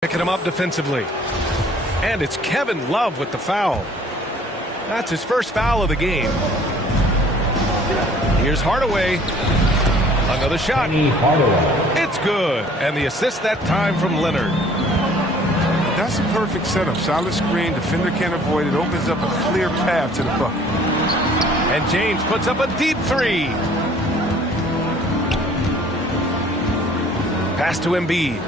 Picking him up defensively. And it's Kevin Love with the foul. That's his first foul of the game. Here's Hardaway. Another shot. It's good. And the assist that time from Leonard. That's a perfect setup. Solid screen. Defender can't avoid it. Opens up a clear path to the bucket. And James puts up a deep three. Pass to Embiid.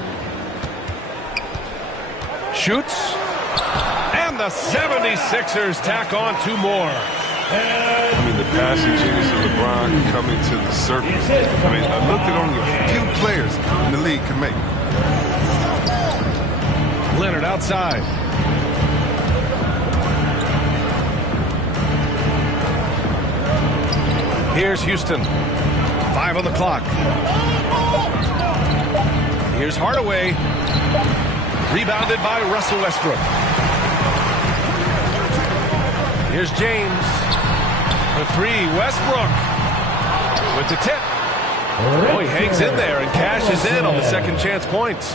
Shoots. And the 76ers tack on two more. I mean, the passing genius of LeBron coming to the surface. I mean, I looked at only a few players in the league can make. Leonard outside. Here's Houston. 5 on the clock. Here's Hardaway. Rebounded by Russell Westbrook. Here's James. For three, Westbrook. With the tip. Oh, he hangs in there and cashes in on the second chance points.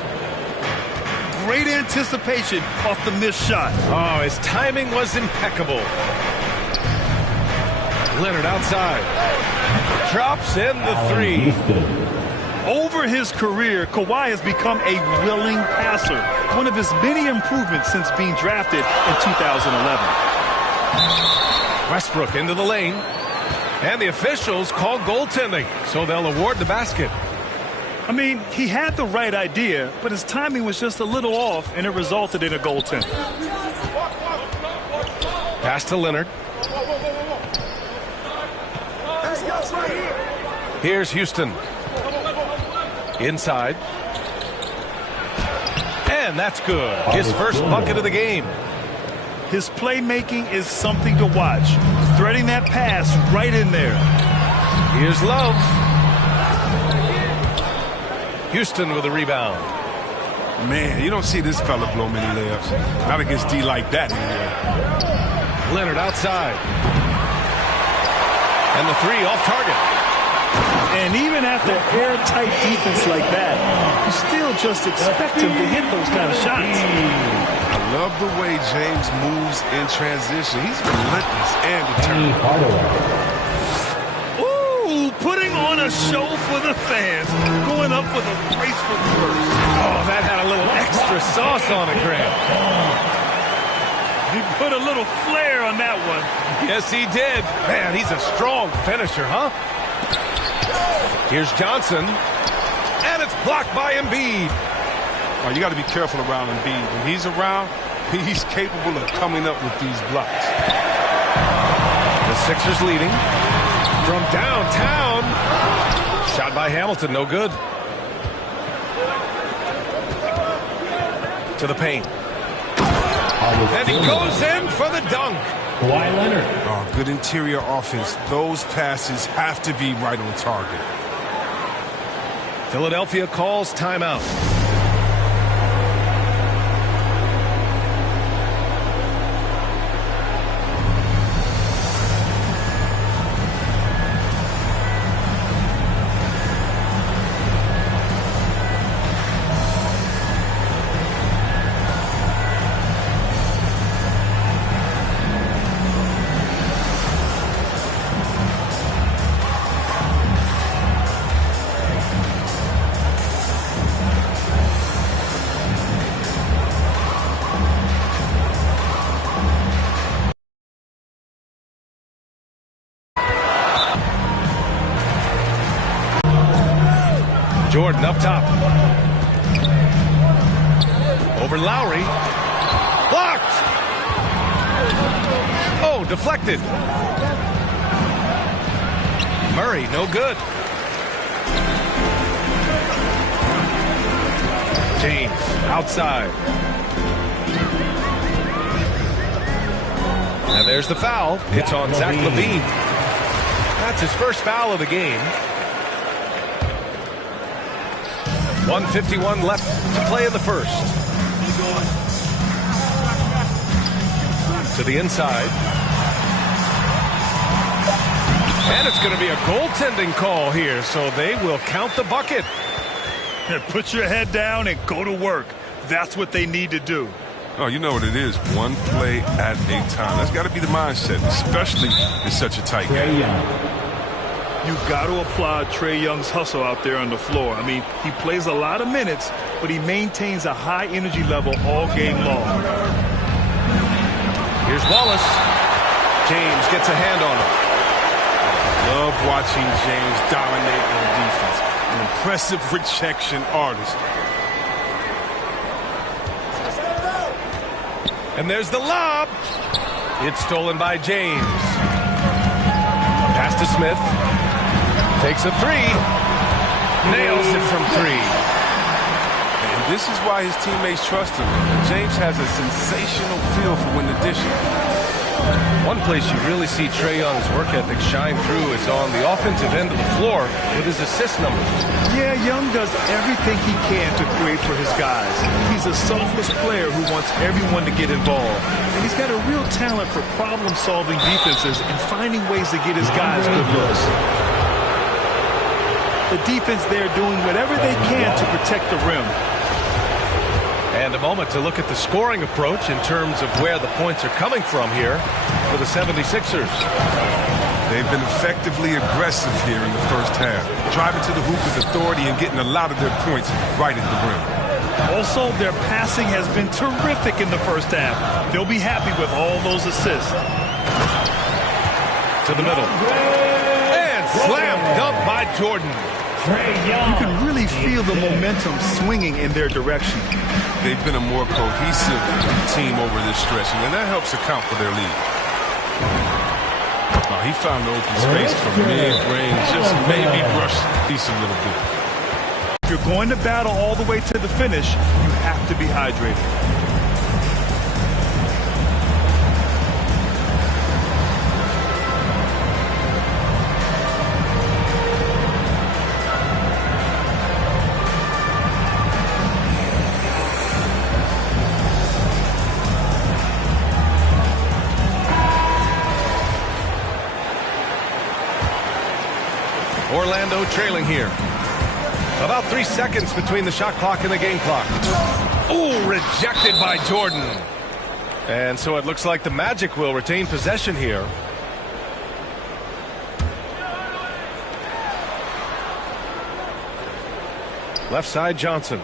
Great anticipation off the missed shot. Oh, his timing was impeccable. Leonard outside. Drops in the three. Over his career, Kawhi has become a willing passer. One of his many improvements since being drafted in 2011. Westbrook into the lane. And the officials call goaltending, so they'll award the basket. I mean, he had the right idea, but his timing was just a little off, and it resulted in a goaltend. Pass to Leonard. Here's Houston. Inside. And that's good. His first bucket of the game. His playmaking is something to watch. Threading that pass right in there. Here's Love. Houston with a rebound. Man, you don't see this fella blow many layups. Not against D like that anyway. Leonard outside. And the three off target. And even after airtight defense like that, you still just expect him to hit those kind of shots. I love the way James moves in transition. He's relentless and determined. Ooh, putting on a show for the fans. Going up with a graceful burst. Oh, that had a little extra sauce on it, Graham. He put a little flair on that one. Yes, he did. Man, he's a strong finisher, huh? Here's Johnson. And it's blocked by Embiid. Oh, you got to be careful around Embiid. When he's around, he's capable of coming up with these blocks. The Sixers leading. From downtown. Shot by Hamilton, no good. To the paint. And he goes in for the dunk. Kawhi Leonard. Oh, good interior offense. Those passes have to be right on target. Philadelphia calls timeout. Jordan up top. Over Lowry. Blocked! Oh, deflected. Murray, no good. James, outside. And there's the foul. It's on Zach LaVine. That's his first foul of the game. 1:51 left to play in the first. To the inside. And it's going to be a goaltending call here, so they will count the bucket. Put your head down and go to work. That's what they need to do. Oh, you know what it is. One play at a time. That's got to be the mindset, especially in such a tight game. You've got to applaud Trae Young's hustle out there on the floor. I mean, he plays a lot of minutes, but he maintains a high energy level all game long. Here's Wallace. James gets a hand on him. Love watching James dominate on defense. An impressive rejection artist. And there's the lob. It's stolen by James. Pass to Smith. Takes a three. Nails it from three. And this is why his teammates trust him. James has a sensational feel for when to dish it. One place you really see Trae Young's work ethic shine through is on the offensive end of the floor with his assist numbers. Yeah, Young does everything he can to create for his guys. He's a selfless player who wants everyone to get involved. And he's got a real talent for problem-solving defenses and finding ways to get his guys good looks. The defense there doing whatever they can to protect the rim. And a moment to look at the scoring approach in terms of where the points are coming from here for the 76ers. They've been effectively aggressive here in the first half, driving to the hoop with authority and getting a lot of their points right at the rim. Also, their passing has been terrific in the first half. They'll be happy with all those assists. To the middle. And slam dunk by Jordan. You can really feel the momentum swinging in their direction. They've been a more cohesive team over this stretch, and that helps account for their lead. Oh, he found the open space from mid-range, just maybe brushed these a little bit. If you're going to battle all the way to the finish, you have to be hydrated. Orlando trailing here. About 3 seconds between the shot clock and the game clock. Ooh, rejected by Jordan. And so it looks like the Magic will retain possession here. Left side, Johnson.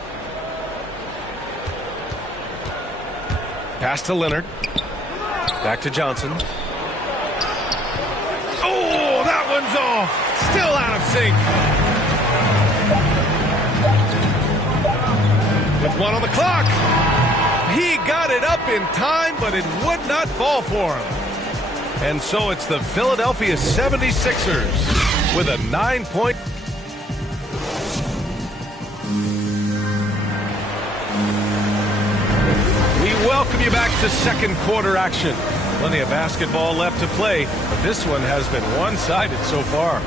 Pass to Leonard. Back to Johnson. Oh, that one's off. Still out of sync. With one on the clock. He got it up in time, but it would not fall for him. And so it's the Philadelphia 76ers with a 9-point. We welcome you back to second quarter action. Plenty of basketball left to play, but this one has been one-sided so far.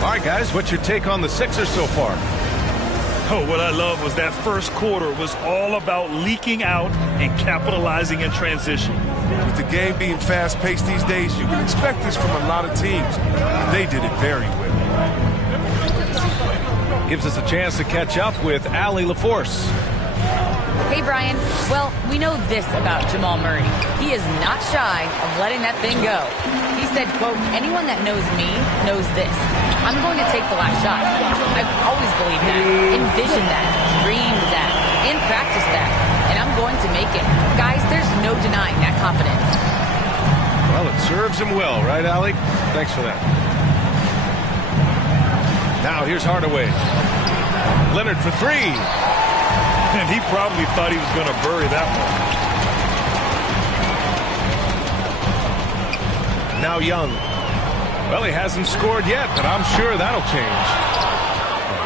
All right, guys, what's your take on the Sixers so far? Oh, what I love was that first quarter was all about leaking out and capitalizing in transition. With the game being fast-paced these days, you can expect this from a lot of teams. They did it very well. Gives us a chance to catch up with Allie LaForce. Hey, Brian. Well, we know this about Jamal Murray. He is not shy of letting that thing go. He said, quote, anyone that knows me knows this. I'm going to take the last shot. I've always believed that, envisioned that, dreamed that, and practiced that. And I'm going to make it. Guys, there's no denying that confidence. Well, it serves him well, right, Allie? Thanks for that. Now, here's Hardaway. Leonard for three. And he probably thought he was going to bury that one. Now Young. Well, he hasn't scored yet, but I'm sure that'll change.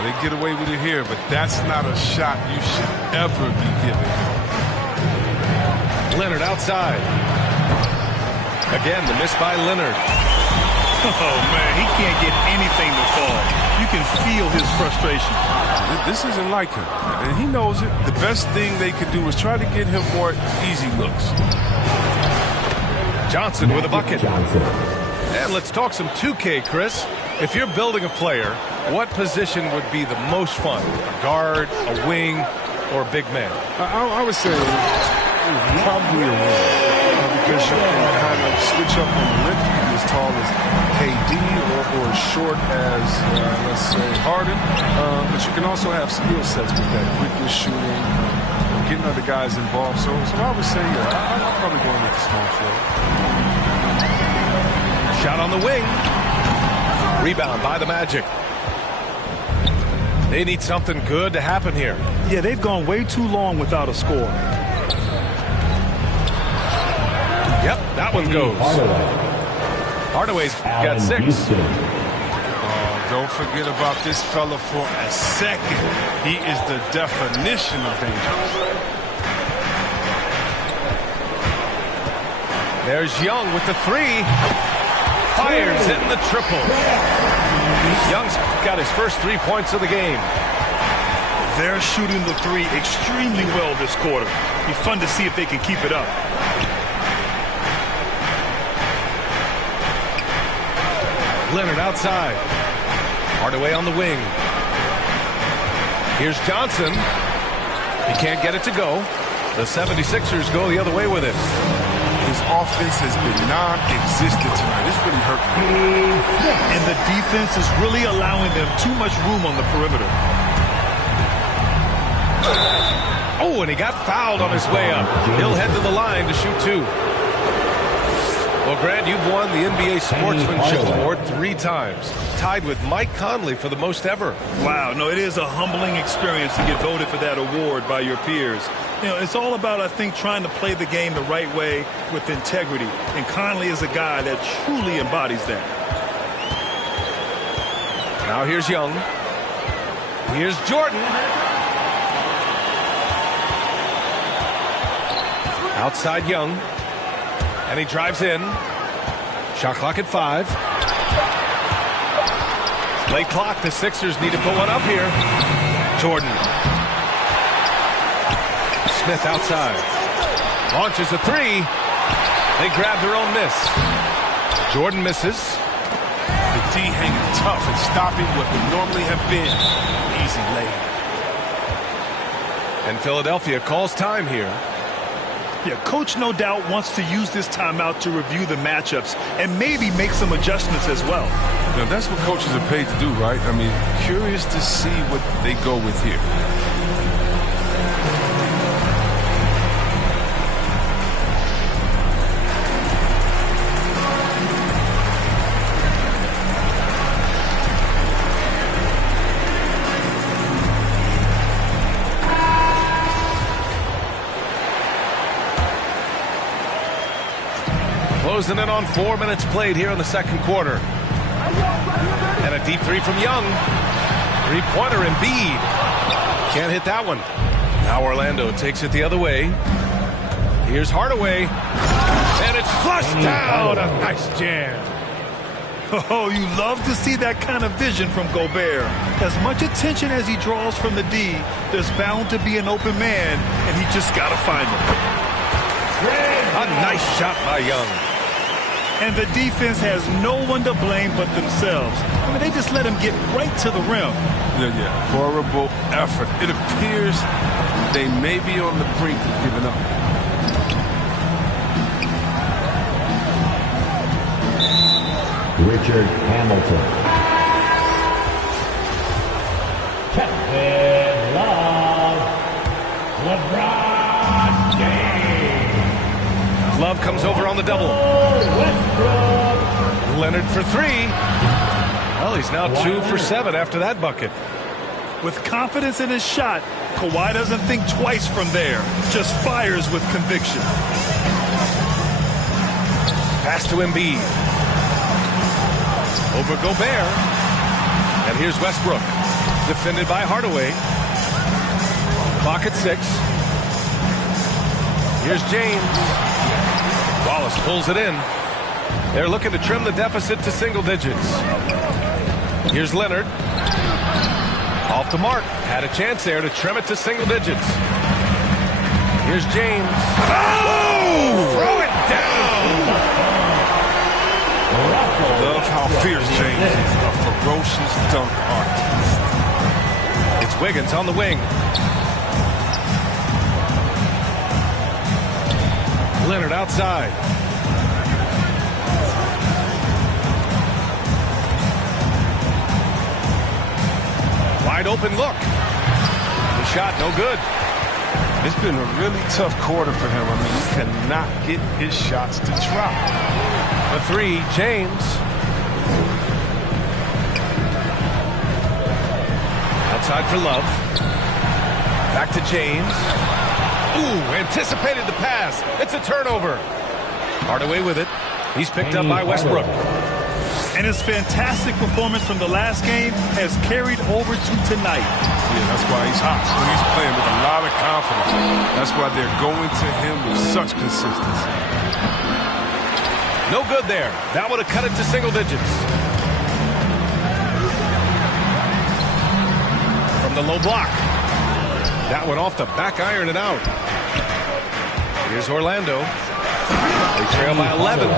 They get away with it here, but that's not a shot you should ever be given. Leonard outside. Again, the miss by Leonard. Oh, man, he can't get anything to fall. You can feel his frustration. This isn't like him, and he knows it. The best thing they could do is try to get him more easy looks. Johnson with a bucket. And let's talk some 2K, Chris. If you're building a player, what position would be the most fun? A guard, a wing, or big man? I would say probably a wing, because you can kind of switch up on the length. You can be as tall as KD or as short as, let's say, Harden. But you can also have skill sets with that, quickness shooting, getting other guys involved. So I would say, yeah, I'm probably going with the small forward. Shot on the wing. Rebound by the Magic. They need something good to happen here. Yeah, they've gone way too long without a score. Yep, that one goes. Hardaway's got 6. Don't forget about this fella for a second. He is the definition of dangerous. There's Young with the 3. Fires in the triple. Young's got his first 3 points of the game. They're shooting the 3 extremely well this quarter. Be fun to see if they can keep it up. Leonard outside. Hardaway on the wing. Here's Johnson. He can't get it to go. The 76ers go the other way with it. His offense has been non-existent tonight. It's really hurt me. And the defense is really allowing them too much room on the perimeter. Oh, and he got fouled on his way up. He'll head to the line to shoot 2. Well, Grant, you've won the NBA Sportsmanship Award 3 times, tied with Mike Conley for the most ever. Wow, no, it is a humbling experience to get voted for that award by your peers. You know, it's all about, I think, trying to play the game the right way with integrity. And Conley is a guy that truly embodies that. Now here's Young. Here's Jordan. Outside Young. And he drives in. Shot clock at 5. Late clock. The Sixers need to put one up here. Jordan. Smith outside. Launches a 3. They grab their own miss. Jordan misses. The D hanging tough and stopping what would normally have been easy lay. And Philadelphia calls time here. Yeah, coach no doubt wants to use this timeout to review the matchups and maybe make some adjustments as well. Now, that's what coaches are paid to do, right? I mean, curious to see what they go with here. Closing in on 4 minutes played here in the second quarter. And a deep 3 from Young. 3-pointer Embiid. Can't hit that one. Now Orlando takes it the other way. Here's Hardaway. And it's flushed down. A nice jam. Oh, you love to see that kind of vision from Gobert. As much attention as he draws from the D, there's bound to be an open man, and he just got to find him. A nice shot by Young. And the defense has no one to blame but themselves. I mean, they just let him get right to the rim. Yeah. Horrible effort. It appears they may be on the brink of giving up. Richard Hamilton. Kevin Love. LeBron James. Love comes over on the double. Leonard for 3. Well, he's now 2 for 7 after that bucket. With confidence in his shot, Kawhi doesn't think twice from there. Just fires with conviction. Pass to Embiid. Over Gobert. And here's Westbrook. Defended by Hardaway. Clock at 6. Here's James. Wallace pulls it in. They're looking to trim the deficit to single digits. Here's Leonard. Off the mark. Had a chance there to trim it to single digits. Here's James. Oh! Throw it down! Love how fierce James is. A ferocious dunk artist. It's Wiggins on the wing. outside. Wide open look. The shot no good. It's been a really tough quarter for him. I mean, he cannot get his shots to drop. The three, James. Outside for Love. Back to James. Ooh, anticipated the pass. It's a turnover. Hardaway with it. He's picked up by Westbrook. And his fantastic performance from the last game has carried over to tonight. Yeah, that's why he's hot. So he's playing with a lot of confidence. That's why they're going to him with such consistency. No good there. That would have cut it to single digits. From the low block. That went off the back iron and out. Here's Orlando. They trail by 11.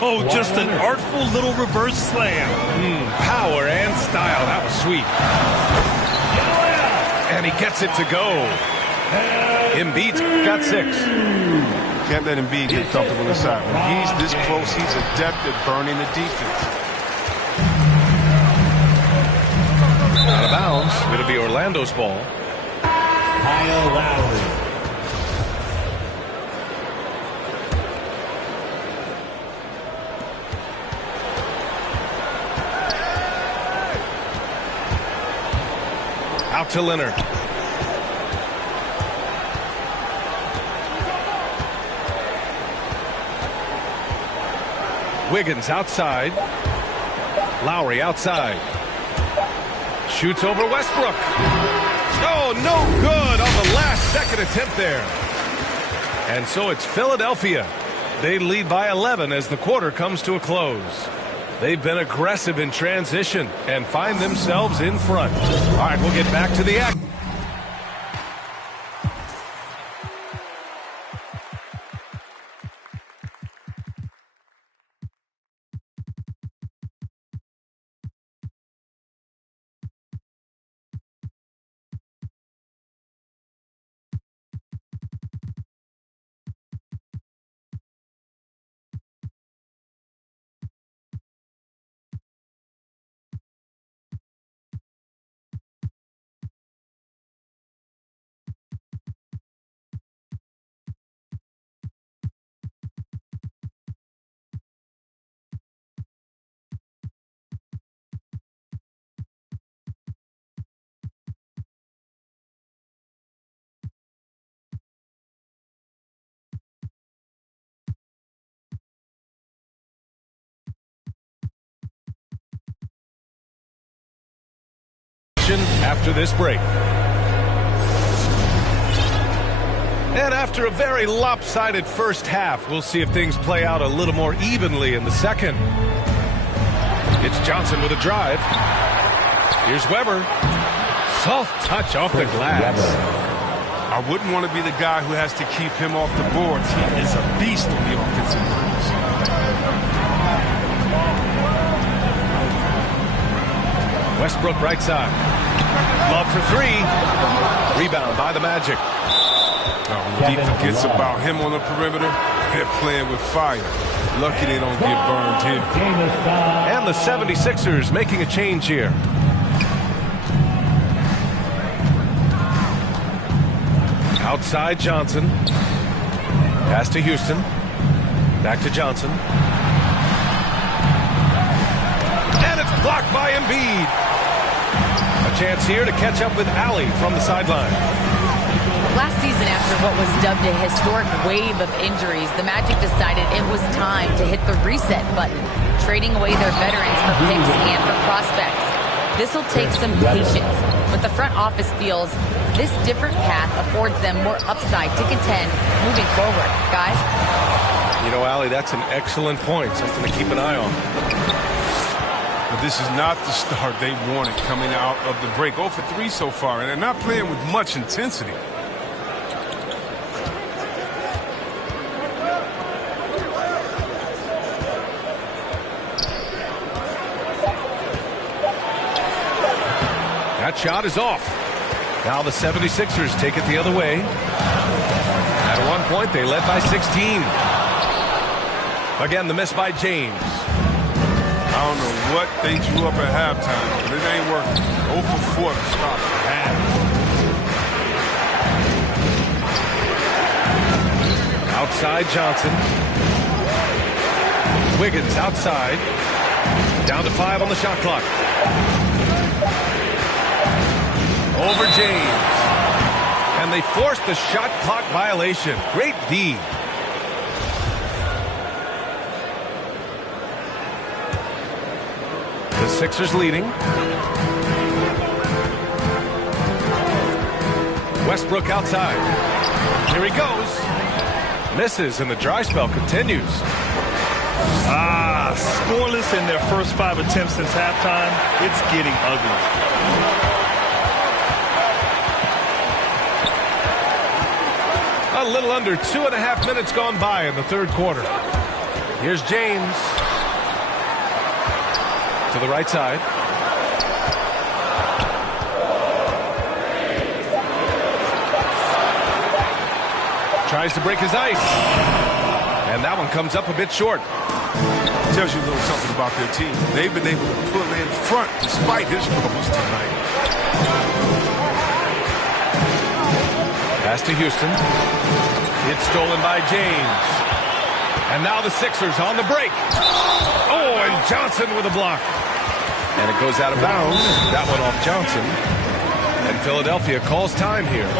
Oh, just an artful little reverse slam. Power and style. That was sweet. And he gets it to go. Embiid's got 6. Can't let Embiid get comfortable inside. When he's this close, he's adept at burning the defense. Out of bounds. It'll be Orlando's ball. Kyle Lowry. Out to Leonard. Wiggins outside. Lowry outside. Shoots over Westbrook. Oh, no good on the last second attempt there. And so it's Philadelphia. They lead by 11 as the quarter comes to a close. They've been aggressive in transition and find themselves in front. All right, we'll get back to the action. After this break. And after a very lopsided first half, we'll see if things play out a little more evenly in the second. It's Johnson with a drive. Here's Weber. Soft touch off the glass. I wouldn't want to be the guy who has to keep him off the boards. He is a beast on the offensive boards. Westbrook right side. Love for 3. Rebound by the Magic. When he forgets about him on the perimeter, they're playing with fire. Lucky they don't get burned here. And the 76ers making a change here. Outside Johnson. Pass to Houston. Back to Johnson. And it's blocked by Embiid. A chance here to catch up with Alli from the sideline. Last season, after what was dubbed a historic wave of injuries, the Magic decided it was time to hit the reset button, trading away their veterans for picks and for prospects. This will take some patience, but the front office feels this different path affords them more upside to contend moving forward. Guys? You know, Alli, that's an excellent point. Something to keep an eye on. But this is not the start they wanted coming out of the break. 0 for 3 so far, and they're not playing with much intensity. That shot is off. Now the 76ers take it the other way. At a point, they led by 16. Again, the miss by James. I don't know what they drew up at halftime, but it ain't working. 0 for 4 to stop the half. Outside Johnson. Wiggins outside. Down to 5 on the shot clock. Over James. And they forced the shot clock violation. Great D. The Sixers leading. Westbrook outside. Here he goes. Misses, and the dry spell continues. Scoreless in their first 5 attempts since halftime. It's getting ugly. A little under 2.5 minutes gone by in the third quarter. Here's James. To the right side. Tries to break his ice. And that one comes up a bit short. Tells you a little something about their team. They've been able to pull in front despite his troubles tonight. Pass to Houston. It's stolen by James. And now the Sixers on the break. Oh, and Johnson with a block. And it goes out of bounds. That one off Johnson. And Philadelphia calls time here.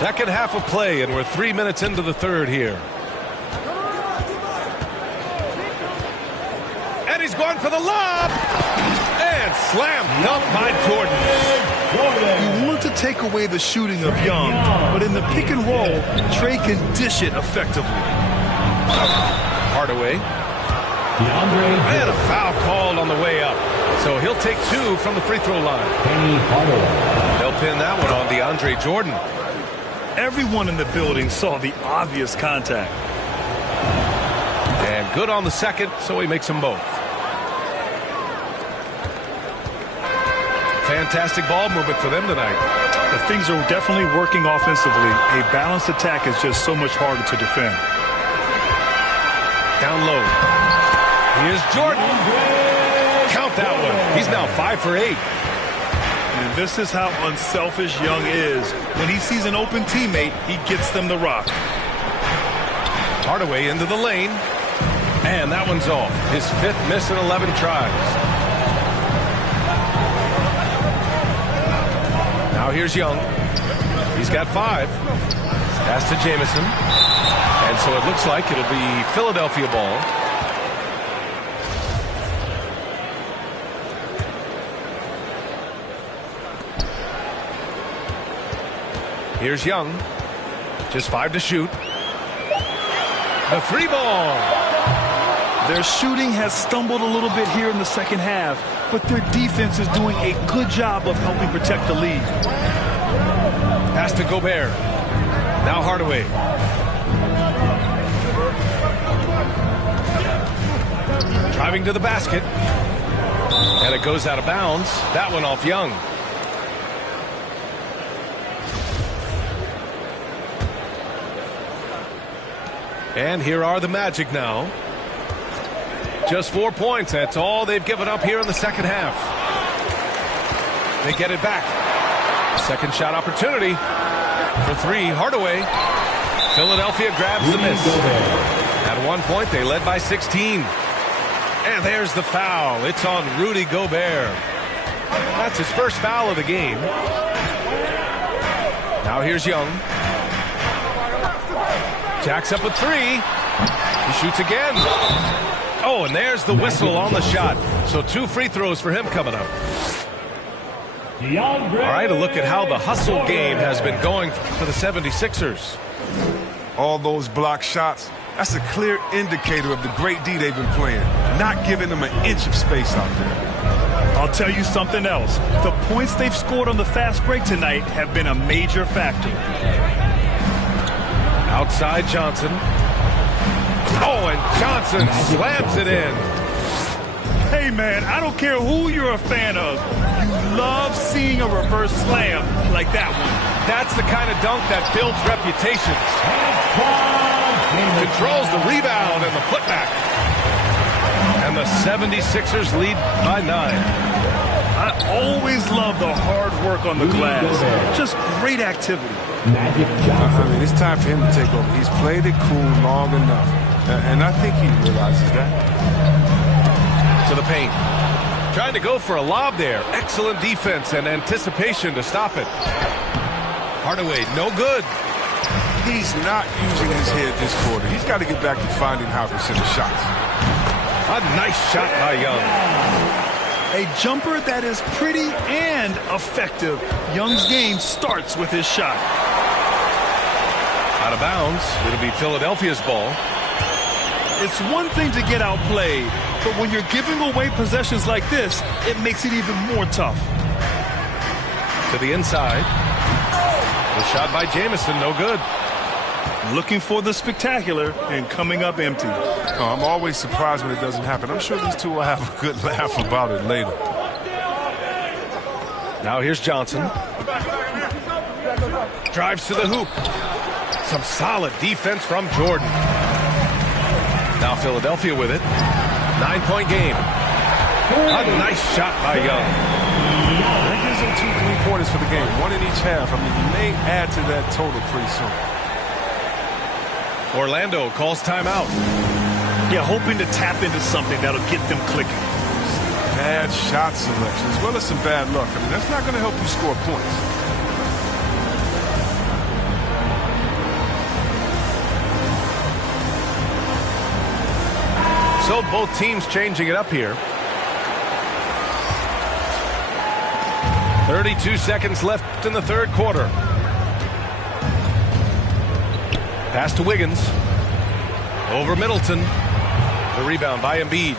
Second half of play, and we're 3 minutes into the third here. And he's going for the lob. And slam dunk by Jordan. You want to take away the shooting of Young, but in the pick and roll, Trey can dish it effectively. Hardaway. And a foul called on the way up. So he'll take 2 from the free throw line. They'll pin that one on DeAndre Jordan. Everyone in the building saw the obvious contact. And good on the second, so he makes them both. Fantastic ball movement for them tonight. Things are definitely working offensively. A balanced attack is just so much harder to defend. Down low. Here's Jordan. Count that one. He's now 5 for 8. And this is how unselfish Young is. When he sees an open teammate, he gets them the rock. Hardaway into the lane. And that one's off. His 5th miss in 11 tries. Now here's Young. He's got 5. Pass to Jamison. And so it looks like it'll be Philadelphia ball. Here's Young. Just 5 to shoot. The 3 ball. Their shooting has stumbled a little bit here in the second half, but their defense is doing a good job of helping protect the lead. Pass to Gobert. Now Hardaway. Driving to the basket. And it goes out of bounds. That one off Young. And here are the Magic now. Just 4 points. That's all they've given up here in the second half. They get it back. Second shot opportunity for 3. Hardaway. Philadelphia grabs the miss. At one point, they led by 16. And there's the foul. It's on Rudy Gobert. That's his first foul of the game. Now here's Young. Jacks up a three. He shoots again. Oh, and there's the whistle on the shot. So 2 free throws for him coming up. All right, a look at how the hustle game has been going for the 76ers. All those block shots, that's a clear indicator of the great D they've been playing. Not giving them an inch of space out there. I'll tell you something else. The points they've scored on the fast break tonight have been a major factor. Outside Johnson. Oh, and Johnson slams it in. Hey, man, I don't care who you're a fan of. You love seeing a reverse slam like that one. That's the kind of dunk that builds reputations. Controls the rebound and the putback. And the 76ers lead by 9. I always love the hard work on the glass. Just great activity. I mean, it's time for him to take over. He's played it cool long enough. And I think he realizes that. To the paint. Trying to go for a lob there. Excellent defense and anticipation to stop it. Hardaway, no good. He's not using his head this quarter. He's got to get back to finding how to send shots. A nice shot by Young. A jumper that is pretty and effective. Young's game starts with his shot. Out of bounds. It'll be Philadelphia's ball. It's one thing to get outplayed, but when you're giving away possessions like this, it makes it even more tough. To the inside. The shot by Jamison, no good. Looking for the spectacular and coming up empty. Oh, I'm always surprised when it doesn't happen. I'm sure these two will have a good laugh about it later. Now here's Johnson. Drives to the hoop. Some solid defense from Jordan. Now Philadelphia with it. 9-point game. A nice shot by Young. That gives them 2 3-pointers for the game. 1 in each half. I mean, you may add to that total pretty soon. Orlando calls timeout. Yeah, hoping to tap into something that'll get them clicking. Bad shot selection as well as some bad luck. I mean, that's not going to help you score points. So both teams changing it up here. 32 seconds left in the third quarter. Pass to Wiggins. Over Middleton. The rebound by Embiid.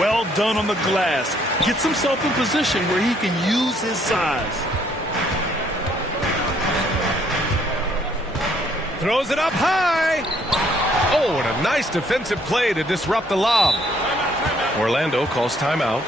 Well done on the glass. Gets himself in position where he can use his size. Throws it up high. Oh, and a nice defensive play to disrupt the lob. Orlando calls timeout.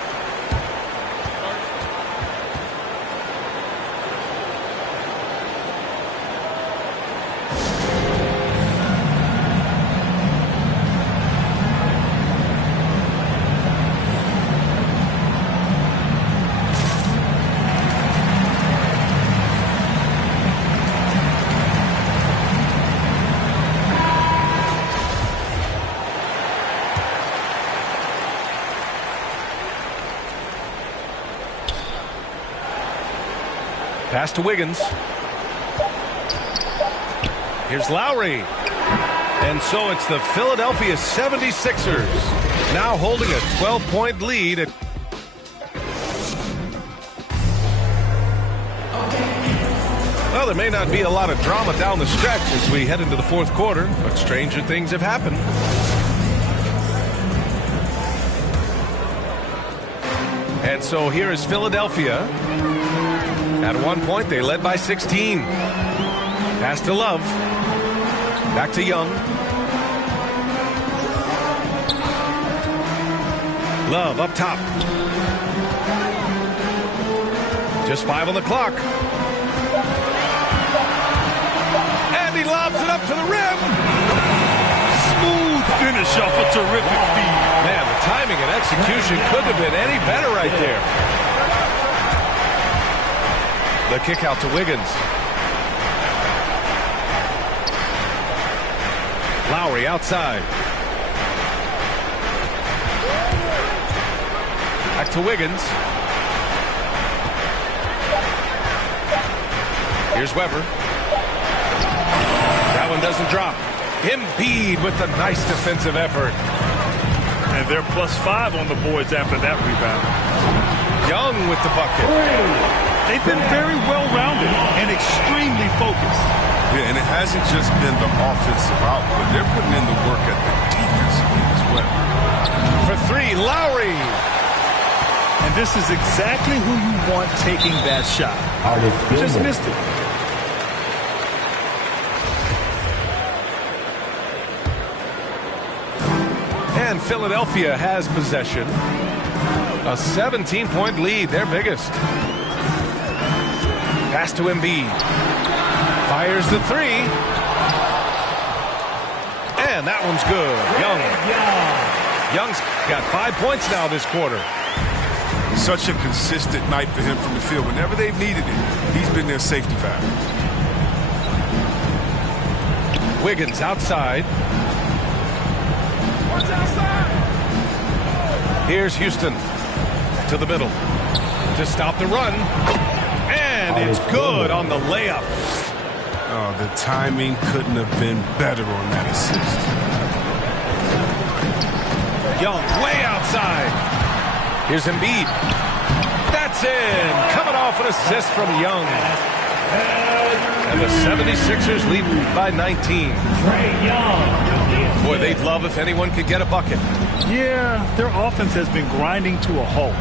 Pass to Wiggins. Here's Lowry. And so it's the Philadelphia 76ers now holding a 12-point lead. Well, there may not be a lot of drama down the stretch as we head into the fourth quarter, but stranger things have happened. And so here is Philadelphia. At one point, they led by 16. Pass to Love. Back to Young. Love up top. Just 5 on the clock. And he lobs it up to the rim. Smooth finish off a terrific feed. Man, the timing and execution couldn't have been any better right there. The kick out to Wiggins. Lowry outside. Back to Wiggins. Here's Weber. That one doesn't drop. Embiid with the nice defensive effort. And they're +5 on the boards after that rebound. Young with the bucket. They've been very well-rounded and extremely focused. Yeah, and it hasn't just been the offensive output. They're putting in the work at the defensive end as well. For three, Lowry. And this is exactly who you want taking that shot. Just missed it. And Philadelphia has possession. A 17-point lead, their biggest. Pass to Embiid. Fires the three. And that one's good. Young's got 5 points now this quarter. Such a consistent night for him from the field. Whenever they've needed it, he's been their safety valve. Wiggins outside. Here's Houston to the middle to stop the run. And it's good on the layup. Oh, the timing couldn't have been better on that assist. Young way outside. Here's Embiid. That's in. Coming off an assist from Young. And the 76ers lead by 19. Boy, they'd love if anyone could get a bucket. Yeah, their offense has been grinding to a halt.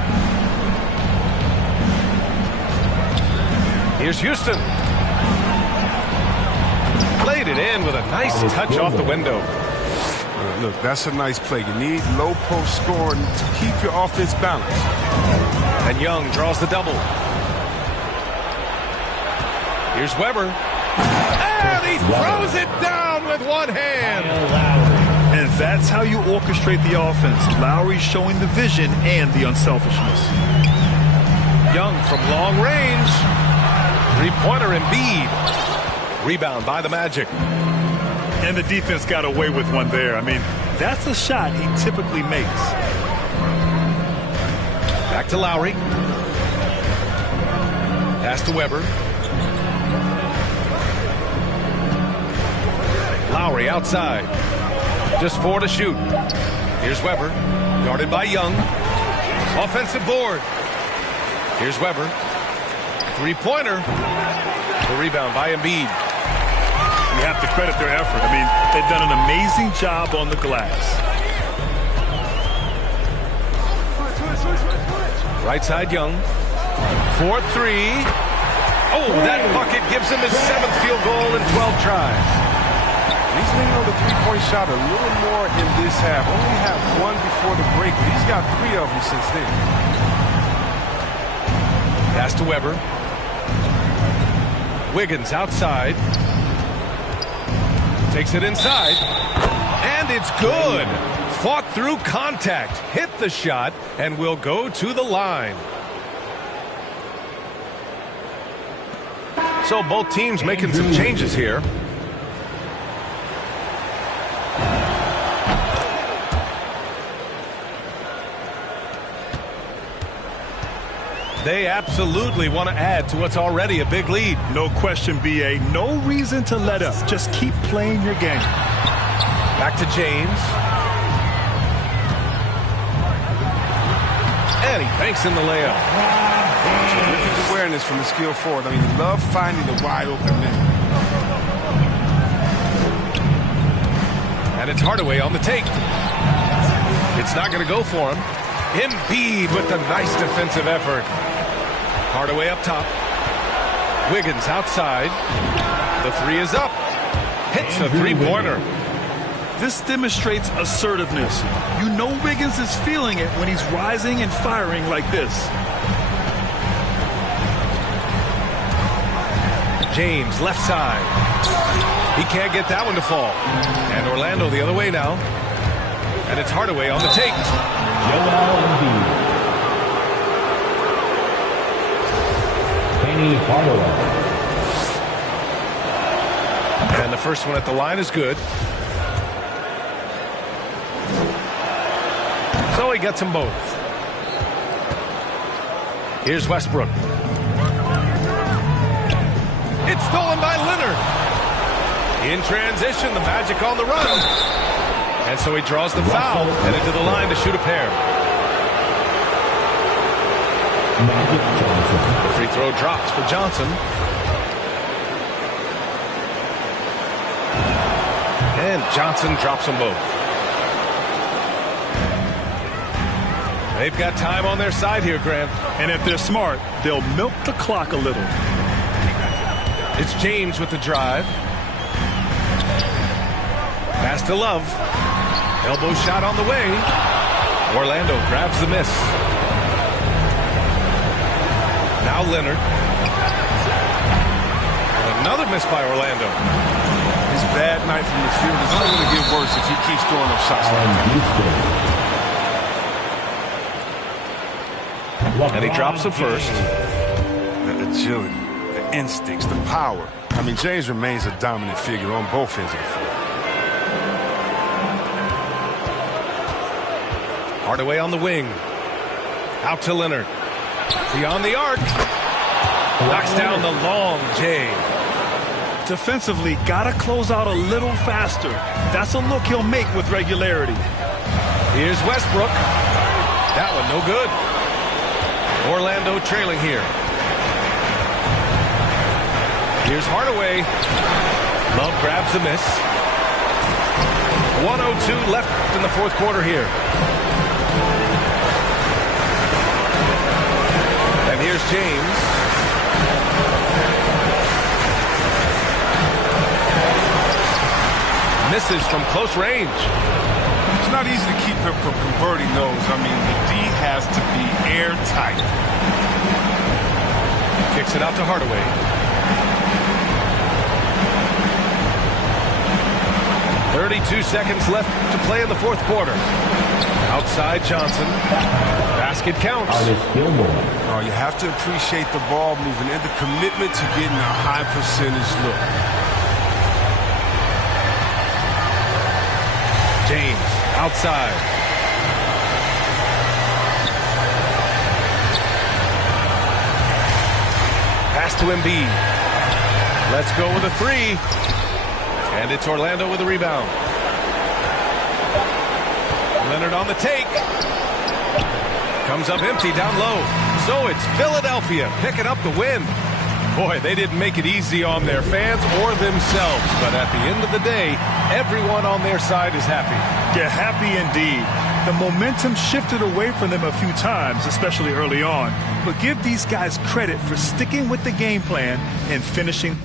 Here's Houston. Played it in with a nice touch off the window. Look, that's a nice play. You need low post scoring to keep your offense balanced. And Young draws the double. Here's Weber. And he throws it down with one hand. And that's how you orchestrate the offense. Lowry showing the vision and the unselfishness. Young from long range. Three-pointer Embiid. Rebound by the Magic. And the defense got away with one there. I mean, that's a shot he typically makes. Back to Lowry. Pass to Weber. Lowry outside. Just 4 to shoot. Here's Weber. Guarded by Young. Offensive board. Here's Weber. Three-pointer. The rebound by Embiid. You have to credit their effort. I mean, they've done an amazing job on the glass. Right side Young. 4-3. Oh, that bucket gives him his 7th field goal in 12 tries. He's leaning on the three-point shot a little more in this half. Only had one before the break, but he's got 3 of them since then. Pass to Weber. Wiggins outside. Takes it inside. And it's good. Fought through contact. Hit the shot and will go to the line. So both teams making some changes here. They absolutely want to add to what's already a big lead. No question, B.A. No reason to let up. Just keep playing your game. Back to James. And he banks in the layup. Terrific awareness from the skill forward. I mean, love finding the wide open man. And it's Hardaway on the take. It's not going to go for him. Embiid with the nice defensive effort. Hardaway up top. Wiggins outside. The three is up. Hits a three-pointer. This demonstrates assertiveness. You know Wiggins is feeling it when he's rising and firing like this. James left side. He can't get that one to fall. And Orlando the other way now. And it's Hardaway on the take. Joel Embiid. Penny Hardaway. And the first one at the line is good. So he gets them both. Here's Westbrook. It's stolen by Leonard. In transition, the Magic on the run. And so he draws the foul, headed to the line to shoot a pair. Magic Johnson. The free throw drops for Johnson. And Johnson drops them both. They've got time on their side here, Grant. And if they're smart, they'll milk the clock a little. It's James with the drive. Pass to Love. Elbow shot on the way. Orlando grabs the miss. Now Leonard. Another miss by Orlando. His bad night from the field is only going to get worse if he keeps throwing up shots like that. And he drops the first. The agility, the instincts, the power. I mean, James remains a dominant figure on both ends of the floor. Hardaway on the wing. Out to Leonard. Beyond the arc. Knocks down the long J. Defensively, gotta close out a little faster. That's a look he'll make with regularity. Here's Westbrook. That one no good. Orlando trailing here. Here's Hardaway. Love grabs the miss. 1:02 left in the fourth quarter here. And here's James. Misses from close range. It's not easy to keep him from converting those. I mean, the D has to be airtight. Kicks it out to Hardaway. .32 seconds left to play in the fourth quarter. Outside Johnson. Basket counts. Artist Gilmore. Oh, you have to appreciate the ball movement and the commitment to getting a high percentage look. James outside. Pass to Embiid. Let's go with a three. And it's Orlando with a rebound. Leonard on the take. Comes up empty down low. So it's Philadelphia picking up the win. Boy, they didn't make it easy on their fans or themselves. But at the end of the day, everyone on their side is happy. Yeah, happy indeed. The momentum shifted away from them a few times, especially early on. But give these guys credit for sticking with the game plan and finishing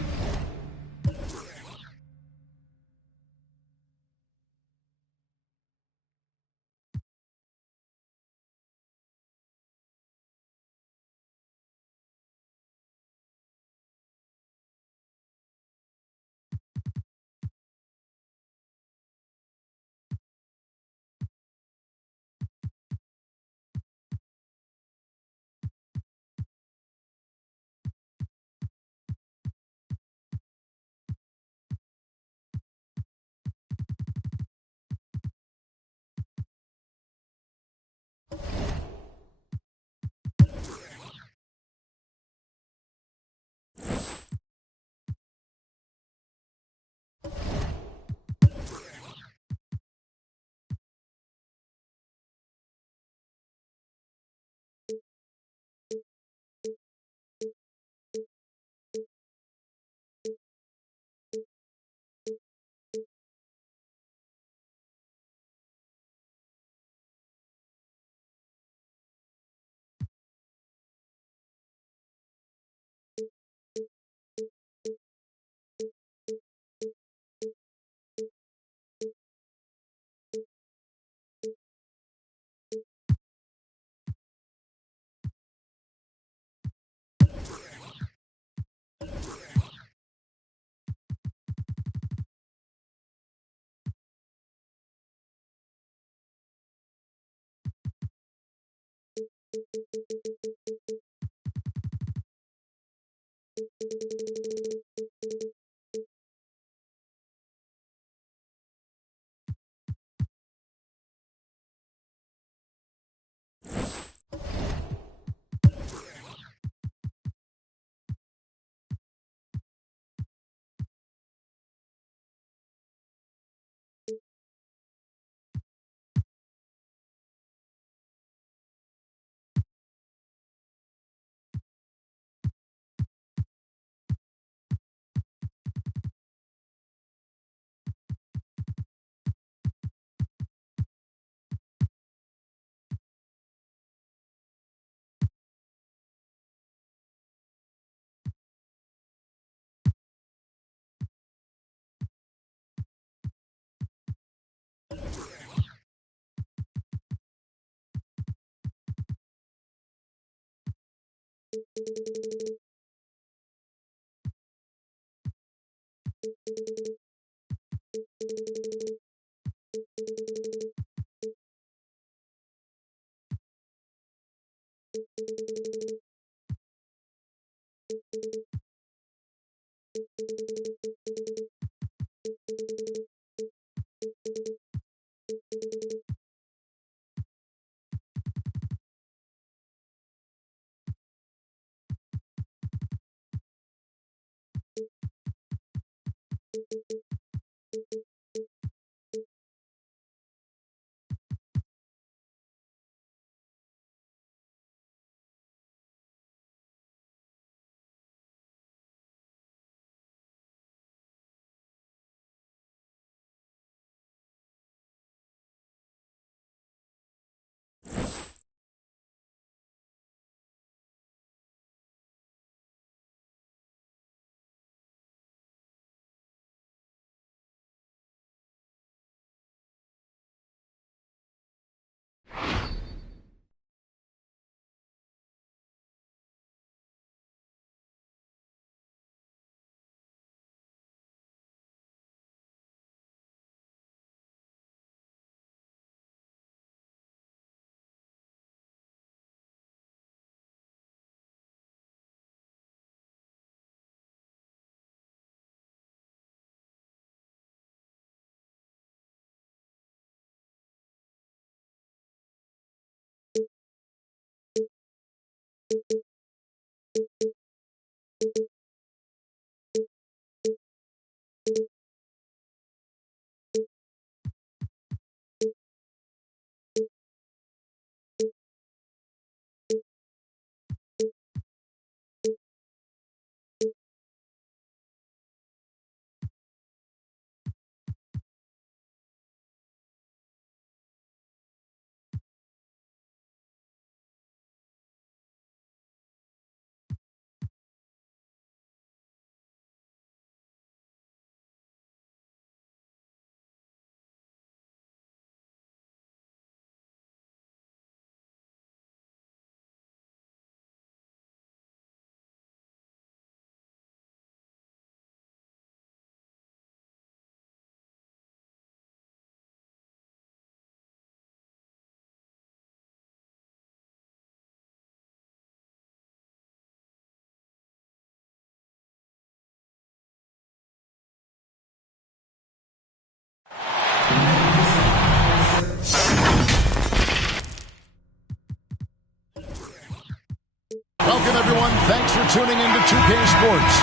Welcome, everyone. Thanks for tuning in to 2K Sports.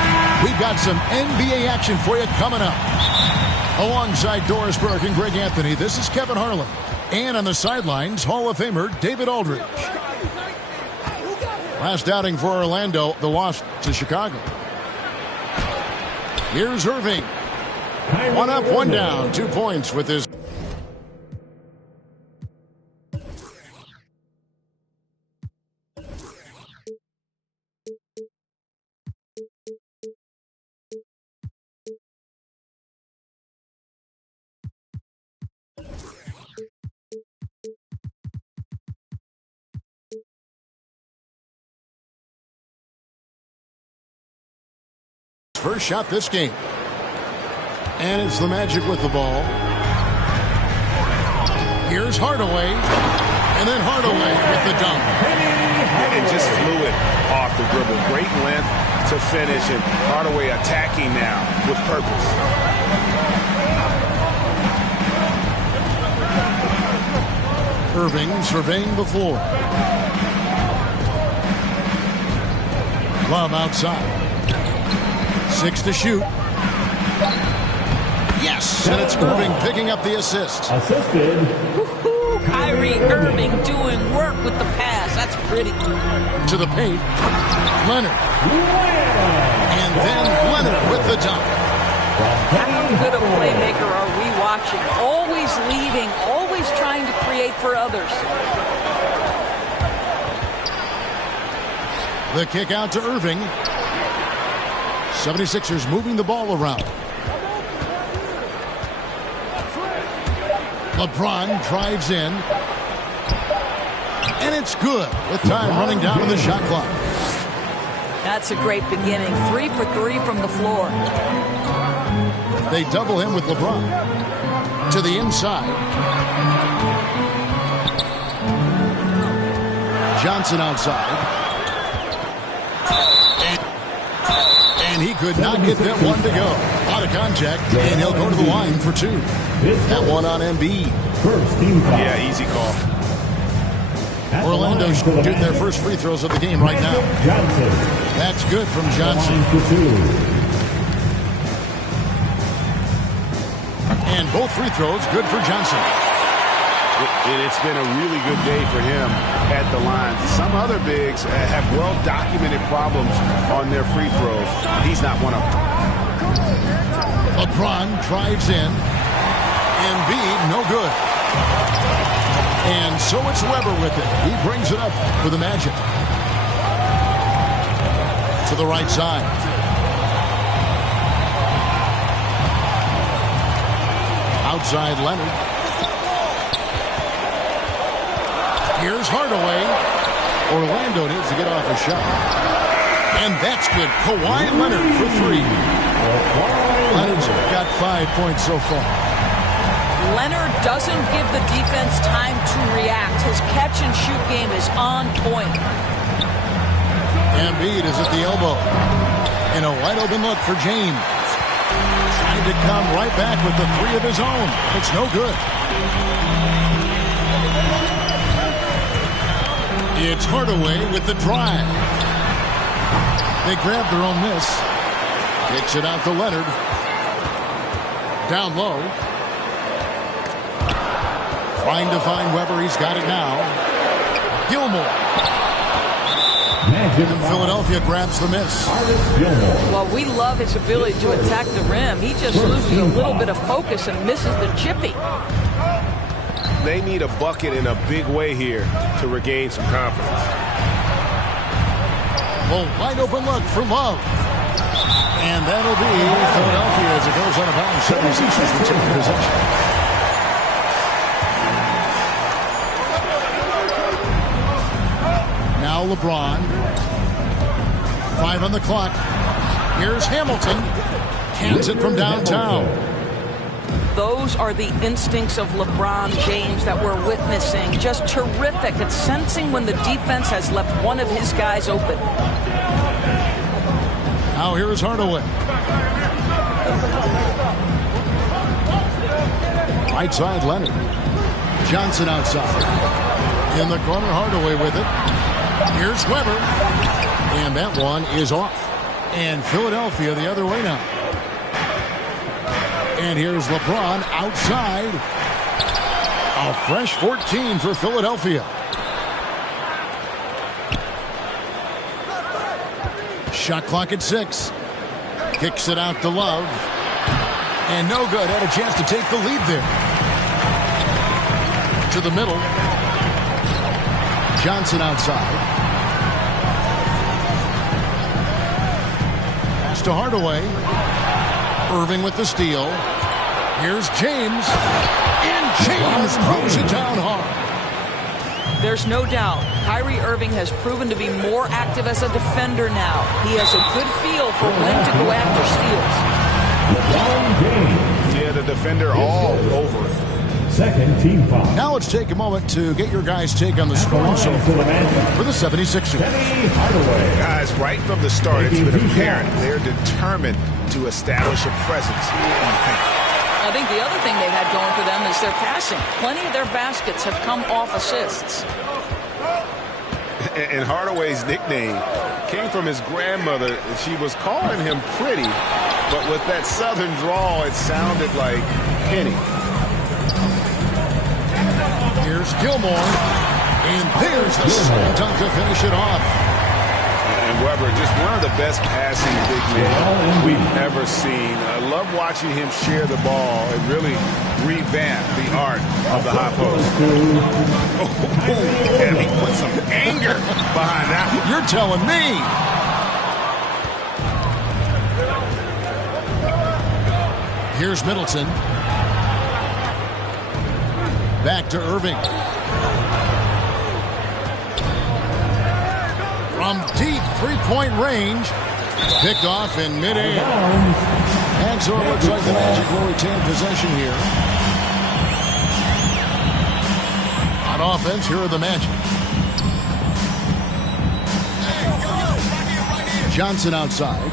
We've got some NBA action for you coming up. Alongside Doris Burke and Greg Anthony, this is Kevin Harlan. And on the sidelines, Hall of Famer David Aldridge. Last outing for Orlando, the loss to Chicago. Here's Irving. One up, one down. 2 points with his... First shot this game. And it's the Magic with the ball. Here's Hardaway. And then Hardaway with the dunk. And just flew it off the dribble. Great length to finish. And Hardaway attacking now with purpose. Irving surveying the floor. Love outside. 6 to shoot. Yes, and it's Irving picking up the assist. Assisted. Woo-hoo, Kyrie Irving doing work with the pass. That's pretty. To the paint. Leonard. And then Leonard with the dunk. How good a playmaker are we watching? Always leading, always trying to create for others. The kick out to Irving. 76ers moving the ball around. LeBron drives in. And it's good with time running down on the shot clock. That's a great beginning. 3 for 3 from the floor. They double him with LeBron. To the inside. Johnson outside. And he could not get that one to go. Out of contact, and he'll go to the line for two. That one on Embiid. First team foul. Yeah, easy call. Orlando shooting their first free throws of the game right now. Johnson. That's good from Johnson. Line for two. And both free throws good for Johnson. It's been a really good day for him at the line. Some other bigs have well-documented problems on their free throws. He's not one of them. LeBron drives in. Embiid, no good. And so it's Weber with it. He brings it up for the Magic. To the right side. Outside Leonard. Here's Hardaway. Orlando needs to get off a shot. And that's good. Kawhi Leonard for three. Leonard's got 5 points so far. Leonard doesn't give the defense time to react. His catch-and-shoot game is on point. Embiid is at the elbow. And a wide-open look for James. Trying to come right back with the three of his own. It's no good. It's Hardaway with the drive. They grab their own miss. Kicks it out to Leonard. Down low. Trying to find Weber. He's got it now. Gilmore. Magic. And Philadelphia grabs the miss. Well, we love his ability to attack the rim. He just loses a little bit of focus and misses the chippy. They need a bucket in a big way here to regain some confidence. Well, wide open look for Love. And that'll be Philadelphia as it goes on a bounce. 76ers will take the possession. Now LeBron. 5 on the clock. Here's Hamilton. Cans it from downtown. Those are the instincts of LeBron James that we're witnessing. Just terrific at sensing when the defense has left one of his guys open. Now here is Hardaway. Right side Leonard. Johnson outside. In the corner, Hardaway with it. Here's Weber. And that one is off. And Philadelphia the other way now. And here's LeBron outside. A fresh 14 for Philadelphia. Shot clock at 6. Kicks it out to Love. And no good. Had a chance to take the lead there. To the middle. Johnson outside. Pass to Hardaway. Irving with the steal. Here's James. And James throws it down hard. There's no doubt Kyrie Irving has proven to be more active as a defender now. He has a good feel for when to go after steals. Yeah, the defender all over it. Second team foul. Now let's take a moment to get your guys' take on the scoring so far for the 76ers. Guys, right from the start, it's been apparent they're determined to establish a presence in the paint. I think the other thing they've had going for them is their passing. Plenty of their baskets have come off assists. And Hardaway's nickname came from his grandmother. She was calling him pretty, but with that southern drawl, it sounded like Penny. Here's Gilmore. And there's the slam dunk to finish it off. And Weber, just one of the best passing big men we've ever seen. I love watching him share the ball and really revamp the art of the high post. And he put some anger behind that. You're telling me. Here's Middleton. Back to Irving. From deep three-point range. Picked off in midair. And so it looks like the Magic will retain possession here. On offense, here are the Magic. Johnson outside.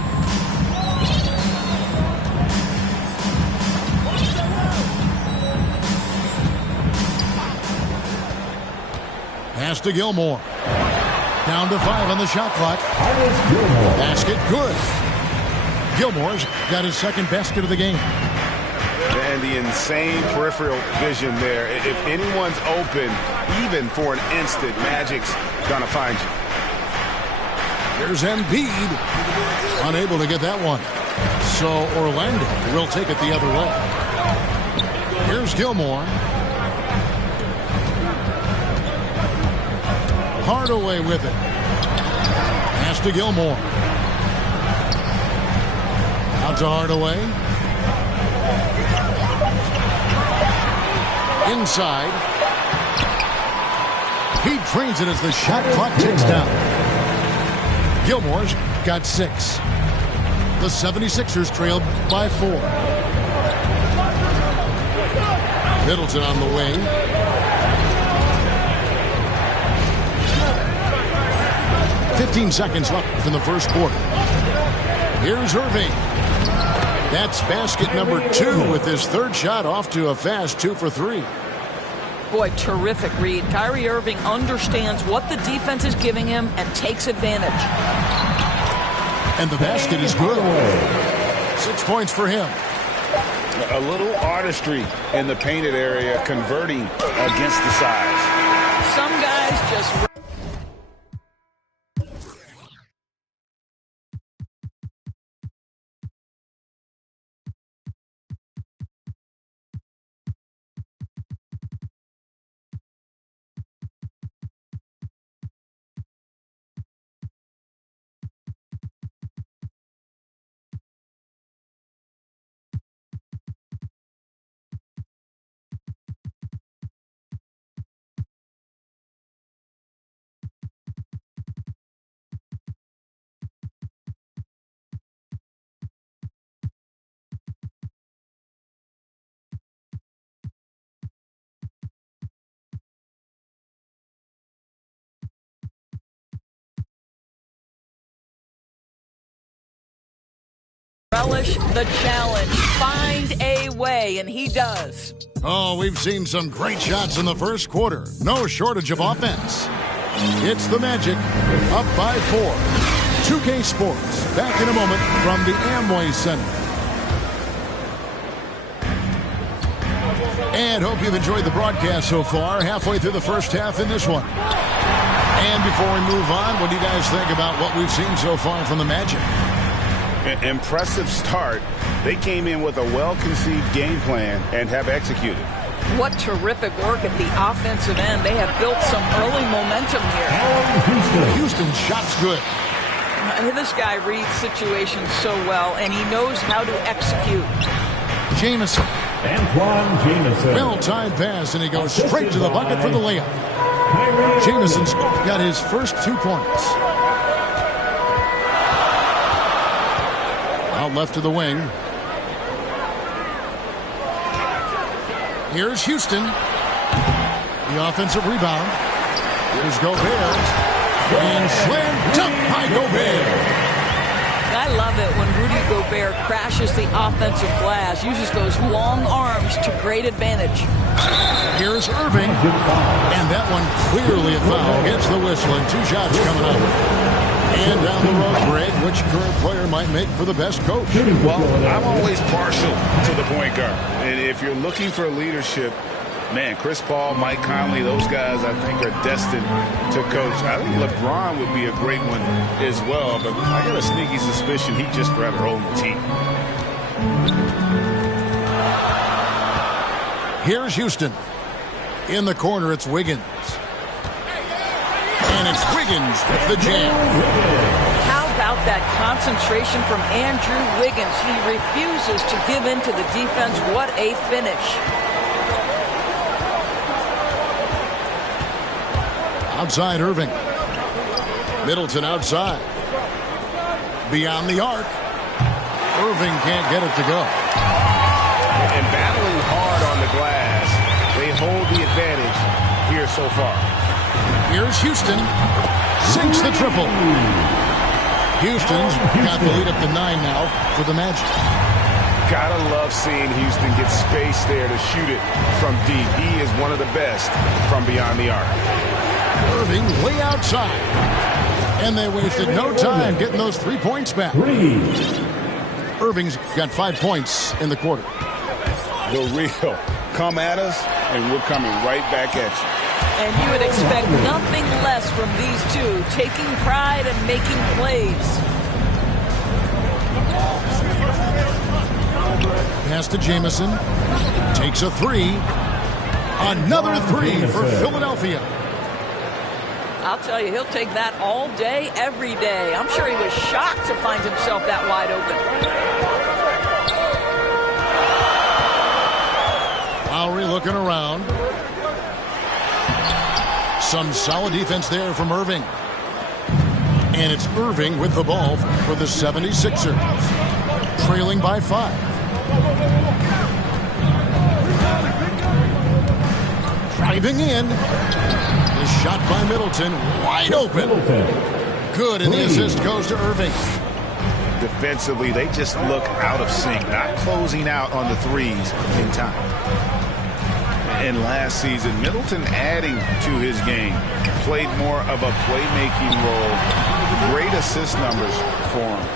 Pass to Gilmore. Down to 5 on the shot clock. Basket good. Gilmore's got his second basket of the game. And the insane peripheral vision there. If anyone's open, even for an instant, Magic's going to find you. Here's Embiid. Unable to get that one. So Orlando will take it the other way. Here's Gilmore. Hardaway with it. Pass to Gilmore. Out to Hardaway. Inside. He drains it as the shot clock ticks down. Gilmore's got 6. The 76ers trailed by 4. Middleton on the wing. "15 seconds left in the first quarter. Here's Irving. That's basket number 2 with his third shot off to a fast 2 for 3. Boy, terrific read. Kyrie Irving understands what the defense is giving him and takes advantage. And the basket is good. 6 points for him. A little artistry in the painted area, converting against the size. Some guys just... relish the challenge. Find a way, and he does. Oh, we've seen some great shots in the first quarter. No shortage of offense. It's the Magic, up by 4. 2K Sports, back in a moment from the Amway Center. And hope you've enjoyed the broadcast so far. Halfway through the first half in this one. And before we move on, what do you guys think about what we've seen so far from the Magic? An impressive start. They came in with a well-conceived game plan and have executed. What terrific work at the offensive end. They have built some early momentum here. Houston's shot's good. This guy reads situations so well, and he knows how to execute. Jamison. Antoine Jamison. Well-timed pass, and he goes straight to the bucket for the layup. Jamison's got his first 2 points. Out left to the wing. Here's Houston. The offensive rebound. Here's Gobert. And slam dunk by Gobert. I love it when Rudy Gobert crashes the offensive glass, uses those long arms to great advantage. Here's Irving. And that one clearly a foul. Gets the whistle, and 2 shots coming up. And down the road, Greg, which current player might make for the best coach? Well, I'm always partial to the point guard. And if you're looking for leadership, man, Chris Paul, Mike Conley, those guys I think are destined to coach. I think LeBron would be a great one as well, but I got a sneaky suspicion he'd just rather own the team. Here's Houston. In the corner, it's Wiggins. And it's Wiggins with the jam. How about that concentration from Andrew Wiggins? He refuses to give in to the defense. What a finish. Outside Irving. Middleton outside. Beyond the arc. Irving can't get it to go. And battling hard on the glass, they hold the advantage here so far. Here's Houston. Sinks the triple. Houston's got the lead up to 9 now for the Magic. Gotta love seeing Houston get space there to shoot it from deep. He is one of the best from beyond the arc. Irving way outside. And they wasted no time getting those 3 points back. Irving's got 5 points in the quarter. The real. Come at us, and we're coming right back at you. And you would expect nothing less from these two, taking pride and making plays. Pass to Jamison. Takes a 3. Another 3 for Philadelphia. I'll tell you, he'll take that all day, every day. I'm sure he was shocked to find himself that wide open. Lowry looking around. Some solid defense there from Irving. And it's Irving with the ball for the 76ers. Trailing by 5. Driving in. The shot by Middleton. Wide open. Good, and the assist goes to Irving. Defensively, they just look out of sync, not closing out on the threes in time. And last season, Middleton adding to his game, played more of a playmaking role. Great assist numbers for him.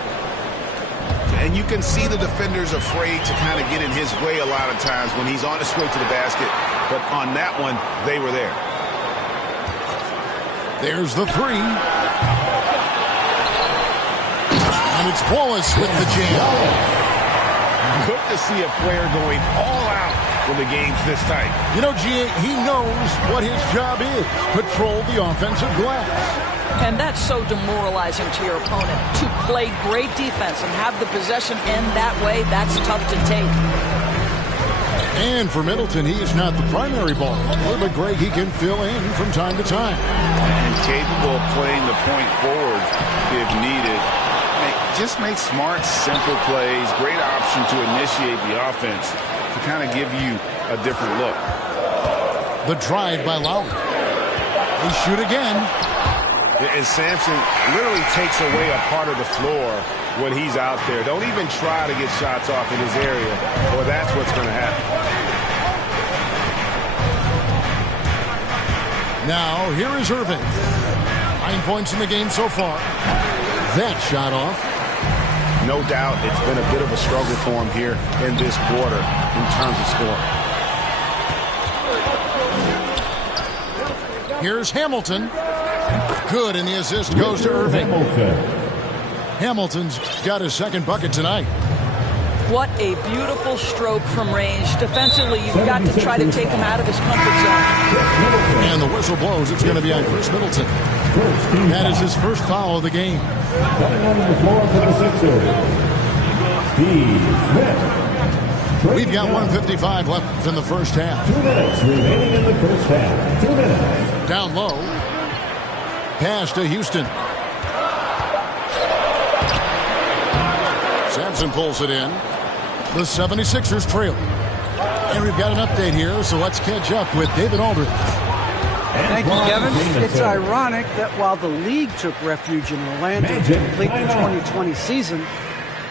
And you can see the defenders afraid to kind of get in his way a lot of times when he's on his way to the basket. But on that one, they were there. There's the 3. And it's Wallace with the jam. Good to see a player going all out when the game's this tight. You know, G.A., he knows what his job is. Patrol the offensive glass. And that's so demoralizing to your opponent. To play great defense and have the possession end that way, that's tough to take. And for Middleton, he is not the primary ball handler, but Greg, he can fill in from time to time. And capable of playing the point forward if needed. Just make smart, simple plays. Great option to initiate the offense to kind of give you a different look. The drive by Lowry. They shoot again. And Sampson literally takes away a part of the floor when he's out there. Don't even try to get shots off in his area, or that's what's going to happen. Now, here is Irving. 9 points in the game so far. That shot off. No doubt it's been a bit of a struggle for him here in this quarter in terms of scoring. Here's Hamilton. Good, and the assist goes to Irving. Hamilton's got his second bucket tonight. What a beautiful stroke from range. Defensively, you've got to try to take him out of his comfort zone. And the whistle blows. It's going to be on Chris Middleton. That is his first foul of the game. Coming on the floor for the Sixers, Steve Smith. We've got 1:55 left in the first half. 2 minutes remaining in the first half. 2 minutes. Down low. Pass to Houston. Sampson pulls it in. The 76ers trail. And we've got an update here, so let's catch up with David Aldridge. Thank you, Kevin. It's ironic that while the league took refuge in Orlando to complete the 2020 season,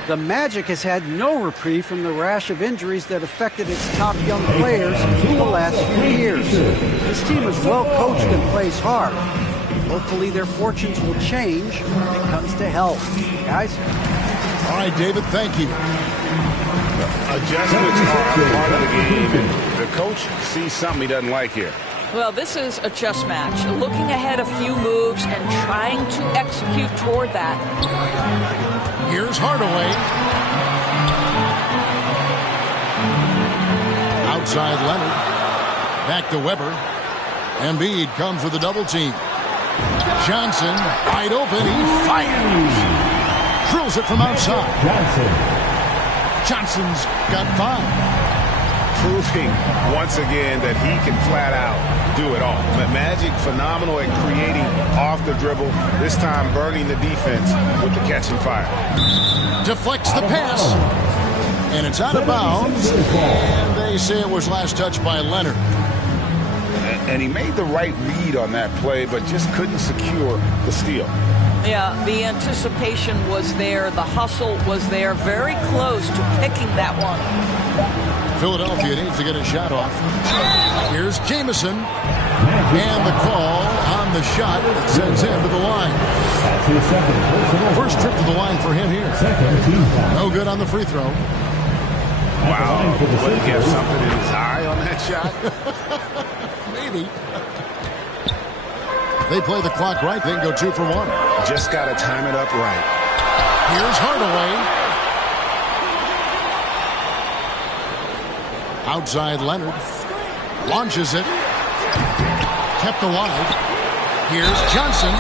the Magic has had no reprieve from the rash of injuries that affected its top young players the last few years. This team is well coached and plays hard. Hopefully their fortunes will change when it comes to health. Guys? All right, David, thank you. Adjustments are part of the game, and the coach sees something he doesn't like here. Well, this is a chess match. Looking ahead a few moves and trying to execute toward that. Here's Hardaway. Outside Leonard. Back to Weber. Embiid comes with a double team. Johnson, wide open. He fires. Drills it from outside. Johnson's got 5. Proving once again that he can flat out do it all. But Magic phenomenal at creating off the dribble. This time burning the defense with the catch and fire. Deflects the pass. And it's out of bounds. And they say it was last touched by Leonard. And he made the right read on that play, but just couldn't secure the steal. Yeah, the anticipation was there. The hustle was there. Very close to picking that one. Philadelphia needs to get a shot off. Here's Jamison. And the call on the shot that sends him to the line. That's his second personal First trip to the line for him here. Second team foul. No good on the free throw. Wow. Would he have something in his eye on that shot? Maybe. They play the clock right. They can go 2 for 1. Just got to time it up right. Here's Hardaway. Outside Leonard. Launches it. Kept alive. Here's Johnson.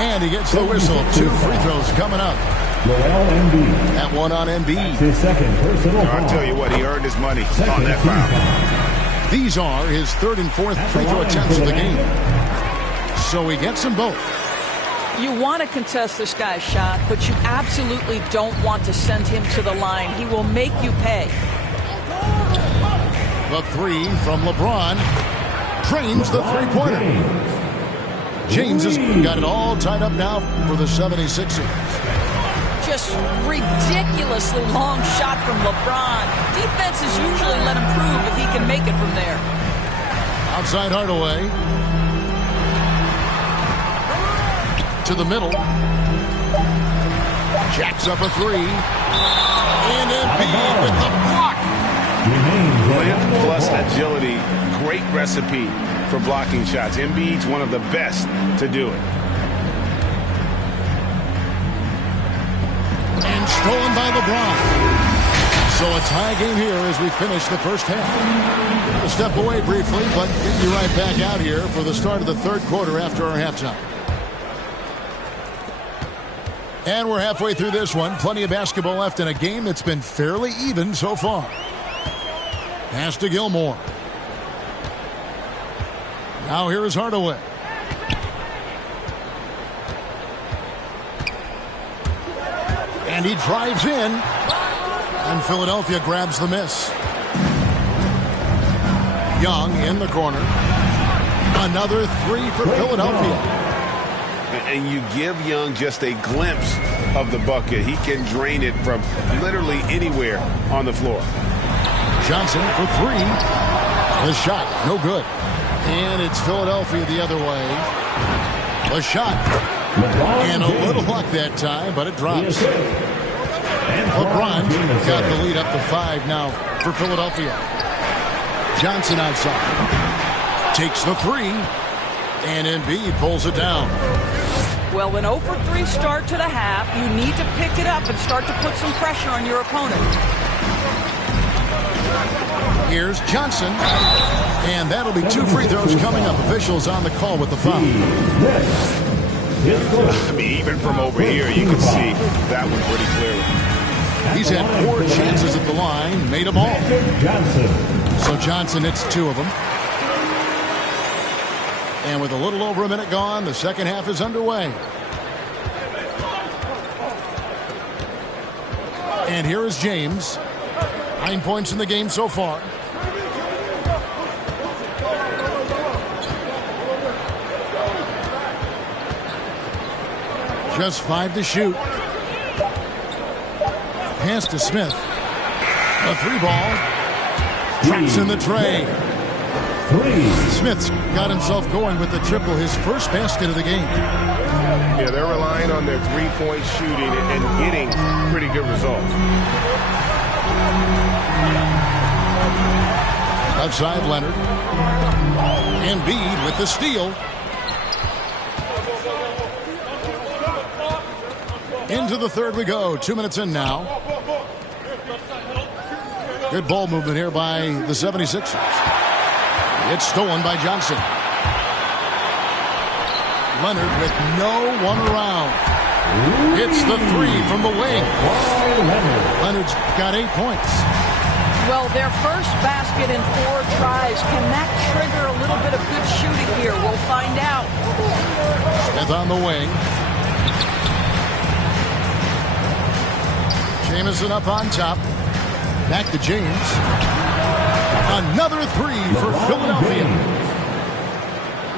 And he gets the whistle. 2 free throws coming up. Joel Embiid. That one on Embiid. His second personal foul. I'll tell you what, he earned his money on that foul. These are his 3rd and 4th free throw attempts of the game. So he gets them both. You want to contest this guy's shot, but you absolutely don't want to send him to the line. He will make you pay. The 3 from LeBron drains the three-pointer. James has got it all tied up now for the 76ers. Just ridiculously long shot from LeBron. Defenses usually let him prove if he can make it from there. Outside Hardaway. To the middle. Jacks up a 3. And Embiid with the block. Length plus agility, great recipe for blocking shots. Embiid's one of the best to do it. And stolen by LeBron. So a tie game here as we finish the first half. We'll step away briefly, but get you right back out here for the start of the 3rd quarter after our halftime. And we're halfway through this one. Plenty of basketball left in a game that's been fairly even so far. Pass to Gilmore. Now here is Hardaway. And he drives in. And Philadelphia grabs the miss. Young in the corner. Another 3 for Philadelphia. And you give Young just a glimpse of the bucket. He can drain it from literally anywhere on the floor. Johnson for 3. The shot, no good. And it's Philadelphia the other way. The shot. And a little luck that time, but it drops. LeBron got the lead up to 5 now for Philadelphia. Johnson outside. Takes the 3. And Embiid pulls it down. Well, an 0 for 3 start to the half. You need to pick it up and start to put some pressure on your opponent. Here's Johnson. And that'll be 2 free throws coming up. Officials on the call with the foul. I mean, even from over here, you can see that one pretty clearly. He's had 4 chances at the line, made them all. So Johnson hits 2 of them. And with a little over a minute gone, the second half is underway. And here is James. 9 points in the game so far. Just 5 to shoot. Pass to Smith. A 3 ball. Traps in the tray. Smith's got himself going with the triple, his first basket of the game. Yeah, they're relying on their 3-point shooting and getting pretty good results. Outside Leonard. Embiid with the steal. Into the 3rd we go. 2 minutes in now. Good ball movement here by the 76ers. It's stolen by Johnson. Leonard with no one around. Hits the 3 from the wing. Leonard's got 8 points. Well, their first basket in 4 tries. Can that trigger a little bit of good shooting here? We'll find out. Smith on the wing. Jamison up on top. Back to James. Another 3 for Philadelphia.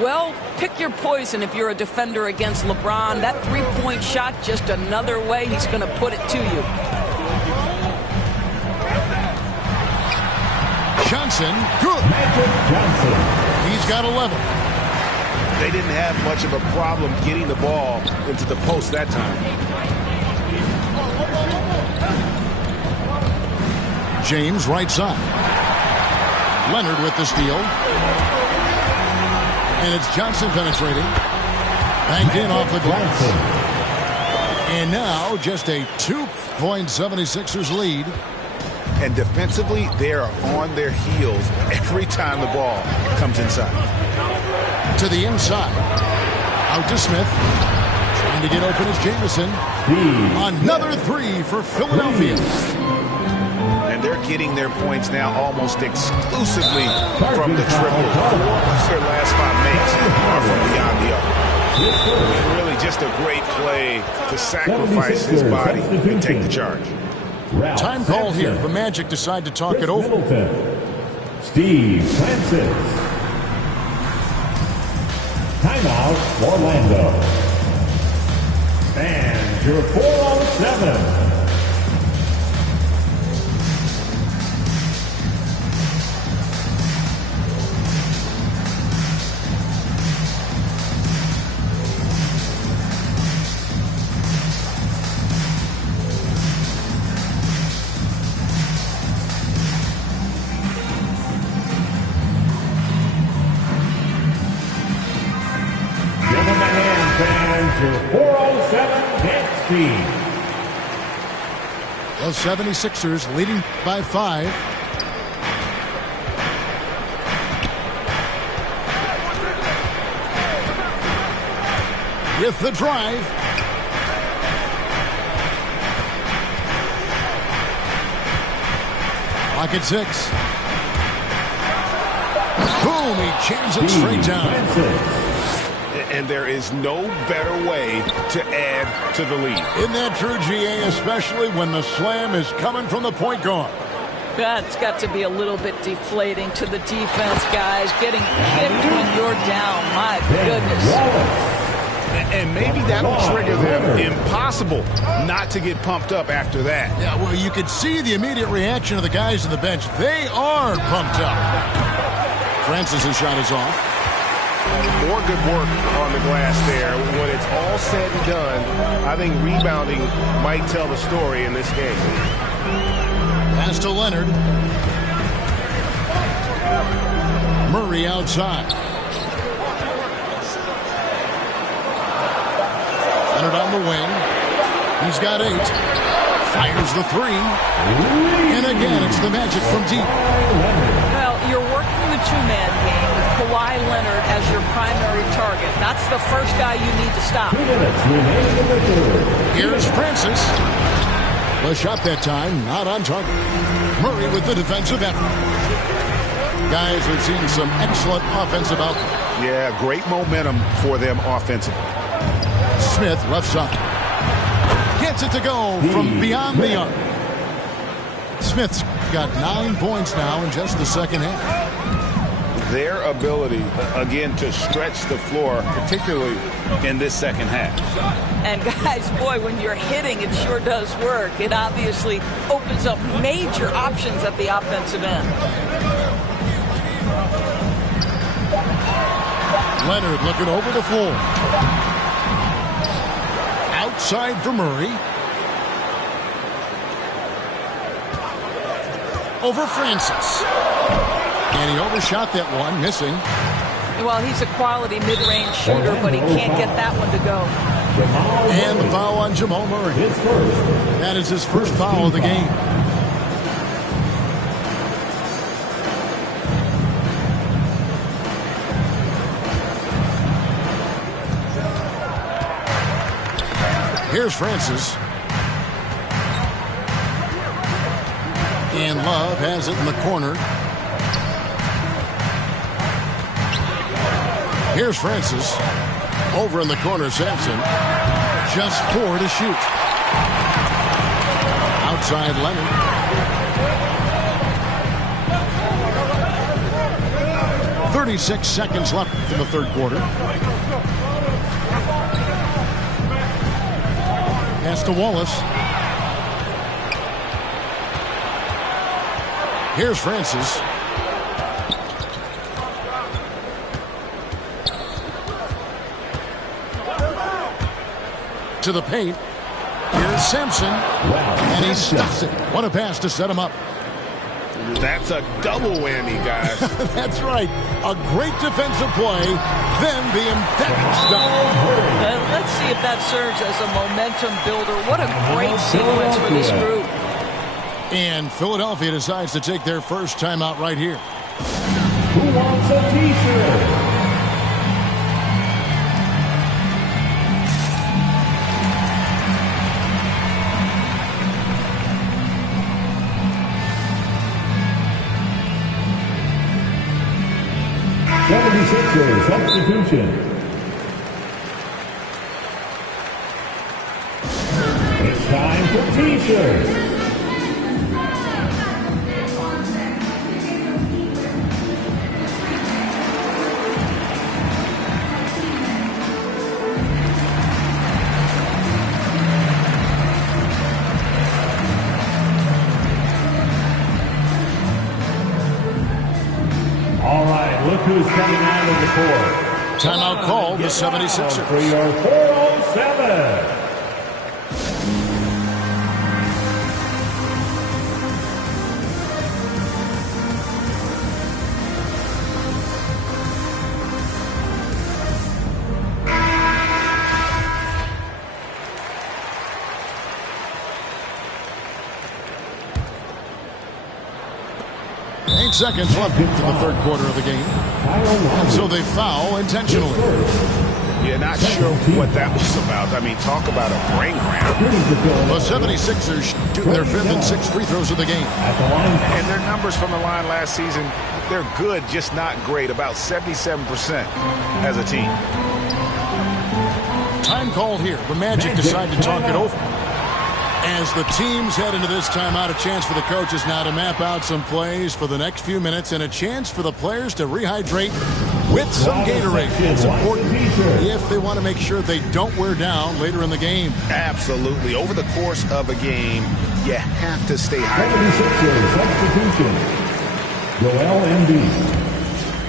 Well, pick your poison if you're a defender against LeBron. That three-point shot, just another way he's going to put it to you. Johnson, good. He's got 11. They didn't have much of a problem getting the ball into the post that time. James, right side. Leonard with the steal. And it's Johnson penetrating. Banked in off the glass. And now just a 2-point 76ers lead. And defensively, they are on their heels every time the ball comes inside. To the inside. Out to Smith. Trying to get open is Jamison. Another three for Philadelphia. And they're getting their points now almost exclusively from the triple. 4 of their last 5 makes are from beyond the arc. And really just a great play to sacrifice his body and take the charge. Time call here. The Magic decide to talk it over. Steve Francis. Timeout, Orlando. And your 4-on-7. The 76ers leading by 5. With the drive. Clock at 6. Boom, he jams it straight down. And there is no better way to add to the lead. Isn't that true, GA, especially when the slam is coming from the point guard? That's got to be a little bit deflating to the defense, guys. Getting kicked when you're down. My goodness. And maybe that'll trigger them. Impossible not to get pumped up after that. Yeah, well, you could see the immediate reaction of the guys on the bench. They are pumped up. Francis' shot is off. More good work on the glass there. When it's all said and done, I think rebounding might tell the story in this game. Pass to Leonard. Murray outside. Leonard on the wing. He's got 8. Fires the 3. And again, it's the Magic from deep. Well, you're working the two-man game with Kawhi Leonard as your primary target. That's the first guy you need to stop. Here's Francis. The shot that time, not on target. Murray with the defensive effort. Guys, we've seen some excellent offensive output. Yeah, great momentum for them offensively. Smith, left side. Gets it to go from beyond the arc. Smith's got 9 points now in just the second half. Their ability, again, to stretch the floor, particularly in this second half. And guys, boy, when you're hitting, it sure does work. It obviously opens up major options at the offensive end. Leonard looking over the floor. Outside for Murray. Over Francis. And he overshot that one, missing. Well, he's a quality mid-range shooter, but he can't get that one to go. And the foul on Jamal Murray. That is his first foul of the game. Here's Francis. And Love has it in the corner. Here's Francis. Over in the corner, Sampson. Just 4 to shoot. Outside Leonard. 36 seconds left in the third quarter. Pass to Wallace. Here's Francis. To the paint. Here's Sampson. And he stuffs it. What a pass to set him up. That's a double whammy, guys. That's right. A great defensive play, then the emphatic stop. Let's see if that serves as a momentum builder. What a great sequence for this group. And Philadelphia decides to take their first timeout right here. Who wants a T-shirt? '76ers substitution. It's time for T-shirts. All right, look who's coming out of the court. Timeout call, the 76ers. For your 407. Seconds left in the third quarter of the game. And so they foul intentionally. Yeah, not sure what that was about. I mean, talk about a brain cramp. The 76ers shooting their 5th and 6th free throws of the game. And their numbers from the line last season, they're good, just not great. About 77% as a team. Time called here. The Magic decide to talk it over. As the teams head into this timeout, a chance for the coaches now to map out some plays for the next few minutes and a chance for the players to rehydrate with some Gatorade. It's important if they want to make sure they don't wear down later in the game. Absolutely. Over the course of a game, you have to stay hydrated. 76ers substitution. Joel Embiid.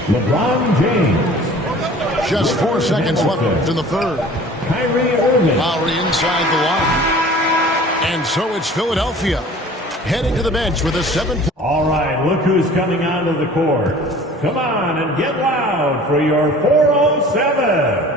LeBron James. Just 4 seconds left in the third. Kyrie Irving. Lowry inside the line. And so it's Philadelphia heading to the bench with a 7. All right, look who's coming onto the court. Come on and get loud for your 407.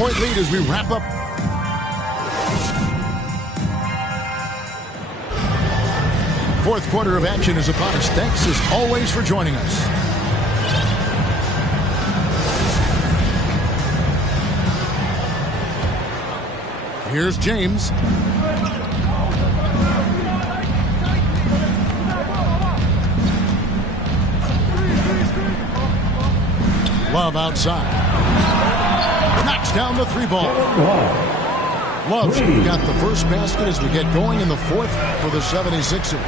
Point lead as we wrap up. Fourth quarter of action is upon us. Thanks as always for joining us. Here's James. Love outside. Knocks down the 3 ball. Love's got the first basket as we get going in the fourth for the 76ers.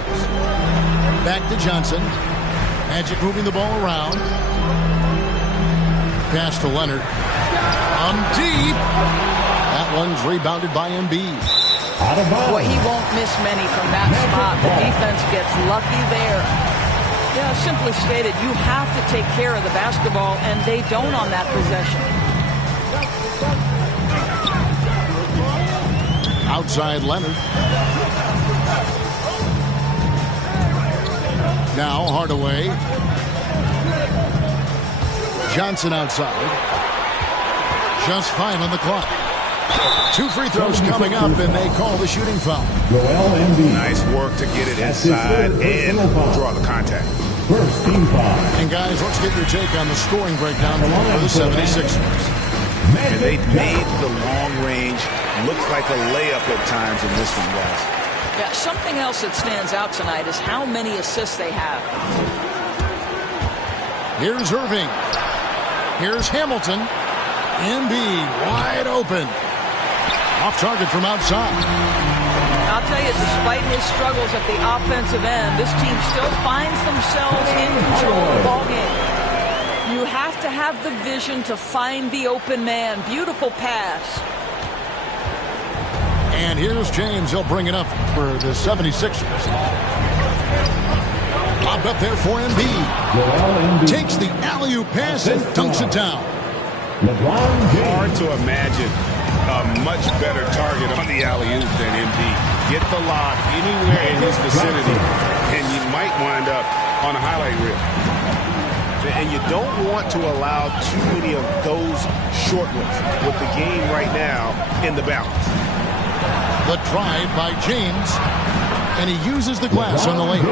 Back to Johnson. Magic moving the ball around. Pass to Leonard. Deep. That one's rebounded by Embiid. Boy, he won't miss many from that spot. The defense gets lucky there. Yeah, simply stated, you have to take care of the basketball, and they don't on that possession. Outside Leonard. Now Hardaway. Johnson outside. Just 5 on the clock. 2 free throws coming up, and they call the shooting foul. Nice work to get it inside and draw the contact. First team foul. And guys, let's get your take on the scoring breakdown for the 76ers. And they've made the long range look like a layup at times in this one, guys. Yeah, something else that stands out tonight is how many assists they have. Here's Irving. Here's Hamilton. Embiid wide open. Off target from outside. I'll tell you, despite his struggles at the offensive end, this team still finds themselves in control of the ball game. You have to have the vision to find the open man. Beautiful pass. And here's James. He'll bring it up for the 76ers. Lobbed up there for Embiid. Takes the alley-oop pass and dunks it down. Hard to imagine a much better target on the alley-oop than Embiid. Get the lob anywhere in his vicinity, and you might wind up on a highlight reel. And you don't want to allow too many of those short ones with the game right now in the balance. The drive by James, and he uses the glass on the lane.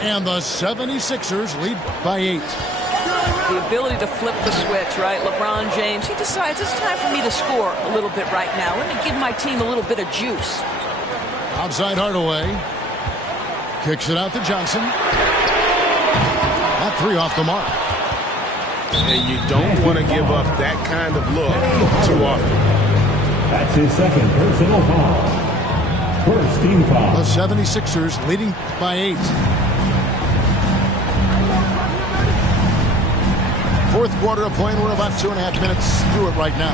And the 76ers lead by 8. The ability to flip the switch, right? LeBron James, he decides it's time for me to score a little bit right now. Let me give my team a little bit of juice. Outside Hardaway. Kicks it out to Johnson. That 3 off the mark. And you don't want to give up that kind of look too often. That's his second personal foul. First team foul. The 76ers leading by 8. Fourth quarter of play, and we're about 2.5 minutes through it right now.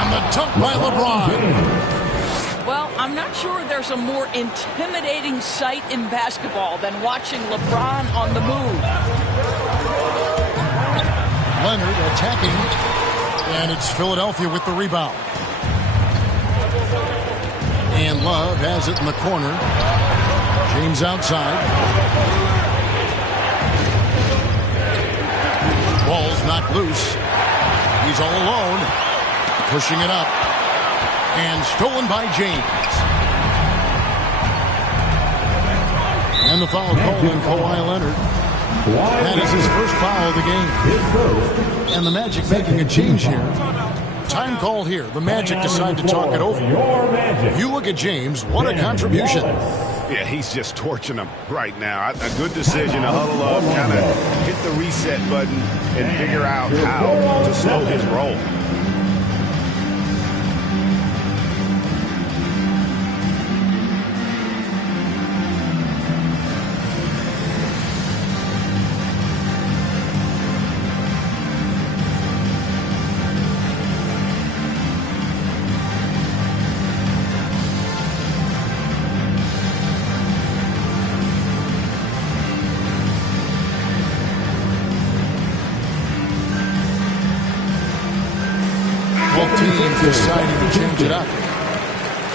And the dunk by LeBron. Well, I'm not sure there's a more intimidating sight in basketball than watching LeBron on the move. Leonard attacking, and it's Philadelphia with the rebound. And Love has it in the corner. James outside. Ball's knocked loose. He's all alone. Pushing it up. And stolen by James. And the foul called on Kawhi Leonard. That is his first foul of the game. And the Magic making a change here. Time call here. The Magic decide to talk it over. You look at James. What a contribution. Yeah, he's just torching them right now. A good decision to huddle up, kind of hit the reset button, and figure out how to slow his roll. Deciding to change it up.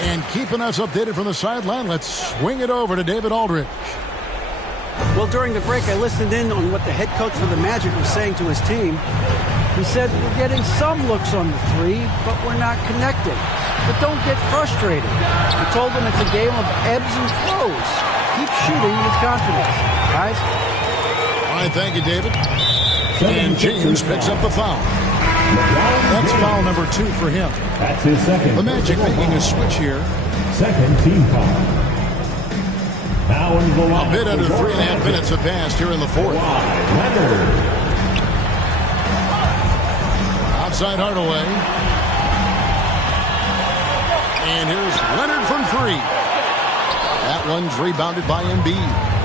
And keeping us updated from the sideline, let's swing it over to David Aldridge. Well, during the break, I listened in on what the head coach for the Magic was saying to his team. He said, we're getting some looks on the 3, but we're not connecting. But don't get frustrated. He told them it's a game of ebbs and flows. Keep shooting with confidence. Guys? All right, thank you, David. And James picks up the foul. That's foul number 2 for him. That's his second. The Magic making a switch here. Second team foul. Now in the line. A bit under 3.5 minutes have passed here in the fourth. Leonard. Outside Hardaway. And here's Leonard from 3. That one's rebounded by Embiid.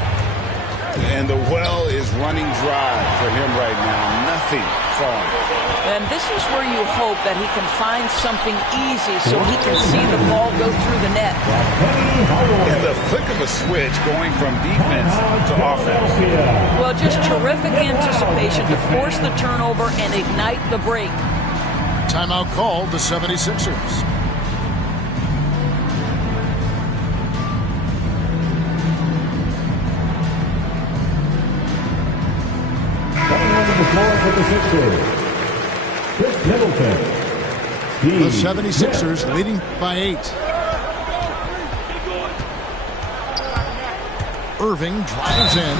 And the well is running dry for him right now. Nothing falling. And this is where you hope that he can find something easy so he can see the ball go through the net. And the flick of a switch going from defense to offense. Well, just terrific anticipation to force the turnover and ignite the break. Timeout called the 76ers. The 76ers leading by 8. Irving drives in.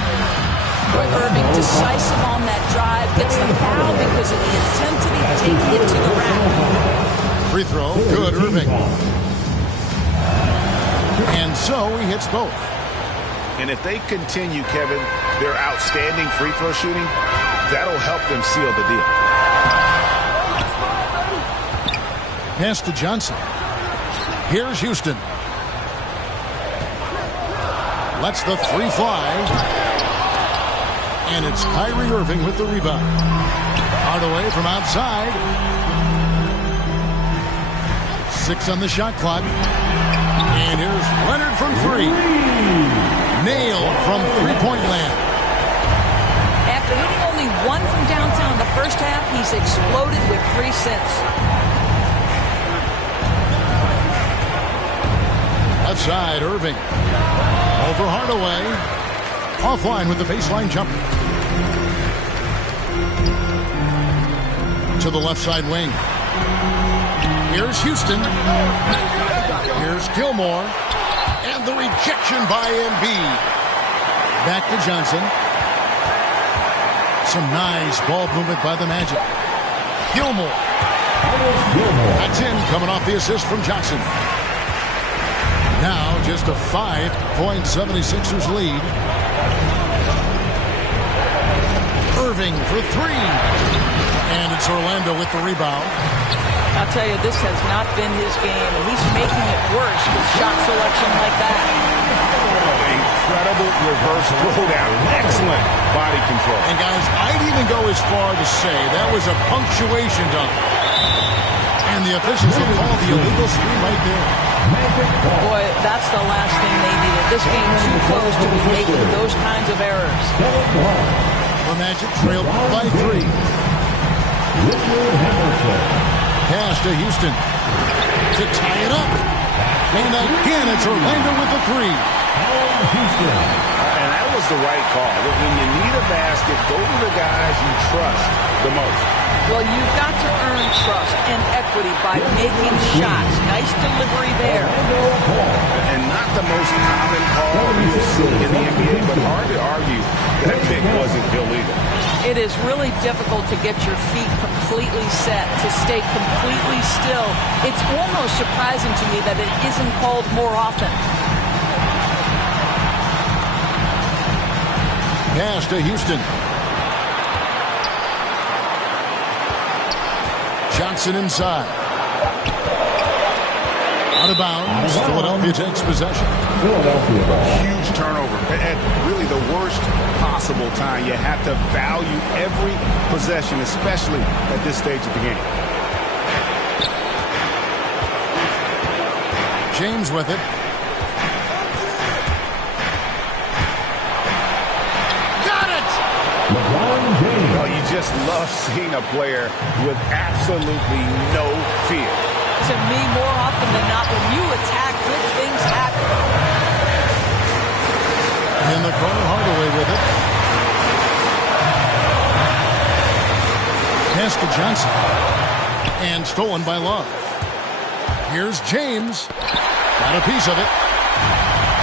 Irving decisive on that drive, gets the foul because of the intensity to take it to the rack. Free throw, good, Irving. And so he hits both. And if they continue, Kevin, their outstanding free throw shooting, that'll help them seal the deal. Pass to Johnson. Here's Houston. Lets the three fly. And it's Kyrie Irving with the rebound. Hardaway from outside. 6 on the shot clock. And here's Leonard from 3. Nailed from three-point land. After hitting only 1 from downtown in the first half, he's exploded with 3 since. Left side, Irving. Over Hardaway. Offline with the baseline jumper. To the left side wing. Here's Houston. Here's Gilmore. And the rejection by Embiid. Back to Johnson. Some nice ball movement by the Magic. Gilmore. That's in, coming off the assist from Johnson. Now just a 5-point 76ers lead. Irving for 3. And it's Orlando with the rebound. I'll tell you, this has not been his game, and he's making it worse with shot selection like that. Incredible reverse throwdown. Excellent body control. And guys, I'd even go as far to say that was a punctuation dunk. And the officials will call the illegal screen right there. Boy, that's the last thing they needed. This game too close to be making those kinds of errors. The Magic trailed by 3. Pass to Houston to tie it up. And again, it's Orlando with the 3. And that was the right call. When you need a basket, go to the guys you trust the most. Well, you've got to earn trust and equity by making shots. Nice delivery there. And not the most common call you see in the NBA, but hard to argue that pick wasn't illegal. It is really difficult to get your feet completely set, to stay completely still. It's almost surprising to me that it isn't called more often. Pass to Houston. Johnson inside. Out of bounds. Philadelphia takes possession. Huge turnover. At really the worst possible time. You have to value every possession, especially at this stage of the game. James with it. Got it! Well, you just love seeing a player with absolutely no fear. To me, more often than not, when you attack, good things happen. In the corner, Hardaway with it. Pass to Johnson. And stolen by Love. Here's James. Got a piece of it.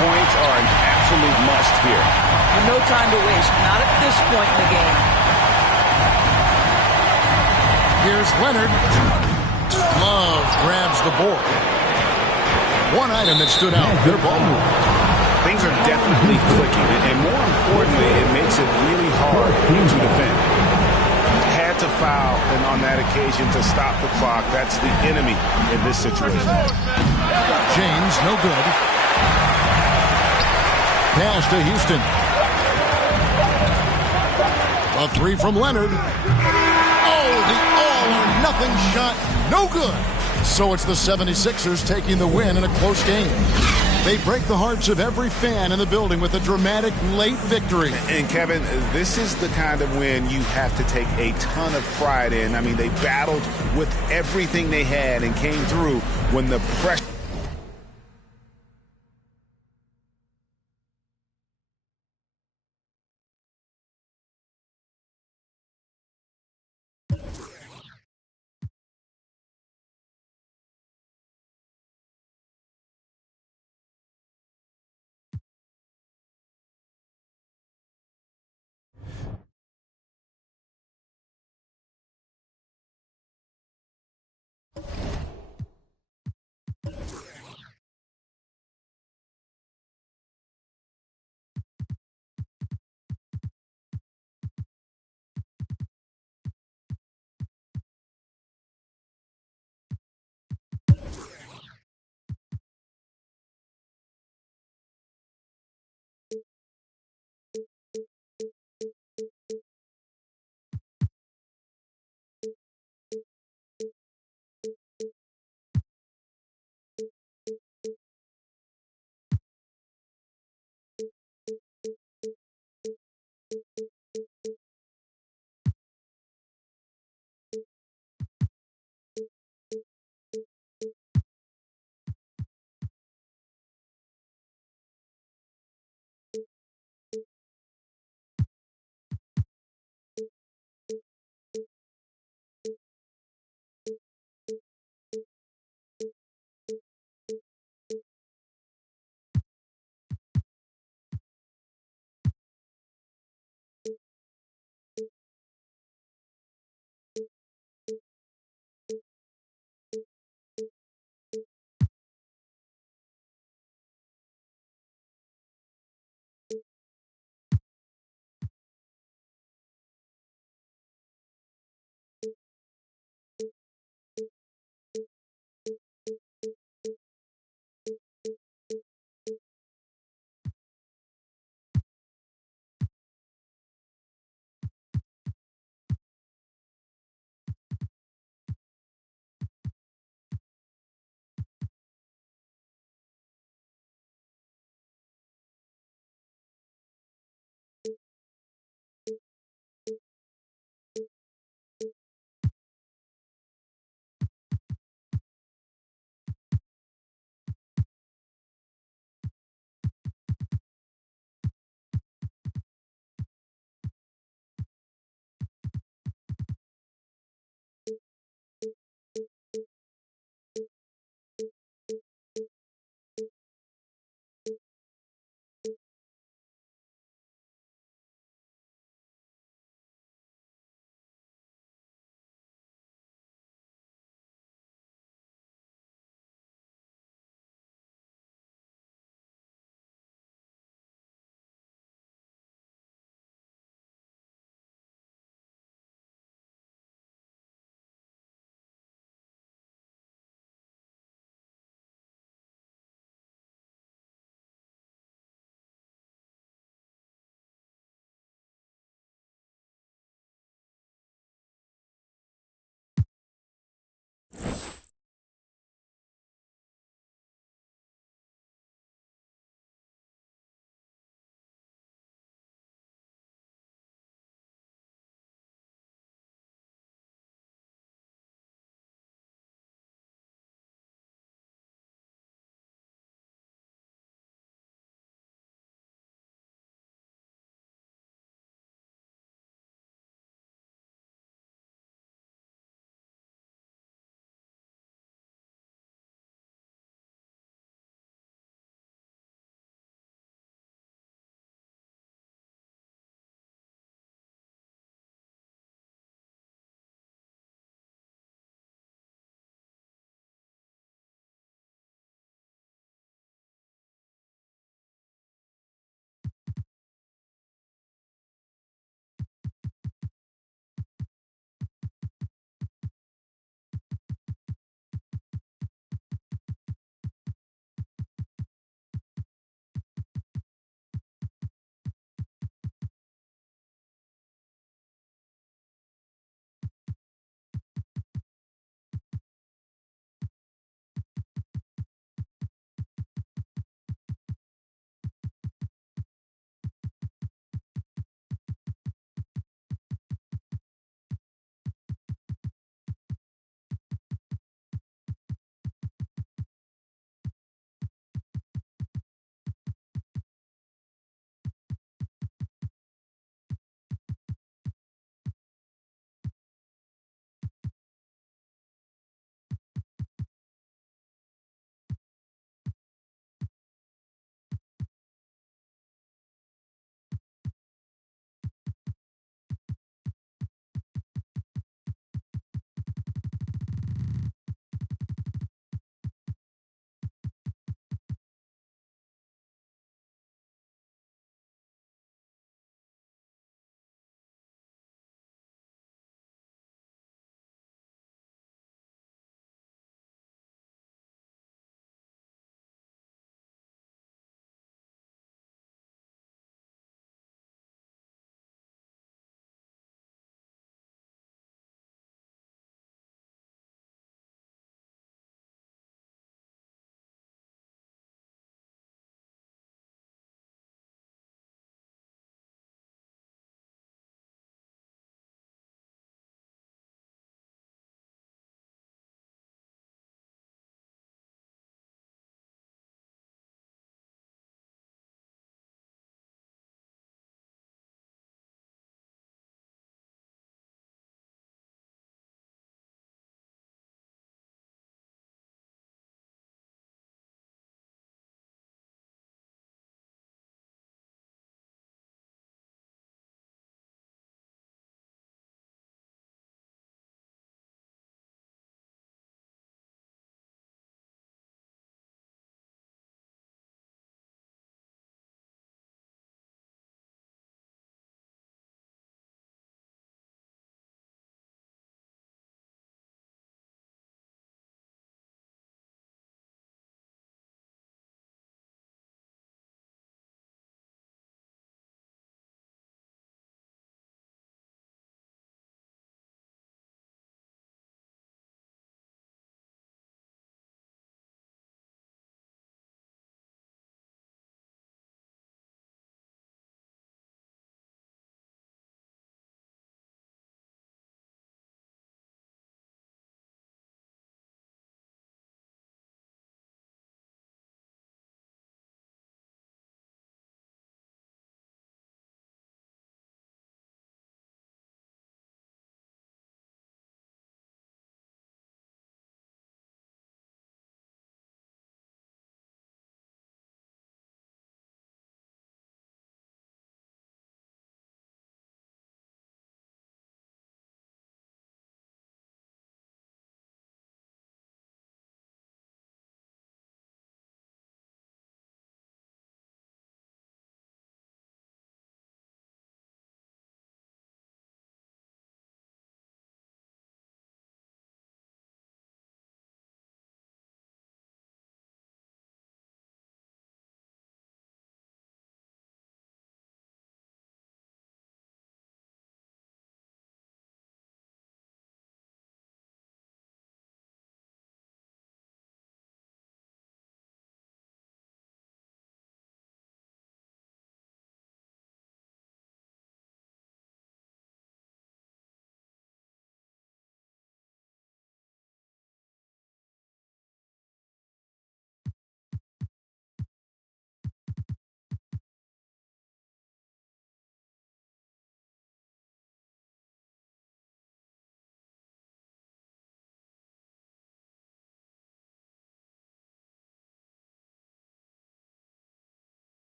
Points are an absolute must here. And no time to waste. Not at this point in the game. Here's Leonard. Love grabs the board. One item that stood out, their ball movement. Things are definitely clicking, and more importantly, it makes it really hard to defend. Had to foul, and on that occasion to stop the clock. That's the enemy in this situation. James, no good. Pass to Houston. A 3 from Leonard. Oh, the all-or-nothing shot, no good. So it's the 76ers taking the win in a close game. They break the hearts of every fan in the building with a dramatic late victory. And Kevin, this is the kind of win you have to take a ton of pride in. I mean, they battled with everything they had and came through when the pressure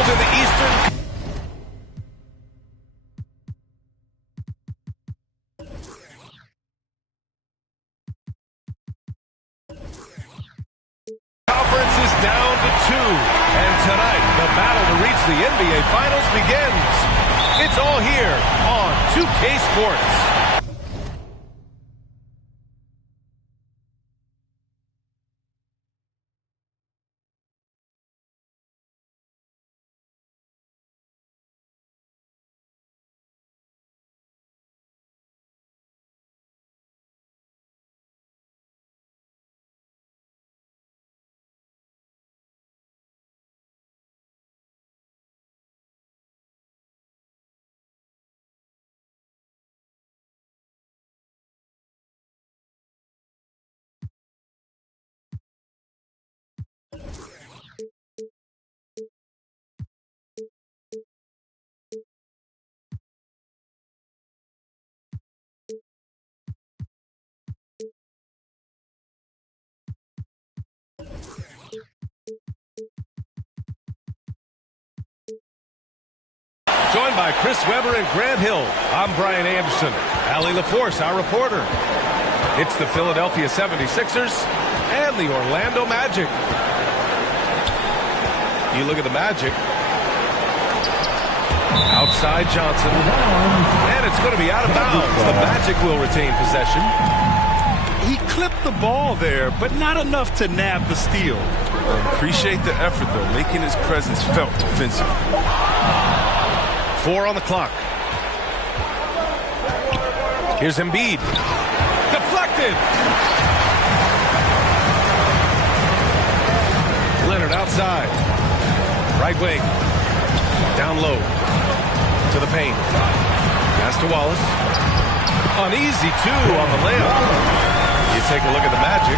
cold in the Eastern. Conference is down to 2. And tonight, the battle to reach the NBA Finals begins. It's all here on 2K Sports. Joined by Chris Webber and Grant Hill, I'm Brian Anderson. Allie LaForce, our reporter. It's the Philadelphia 76ers and the Orlando Magic. You look at the Magic. Outside Johnson. And it's going to be out of bounds. The Magic will retain possession. He clipped the ball there, but not enough to nab the steal. Appreciate the effort, though, making his presence felt offensively. 4 on the clock. Here's Embiid. Deflected. Leonard outside. Right wing. Down low. To the paint. Pass to Wallace. Uneasy, too, on the layup. You take a look at the Magic.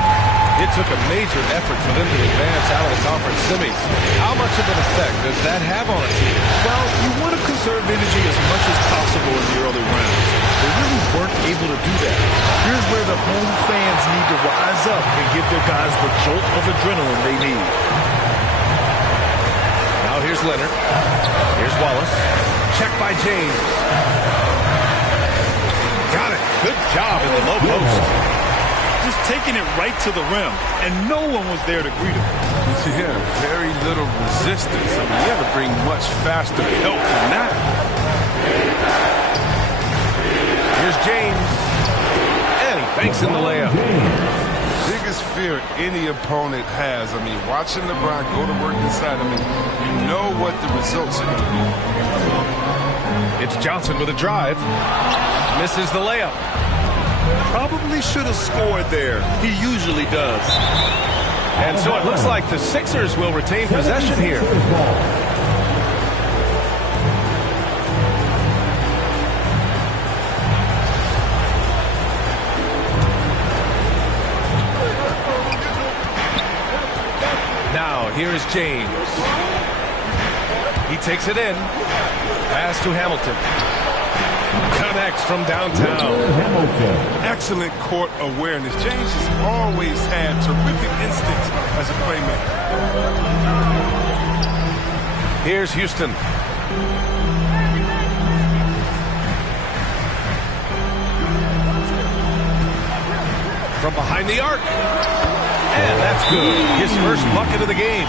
It took a major effort for them to advance out of the conference semis. How much of an effect does that have on a team? Well, you want to conserve energy as much as possible in the early rounds. They really weren't able to do that. Here's where the home fans need to rise up and give their guys the jolt of adrenaline they need. Now here's Leonard. Here's Wallace. Check by James. Got it. Good job in the low post. Just taking it right to the rim, and no one was there to greet him. Yeah, very little resistance. I mean, you have to bring much faster help than that. Here's James. And he banks in the layup. Biggest fear any opponent has. I mean, watching LeBron go to work inside, I mean, you know what the results are going to be. It's Johnson with a drive. Misses the layup. Probably should have scored there. He usually does. And so it looks like the Sixers will retain possession here. Now, here is James. He takes it in. Pass to Hamilton. Connects from downtown. Excellent court awareness. James has always had terrific instincts as a playmaker. Here's Houston. From behind the arc. And that's good. His first bucket of the game.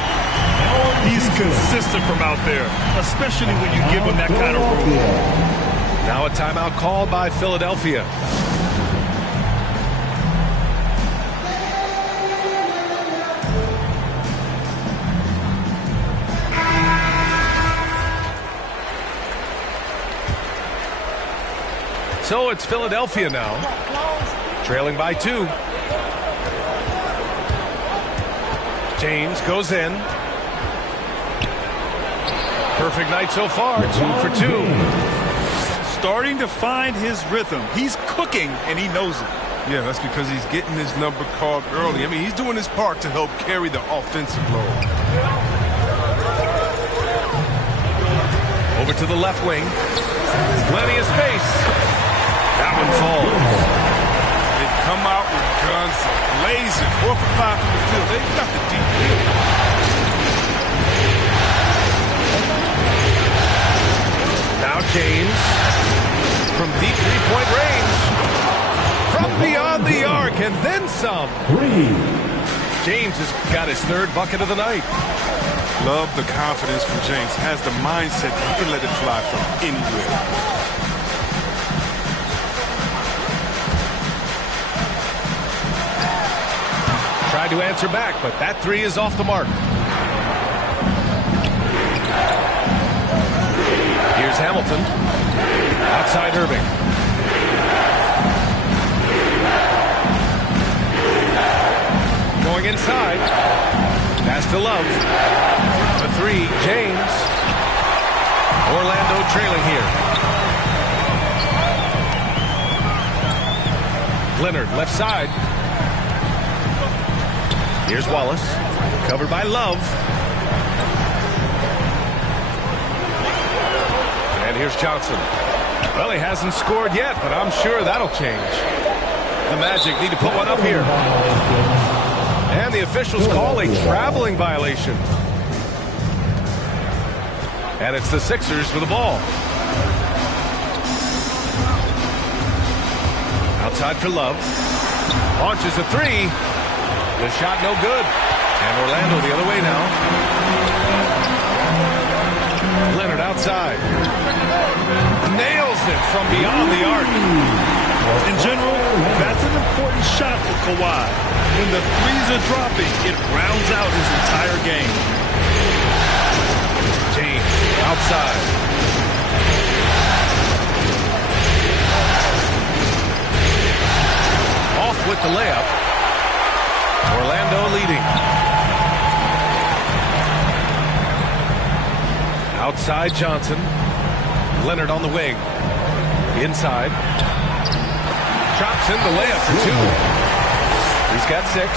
He's consistent from out there, especially when you give him that kind of room. Now a timeout called by Philadelphia. So it's Philadelphia now, trailing by 2. James goes in. Perfect night so far, 2 for 2. Starting to find his rhythm. He's cooking, and he knows it. Yeah, that's because he's getting his number called early. I mean, he's doing his part to help carry the offensive load. Over to the left wing. Plenty of space. That one falls. They've come out with guns blazing. 4 for 5 from the field. They've got the deep field. some. 3. James has got his third bucket of the night. Love the confidence from James. Has the mindset that he can let it fly from anywhere. Tried to answer back, but that three is off the mark. Here's Hamilton. Outside Irving. Going inside. Pass to Love. The three, James. Orlando trailing here. Leonard, left side. Here's Wallace. Covered by Love. And here's Johnson. Well, he hasn't scored yet, but I'm sure that'll change. The Magic need to put one up here. And the officials call a traveling violation. And it's the Sixers with the ball. Outside for Love. Launches a three. The shot no good. And Orlando the other way now. Leonard outside. Nails it from beyond the arc. In general, that's an important shot for Kawhi. When the threes are dropping, it rounds out his entire game. James outside. Off with the layup. Orlando leading. Outside Johnson. Leonard on the wing. Inside. Drops in the layup for two. He's got 6.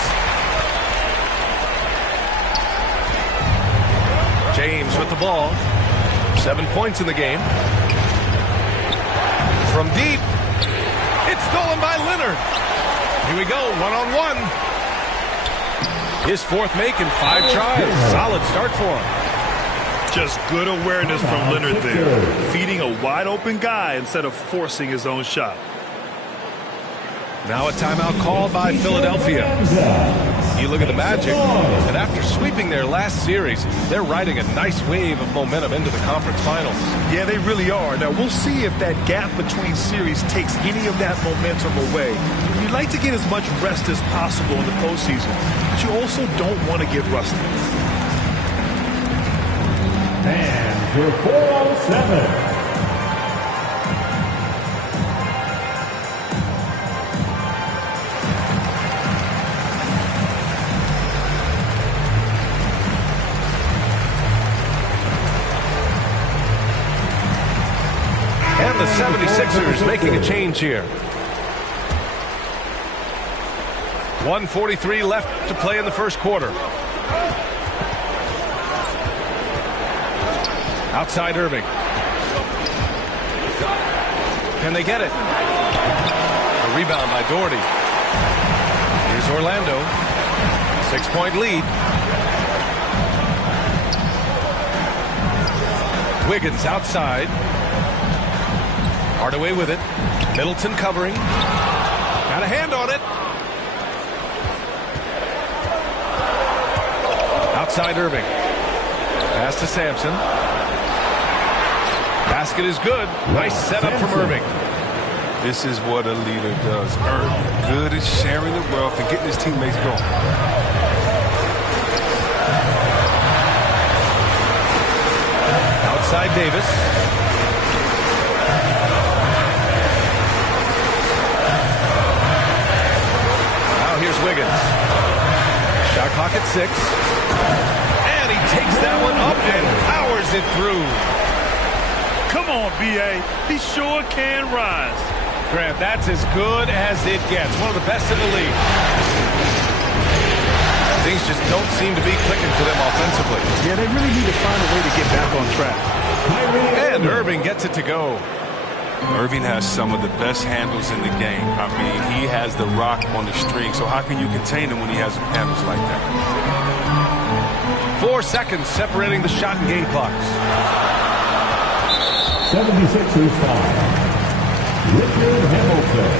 James with the ball. 7 points in the game. From deep. It's stolen by Leonard. Here we go, one-on-one. His fourth make in 5 tries. Solid start for him. Just good awareness from Leonard there. Feeding a wide-open guy instead of forcing his own shot. Now a timeout called by Philadelphia. You look at the Magic, and after sweeping their last series, they're riding a nice wave of momentum into the conference finals. Yeah, they really are. Now, we'll see if that gap between series takes any of that momentum away. You'd like to get as much rest as possible in the postseason, but you also don't want to get rusty. And for 407. And the 76ers making a change here. 1:43 left to play in the first quarter. Outside Irving. Can they get it? A rebound by Doherty. Here's Orlando. 6-point lead. Wiggins outside. Hardaway with it. Middleton covering. Got a hand on it. Outside Irving. Pass to Sampson. Basket is good. Nice setup from Irving. This is what a leader does. Irving, good at sharing the wealth and getting his teammates going. Outside Davis. Now here's Wiggins. Shot clock at 6. And he takes that one up and powers it through. Come on, B.A. He sure can rise. Grant, that's as good as it gets. One of the best in the league. Things just don't seem to be clicking for them offensively. Yeah, they really need to find a way to get back on track. And Irving gets it to go. Irving has some of the best handles in the game. I mean, he has the rock on the string, so how can you contain him when he has handles like that? 4 seconds separating the shot and game clocks. 76ers foul. Richard Hamilton.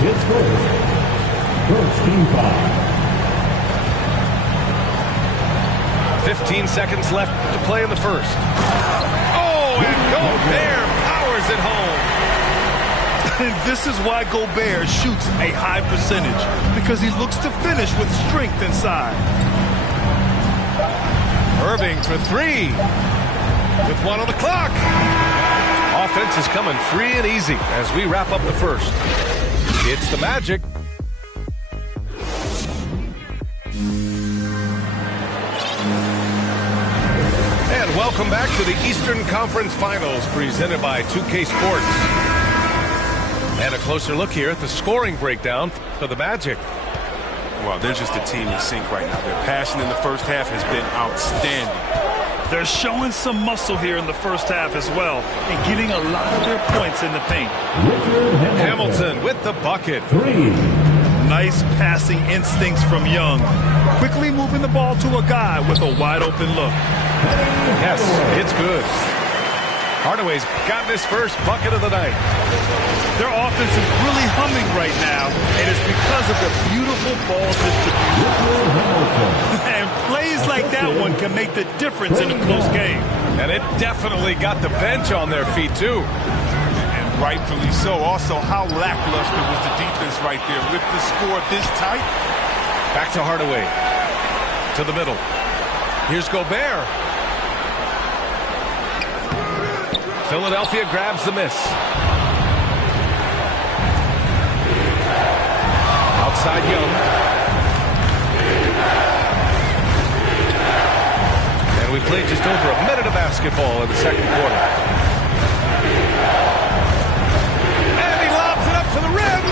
His first. First team foul. 15 seconds left to play in the first. Oh, and Gobert powers it home. And this is why Gobert shoots a high percentage, because he looks to finish with strength inside. Irving for three with one on the clock. Offense is coming free and easy as we wrap up the first. It's the Magic. And welcome back to the Eastern Conference Finals presented by 2K Sports. And a closer look here at the scoring breakdown for the Magic. Well, they're just a team in sync right now. Their passion in the first half has been outstanding. They're showing some muscle here in the first half as well and getting a lot of their points in the paint. Hamilton with the bucket. Three. Nice passing instincts from Young. Quickly moving the ball to a guy with a wide open look. Yes, it's good. Hardaway's gotten his first bucket of the night. Their offense is really humming right now, and it's because of the beautiful ball distribution. And plays like that one can make the difference in a close game. And it definitely got the bench on their feet, too. And rightfully so. Also, how lackluster was the defense right there with the score this tight? Back to Hardaway. To the middle. Here's Gobert. Philadelphia grabs the miss. Outside Young. And we played just over a minute of basketball in the second quarter. And he lobs it up to the rim.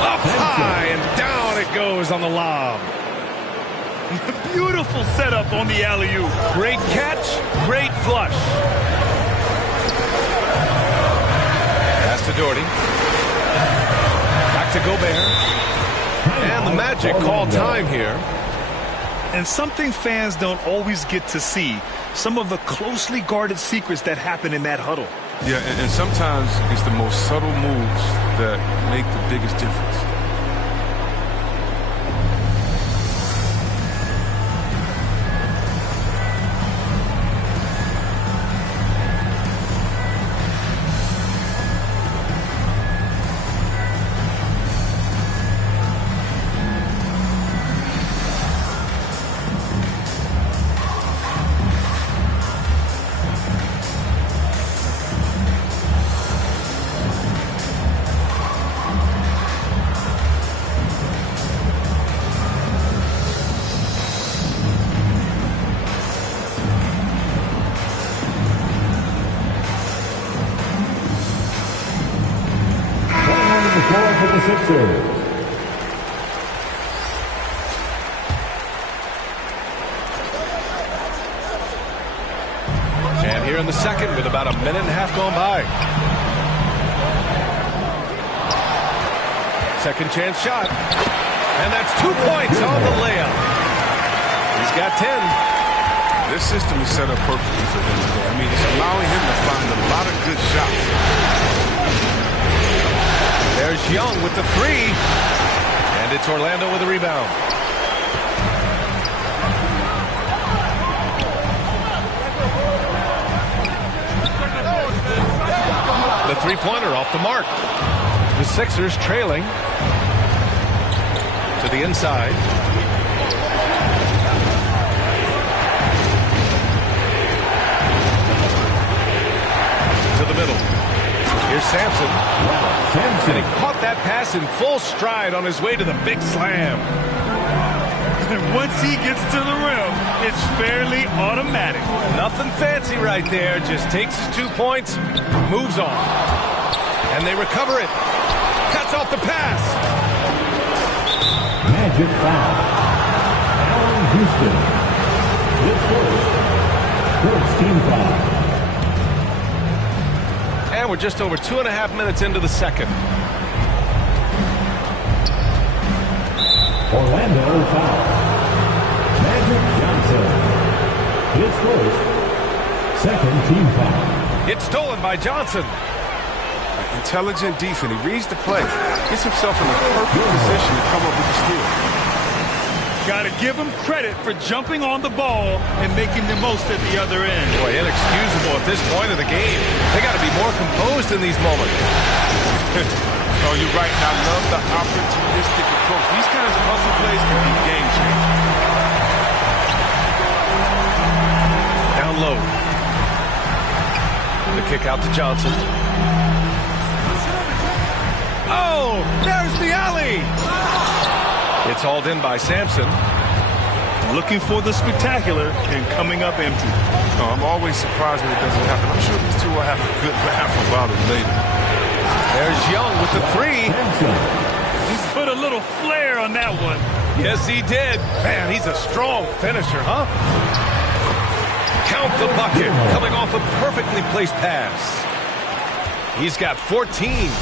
Up high and down it goes on the lob. Beautiful setup on the alley-oop. Great catch, great flush. Pass to Doherty. Back to Gobert. And the Magic call time here. And something fans don't always get to see, some of the closely guarded secrets that happen in that huddle. Yeah, and sometimes it's the most subtle moves that make the biggest difference. For the Sixers. And here in the second with about a minute and a half gone by. Second chance shot. And that's 2 points on the layup. He's got 10. This system is set up perfectly for him today. I mean, it's allowing him to find a lot of good shots. There's Young with the three. And it's Orlando with a rebound. The three-pointer off the mark. The Sixers trailing to the inside. To the middle. Here's Sampson. And he caught that pass in full stride on his way to the big slam. And once he gets to the rim, it's fairly automatic. Nothing fancy right there. Just takes his 2 points, moves on. And they recover it. Cuts off the pass. Magic foul. Allen Houston. His first team foul. And we're just over 2.5 minutes into the second. Orlando foul. Magic Johnson. His first. Second team foul. It's stolen by Johnson. And intelligent defense. He reads the play, gets himself in the perfect position to come up with the steal. Got to give him credit for jumping on the ball and making the most at the other end. Boy, inexcusable at this point of the game. They got to be more composed in these moments. Oh, you're right. And I love the opportunistic approach. These kinds of hustle plays can be game changers. Down low. The kick out to Johnson. Oh, there's the alley. It's hauled in by Sampson. Looking for the spectacular and coming up empty. No, I'm always surprised when it doesn't happen. I'm sure these two will have a good laugh about it later. There's Young with the three. He put a little flair on that one. Yes, he did. Man, he's a strong finisher, huh? Count the bucket. Coming off a perfectly placed pass. He's got 14.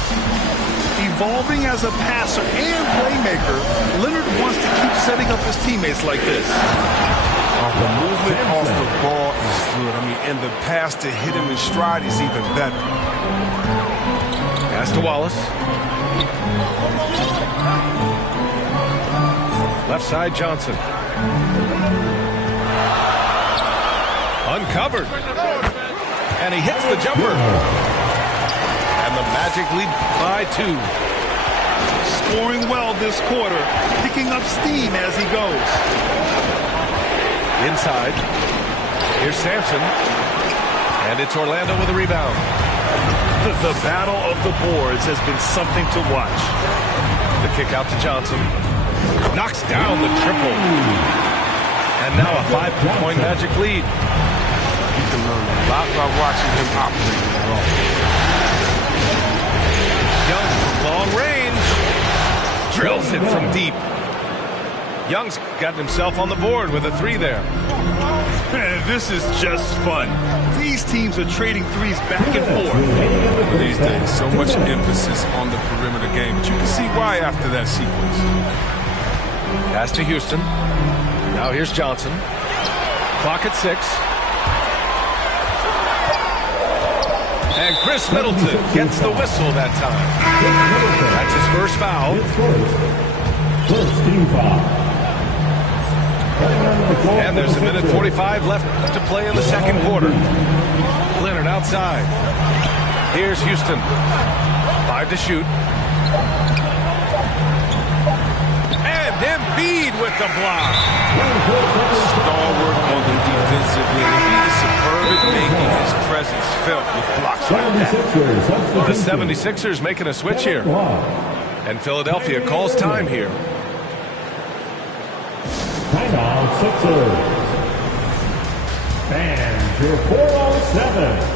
Evolving as a passer and playmaker, Leonard wants to keep setting up his teammates like this. The movement off the ball is good. I mean, and the pass to hit him in stride is even better. Pass to Wallace. Left side, Johnson. Uncovered. And he hits the jumper. And the Magic lead by 2. Scoring well this quarter, picking up steam as he goes. Inside. Here's Sampson. And it's Orlando with a rebound. The battle of the boards has been something to watch. The kick out to Johnson. Knocks down the triple. And now a 5-point Magic lead. You can learn a lot by watching him operate in that offense. Young from long range. Drills it from deep. Young's got himself on the board with a 3 there. This is just fun. These teams are trading threes back and forth. These days, so much emphasis on the perimeter game, but you can see why after that sequence. Pass to Houston. Now here's Johnson. Clock at 6. And Chris Middleton gets the whistle that time. That's his first foul. First team foul. And there's a minute 45 left to play in the second quarter. Leonard outside. Here's Houston. 5 to shoot. And Embiid with the block. Stalwart on the defensive end. Embiid is superb at making his presence felt with blocks like that. The 76ers making a switch here. And Philadelphia calls time here. Timeout, Sixers. And your 407.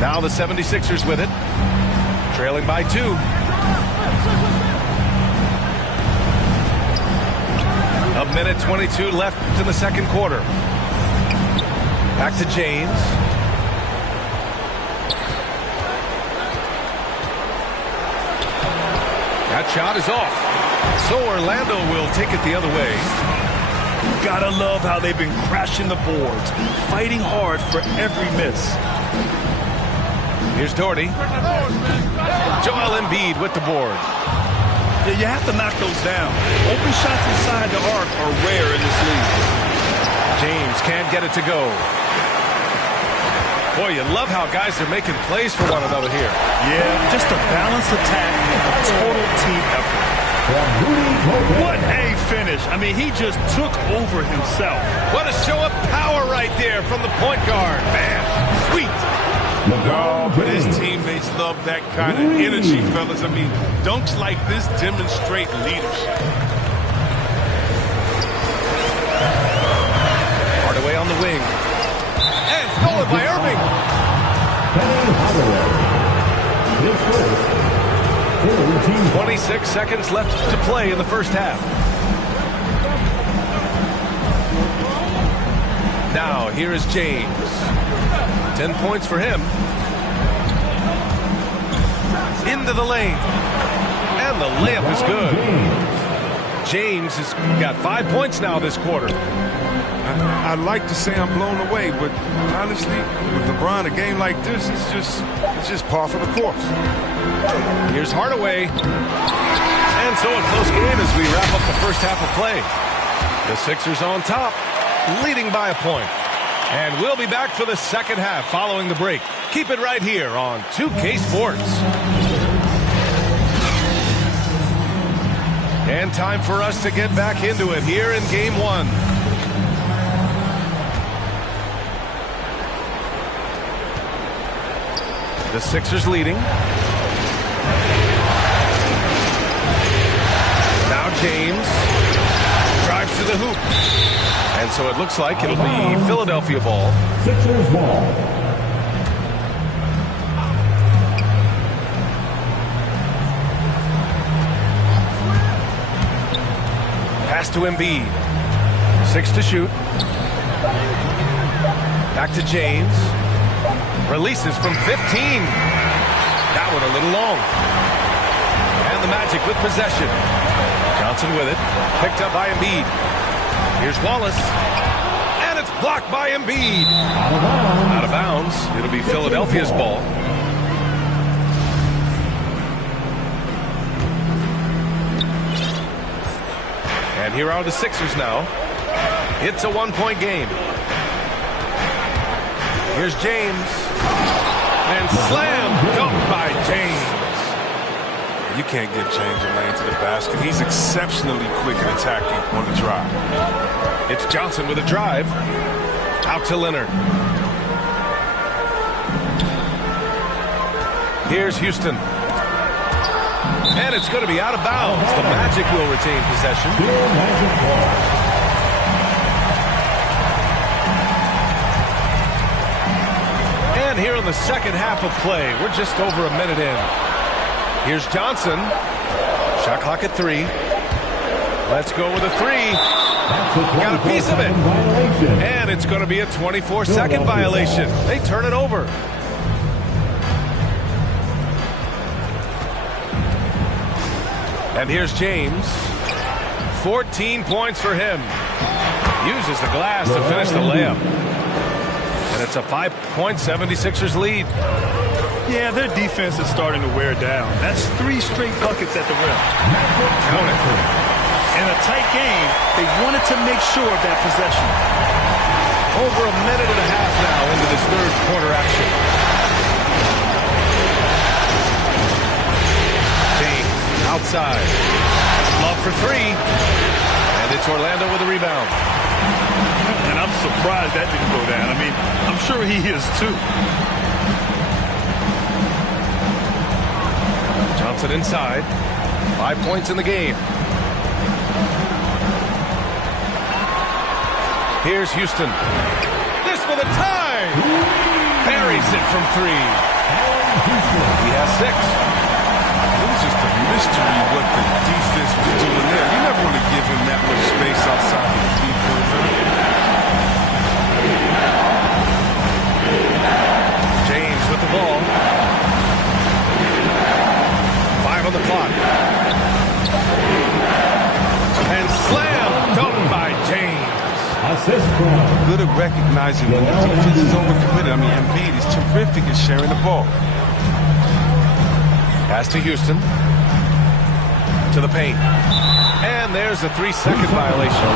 Now the 76ers with it, trailing by 2. A minute 22 left in the second quarter. Back to James. That shot is off. So Orlando will take it the other way. Gotta love how they've been crashing the boards, fighting hard for every miss. Here's Doherty. Joel Embiid with the board. Yeah, you have to knock those down. Open shots inside the arc are rare in this league. James can't get it to go. Boy, you love how guys are making plays for one another here. Yeah, just a balanced attack and a total team effort. What a finish. I mean, he just took over himself. What a show of power right there from the point guard. Man, sweet. No, but his teammates love that kind of energy, fellas. I mean, dunks like this demonstrate leadership. Hardaway on the wing. And stolen by Irving. 26 seconds left to play in the first half. Now, here is James. 10 points for him. Into the lane. And the layup is good. James has got 5 points now this quarter. I'd like to say I'm blown away, but honestly, with LeBron, a game like this, it's just par for the course. Here's Hardaway. And so a close game as we wrap up the first half of play. The Sixers on top, leading by a point. And we'll be back for the second half following the break. Keep it right here on 2K Sports. And time for us to get back into it here in Game 1. The Sixers leading. Now James drives to the hoop. And so it looks like it'll be Philadelphia ball. Sixers ball. Pass to Embiid. 6 to shoot. Back to James. Releases from 15. That one a little long. And the Magic with possession. Johnson with it. Picked up by Embiid. Here's Wallace. And it's blocked by Embiid. Out of bounds. It'll be Philadelphia's ball. And here are the Sixers now. It's a one-point game. Here's James. And slam dunked by James. You can't get James a lane to the basket. He's exceptionally quick and attacking on the drive. It's Johnson with a drive. Out to Leonard. Here's Houston. And it's going to be out of bounds. The Magic will retain possession. And here in the second half of play, we're just over a minute in. Here's Johnson. Shot clock at 3. Let's go with a 3. Got a piece of it. And it's going to be a 24-second violation. They turn it over. And here's James. 14 points for him. Uses the glass to finish the layup. And it's a 5-point 76ers lead. Yeah, their defense is starting to wear down. That's 3 straight buckets at the rim. Count it. In a tight game, they wanted to make sure of that possession. Over a minute and a half now into this third quarter action. James outside. Love for 3. And it's Orlando with a rebound. And I'm surprised that didn't go down. I mean, I'm sure he is too. Johnson inside. 5 points in the game. Here's Houston. This for the tie. Buries it from 3. He has 6. It was just a mystery what the defense was doing there. You never want to give him that much space outside of the defense. James with the ball. 5 on the clock. And slam dunked by James. Good at recognizing when the defense is overcommitted. I mean, Embiid is terrific at sharing the ball. Pass to Houston. To the paint. And there's a 3-second violation.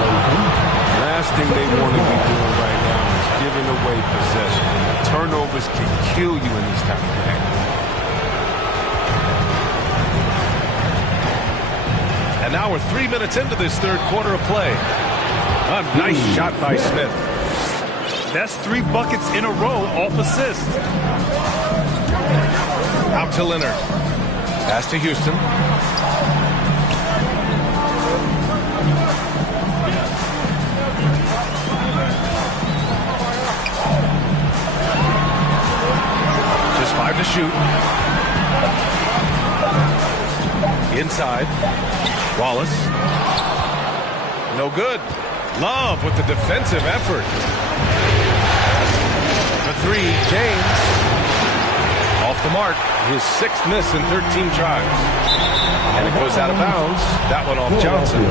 Last thing they want to be doing right now is giving away possession. Turnovers can kill you in this type of game. And now we're 3 minutes into this third quarter of play. A nice shot by Smith. That's 3 buckets in a row off assist. Out to Leonard. Pass to Houston. Just 5 to shoot. Inside. Wallace. No good. Love with the defensive effort. The 3, James. Off the mark. His 6th miss in 13 tries. And it goes out of bounds. That one off Johnson.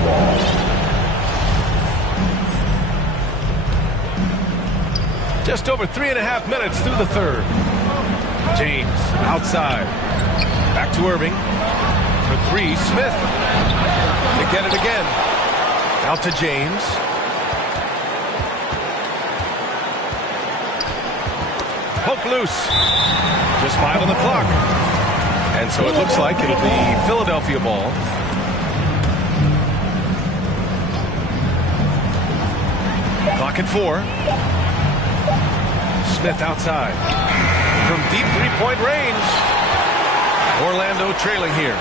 Just over 3.5 minutes through the third. James outside. Back to Irving. For 3, Smith. They get it again. Out to James. Poke loose. Just 5 on the clock. And so it looks like it'll be Philadelphia ball. Clock at 4. Smith outside. From deep three-point range. Orlando trailing here.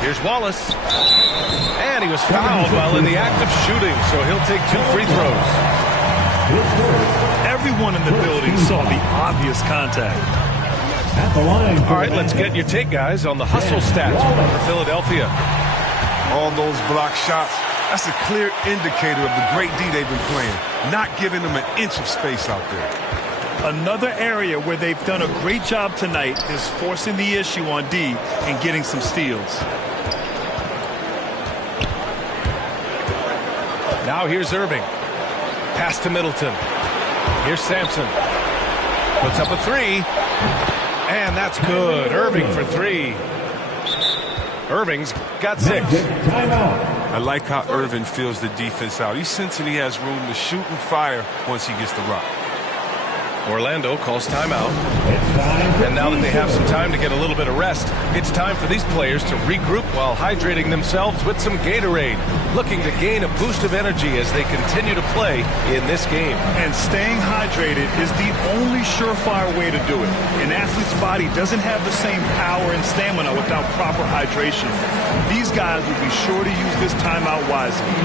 Here's Wallace. And he was fouled while in the act of shooting, so he'll take 2 free throws. Everyone in the building saw the obvious contact. At the line. All right, let's get your take, guys, on the hustle stats for Philadelphia. All those block shots, that's a clear indicator of the great D they've been playing, not giving them an inch of space out there. Another area where they've done a great job tonight is forcing the issue on D and getting some steals. Now here's Irving. Pass to Middleton. Here's Sampson. Puts up a 3. And that's good. Irving for 3. Irving's got 6. I like how Irving fills the defense out. He's sensing he has room to shoot and fire once he gets the rock. Orlando calls timeout. And now that they have some time to get a little bit of rest, it's time for these players to regroup while hydrating themselves with some Gatorade, looking to gain a boost of energy as they continue to play in this game. And staying hydrated is the only surefire way to do it. An athlete's body doesn't have the same power and stamina without proper hydration. These guys will be sure to use this timeout wisely.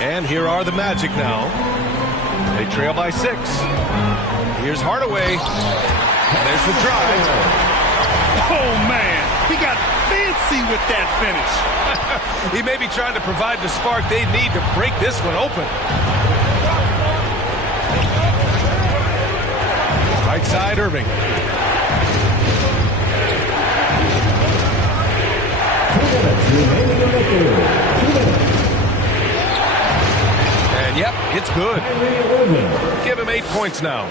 And here are the Magic now. They trail by 6. Here's Hardaway. There's the drive. Oh, man. He got fancy with that finish. He may be trying to provide the spark they need to break this one open. Right side, Irving. And yep, it's good. Give him 8 points now.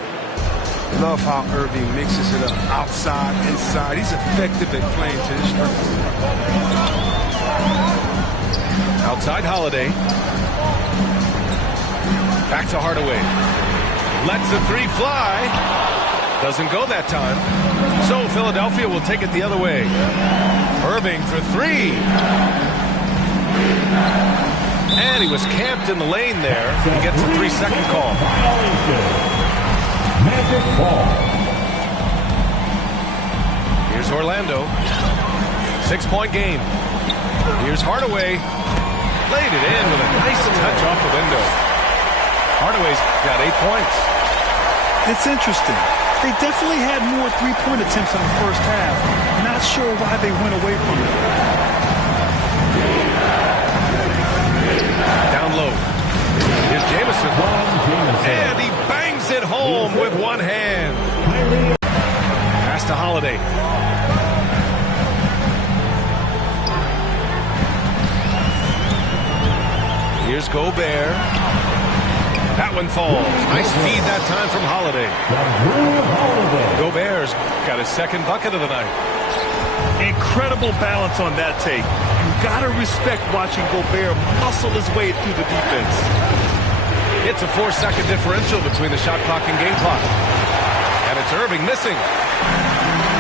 Love how Irving mixes it up outside, inside. He's effective at playing to his strengths. Outside Holiday. Back to Hardaway. Lets the 3 fly. Doesn't go that time. So Philadelphia will take it the other way. Irving for 3. And he was camped in the lane there. He gets a 3-second call. Magic ball. Here's Orlando. 6-point game. Here's Hardaway. Laid it in with a nice touch off the window. Hardaway's got 8 points. It's interesting. They definitely had more three-point attempts in the first half. Not sure why they went away from it. Down low. Here's Jamison. And he bangs it home with one hand. Pass to Holiday. Here's Gobert. That one falls. Nice feed that time from Holiday. Gobert's got his second bucket of the night. Incredible balance on that take. You gotta respect watching Gobert muscle his way through the defense. It's a 4-second differential between the shot clock and game clock. And it's Irving missing.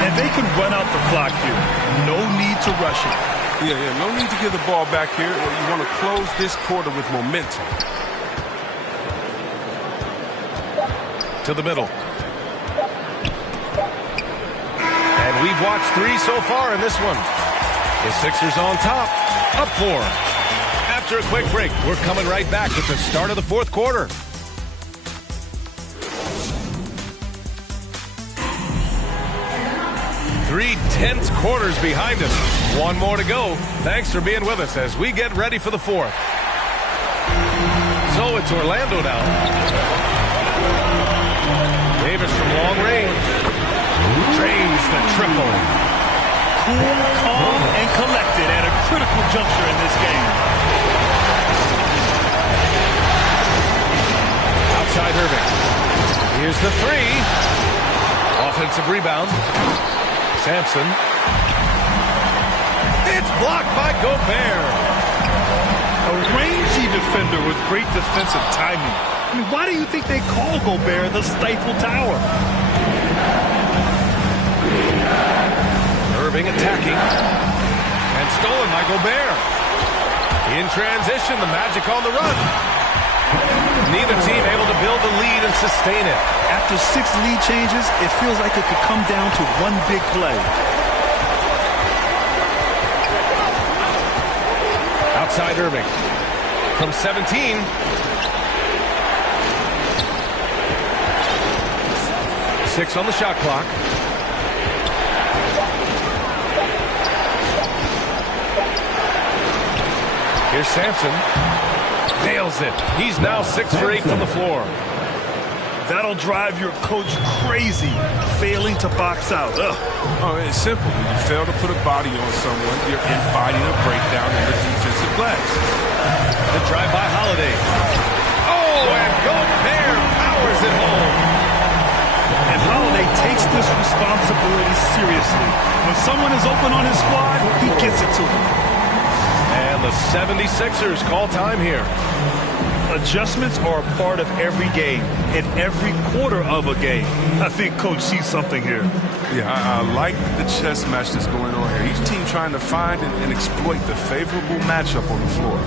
And they can run out the clock here. No need to rush it. Yeah, no need to give the ball back here. You want to close this quarter with momentum. To the middle. And we've watched 3 so far in this one. The Sixers on top. Up 4. After a quick break, we're coming right back with the start of the fourth quarter. Three tense quarters behind us. One more to go. Thanks for being with us as we get ready for the fourth. So it's Orlando now. Davis from long range. Drains the triple. Cool, calm, and collected at a critical juncture in this game. Outside Irving. Here's the 3. Offensive rebound. Sampson. It's blocked by Gobert. A rangy defender with great defensive timing. I mean, why do you think they call Gobert the Stifle Tower? Irving attacking. And stolen by Gobert. In transition, the Magic on the run. Neither team able to build the lead and sustain it. After 6 lead changes, it feels like it could come down to one big play. Outside Irving. From 17. Six on the shot clock. Here's Sampson. Nails it. He's now 6 for 8 from the floor. That'll drive your coach crazy, failing to box out. Ugh. Oh, it's simple. When you fail to put a body on someone, you're inviting a breakdown in the defensive glass. The drive by Holiday. Oh, and Gobert powers it home. And Holiday takes this responsibility seriously. When someone is open on his squad, he gets it to them. And the 76ers call time here. Adjustments are a part of every game, in every quarter of a game. I think Coach sees something here. Yeah, I like the chess match that's going on here. Each team trying to find and exploit the favorable matchup on the floor.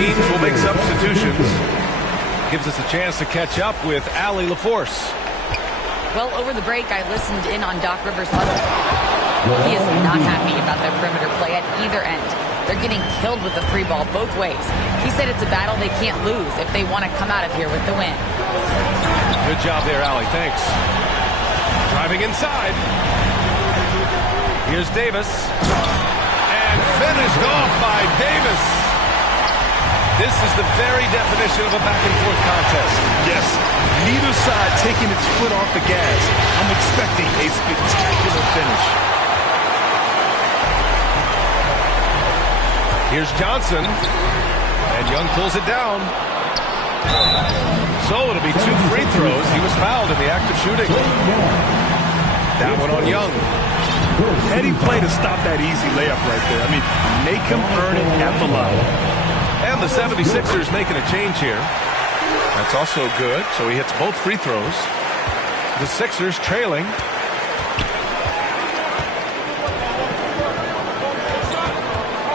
Teams will make substitutions. Gives us a chance to catch up with Allie LaForce. Well, over the break, I listened in on Doc Rivers' huddle. He is not happy about their perimeter play at either end. They're getting killed with the 3 ball both ways. He said it's a battle they can't lose if they want to come out of here with the win. Good job there, Allie. Thanks. Driving inside. Here's Davis. And finished off by Davis. This is the very definition of a back-and-forth contest. Yes, neither side taking its foot off the gas. I'm expecting a spectacular finish. Here's Johnson. And Young pulls it down. So it'll be 2 free throws. He was fouled in the act of shooting. That one on Young. Heady play to stop that easy layup right there. I mean, make him earn it at the line. And the 76ers making a change here. That's also good. So he hits both free throws. The Sixers trailing.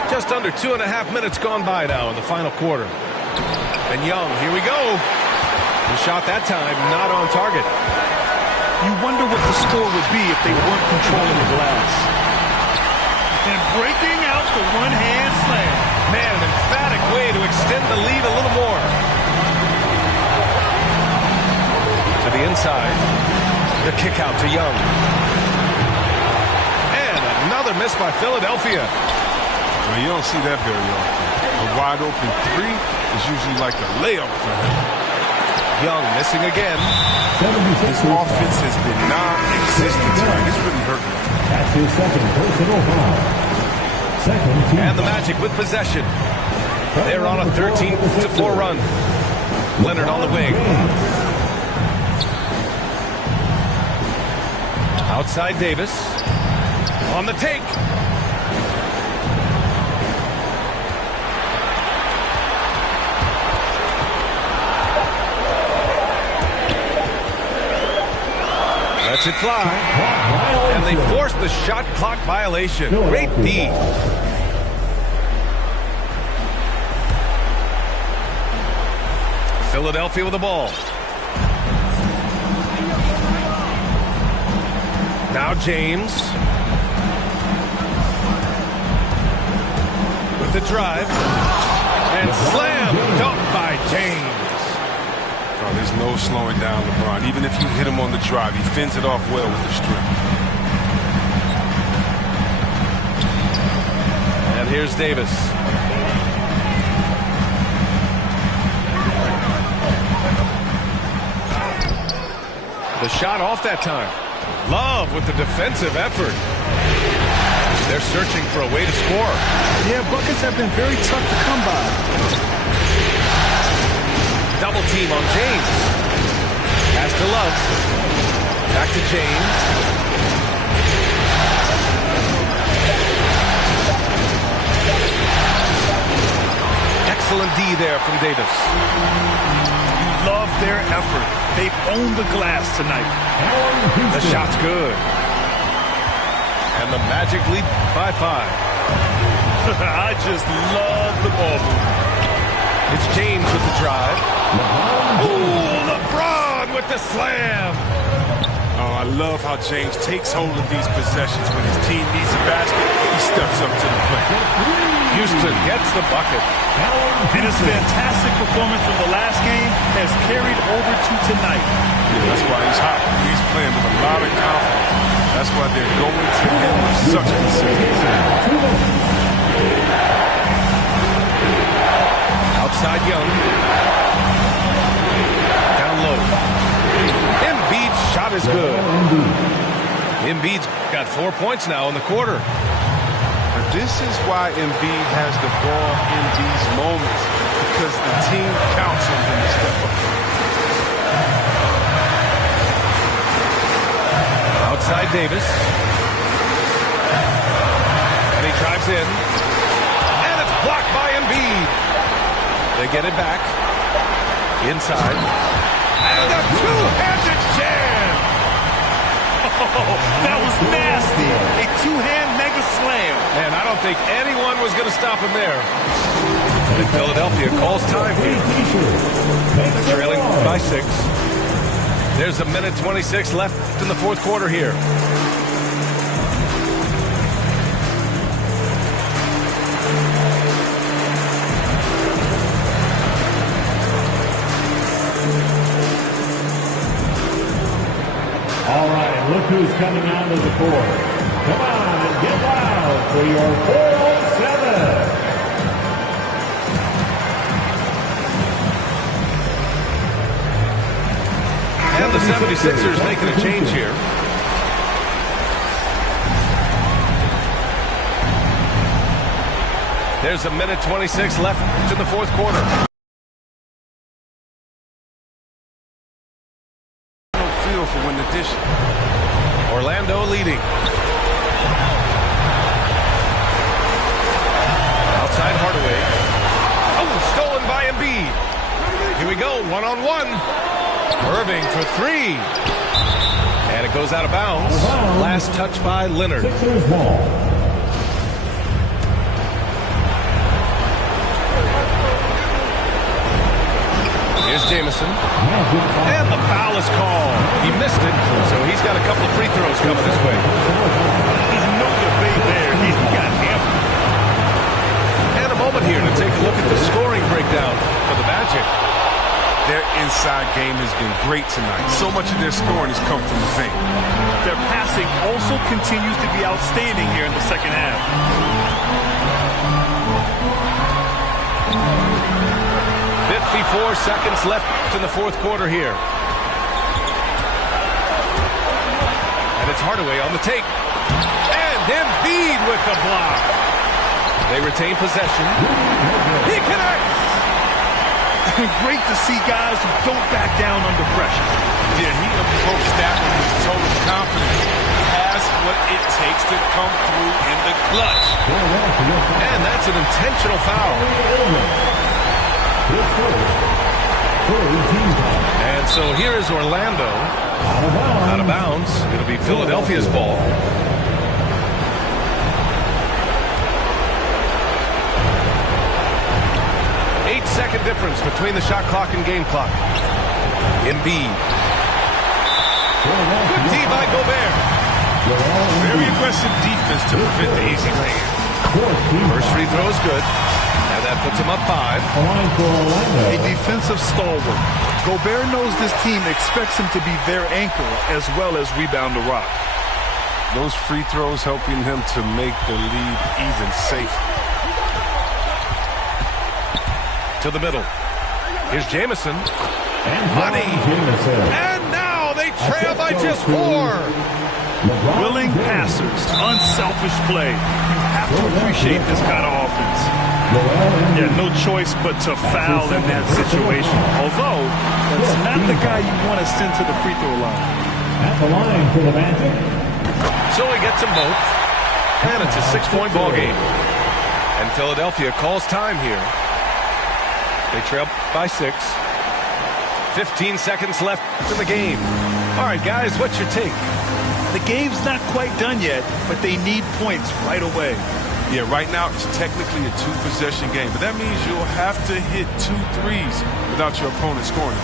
Just under 2.5 minutes gone by now in the final quarter. And Young, here we go. The shot that time not on target. You wonder what the score would be if they weren't controlling the glass. And breaking out the one-hand slam. Man, an emphatic way to extend the lead a little more. inside. The kick out to Young. And another miss by Philadelphia. Well, you don't see that very often. A wide open three is usually like a layup for him. Young missing again. This offense has been non-existent tonight. It's really hurting. That's his second personal foul. And the Magic with possession. They're on a 13-4 run. Leonard on the wing. Outside Davis. On the take. Lets it fly. And they force the shot clock violation. Great D. Philadelphia with the ball. Now James. With the drive. And slam dunk by James. Oh, there's no slowing down LeBron. Even if you hit him on the drive, he fends it off well with the strength. And here's Davis. The shot off that time. Love with the defensive effort. They're searching for a way to score. Yeah, buckets have been very tough to come by. Double team on James. Pass to Love. Back to James. Excellent D there from Davis. You love their effort. They've owned the glass tonight. The shot's good. And the Magic lead by 5. I just love the ball movement. It's James with the drive. Ooh, LeBron with the slam. Oh, I love how James takes hold of these possessions. When his team needs a basket, he steps up to the plate. Houston gets the bucket. And his fantastic performance from the last game has carried over to tonight. Yeah, that's why he's hot. He's playing with a lot of confidence. That's why they're going to him with such consistency. Outside Young. Down low. Embiid's shot is good. Embiid's got 4 points now in the quarter. But this is why Embiid has the ball in these moments, because the team counts on him to step up. Outside Davis. And he drives in. And it's blocked by Embiid. They get it back. Inside. And a two-handed jam. Oh, that was nasty. A two-hand mega slam. And I don't think anyone was going to stop him there. And Philadelphia calls time here. They're trailing by 6. There's 1:26 left in the fourth quarter here. All right, look who's coming out of the court. Come on and get loud for your 407. And the 76ers making a change here. There's 1:26 left in the fourth quarter. No feel for when the dish. Orlando leading. Outside Hardaway. Oh, stolen by Embiid. Here we go, one-on-one. Irving for 3. And it goes out of bounds. Last touch by Leonard. Sixers ball. Here's Jamison. And the foul is called. He missed it, so he's got a couple of free throws coming this way. There's no debate there. He's got hammered. And a moment here to take a look at the scoring breakdown for the Magic. There inside game has been great tonight. So much of their scoring has come from the paint. Their passing also continues to be outstanding here in the second half. 54 seconds left in the fourth quarter here. And it's Hardaway on the take. And Embiid with the block. They retain possession. He connects. Great to see guys who don't back down under pressure. Yeah, he approached that one with total confidence. Has what it takes to come through in the clutch. And that's an intentional foul. And so here is Orlando. Out of bounds. It'll be Philadelphia's ball. Second difference between the shot clock and game clock. Embiid. Good D by Gobert. Very aggressive defense to prevent the easy lay. First free throw is good. And that puts him up 5. A defensive stalwart. Gobert knows this team expects him to be their anchor as well as rebound the rock. Those free throws helping him to make the lead even safer. To the middle. Here's Jamison. Money. And now they trail by just 4. Willing passers, unselfish play. You have to appreciate this kind of offense. Yeah, no choice but to foul in that situation. Although, that's not the guy you want to send to the free throw line. At the line for the Magic. So he gets them both. And it's a 6-point ball game. And Philadelphia calls time here. They trail by 6. 15 seconds left in the game. All right, guys, what's your take? The game's not quite done yet, but they need points right away. Yeah, right now it's technically a 2-possession game, but that means you'll have to hit 2 threes without your opponent scoring.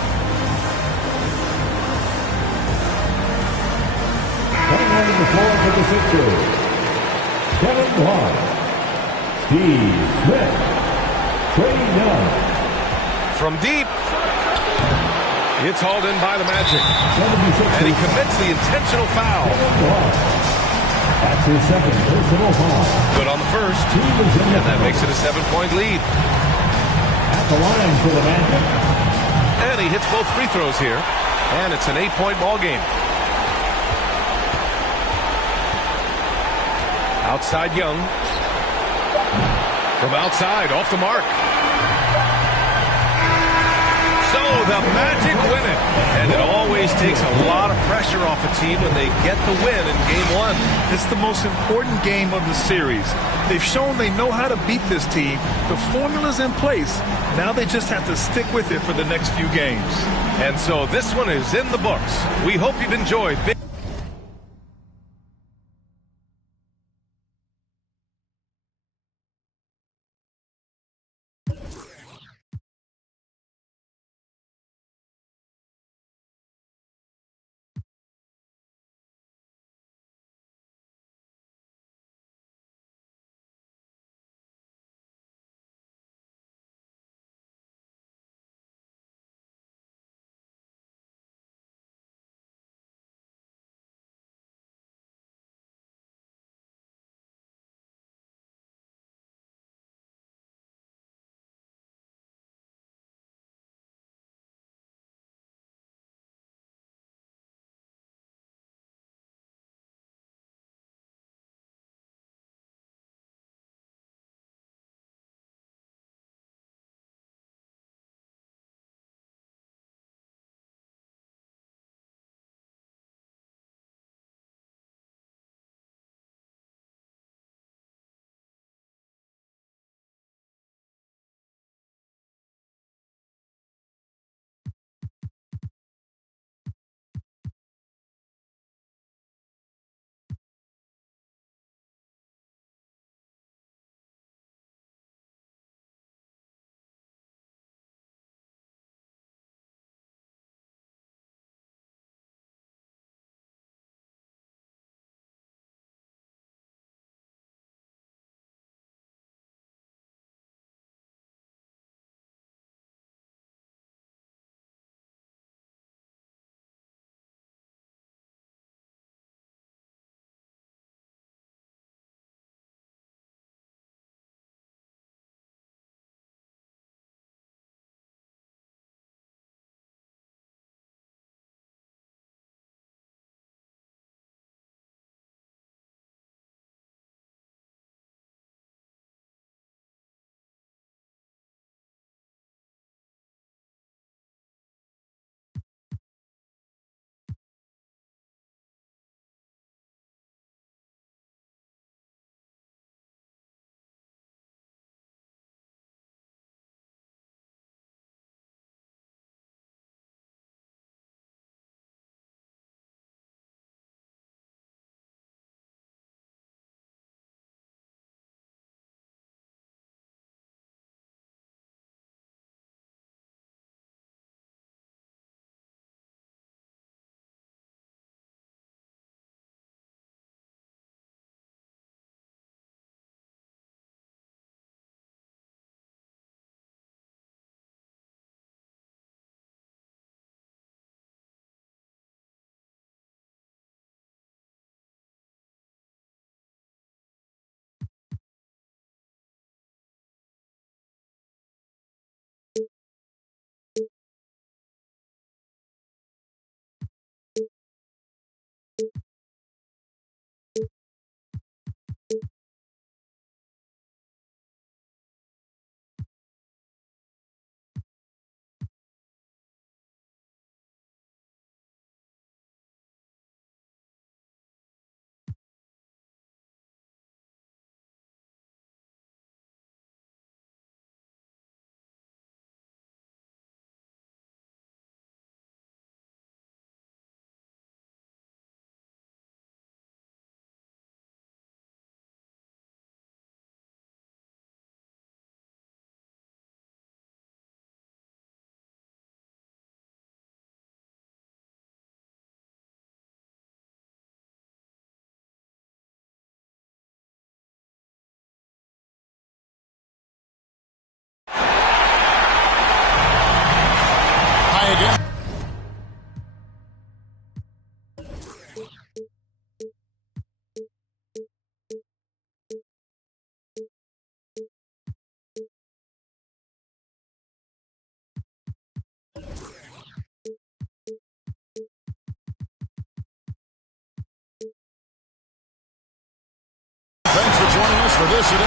Coming out of the floor for the Sixers, Kevin Love, Steve Smith, Trae Young. From deep, it's hauled in by the Magic. And he commits the intentional foul. That's his second personal foul. Good on the first. And that makes it a 7-point lead. At the line for the Magic. And he hits both free throws here. And it's an 8-point ball game. Outside Young. From outside, off the mark. So the Magic win it. And it always takes a lot of pressure off a team when they get the win in Game 1. It's the most important game of the series. They've shown they know how to beat this team. The formula's in place. Now they just have to stick with it for the next few games. And so this one is in the books. We hope you've enjoyed.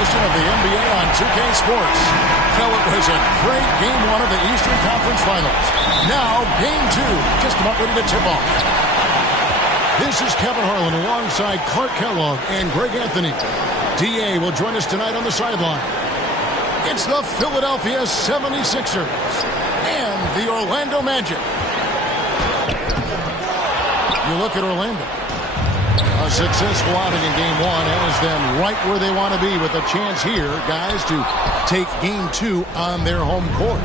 edition of the NBA on 2K Sports. So it was a great Game 1 of the Eastern Conference Finals. Now, Game 2, just about ready to tip off. This is Kevin Harlan alongside Clark Kellogg and Greg Anthony. D.A. will join us tonight on the sideline. It's the Philadelphia 76ers and the Orlando Magic. You look at Orlando. A successful outing in Game 1 has them right where they want to be with a chance here, guys, to take Game 2 on their home court.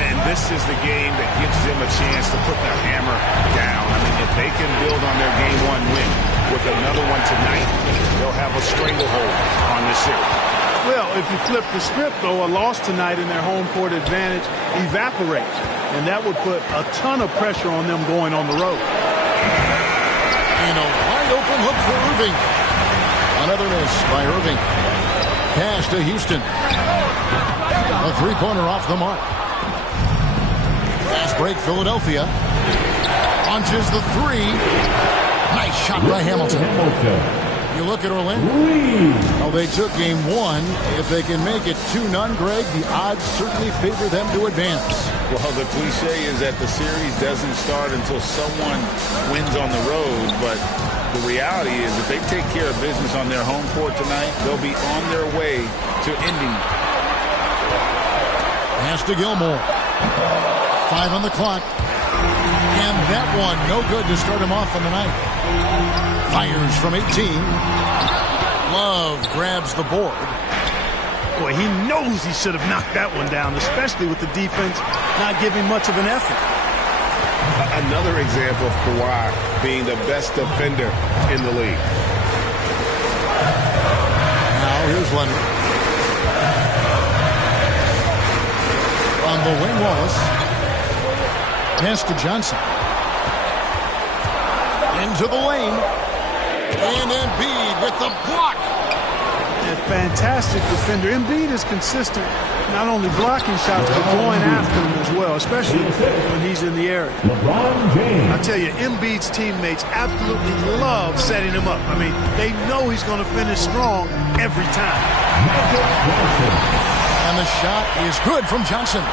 And this is the game that gives them a chance to put the hammer down. I mean, if they can build on their Game 1 win with another one tonight, they'll have a stranglehold on this series. Well, if you flip the script, though, a loss tonight in their home court advantage evaporates. And that would put a ton of pressure on them going on the road. And a wide open look for Irving. Another miss by Irving. Pass to Houston. A three-pointer off the mark. Fast break, Philadelphia. Launches the three. Nice shot by Hamilton. You look at Orlando. Well, they took Game 1. If they can make it 2-0, Greg, the odds certainly favor them to advance. Well, the cliche is that the series doesn't start until someone wins on the road, but the reality is if they take care of business on their home court tonight, they'll be on their way to ending it. Pass to Gilmore. 5 on the clock. And that one, no good to start him off on the night. Fires from 18. Love grabs the board. Boy, he knows he should have knocked that one down, especially with the defense not giving much of an effort. Another example of Kawhi being the best defender in the league. Now here's Leonard. On the wing, Wallace. Pass to Johnson. Into the lane. And Embiid with the block. A fantastic defender. Embiid is consistent, not only blocking shots, but going after them as well, especially when he's in the area. LeBron James. I tell you, Embiid's teammates absolutely love setting him up. I mean, they know he's going to finish strong every time. And the shot is good from Johnson.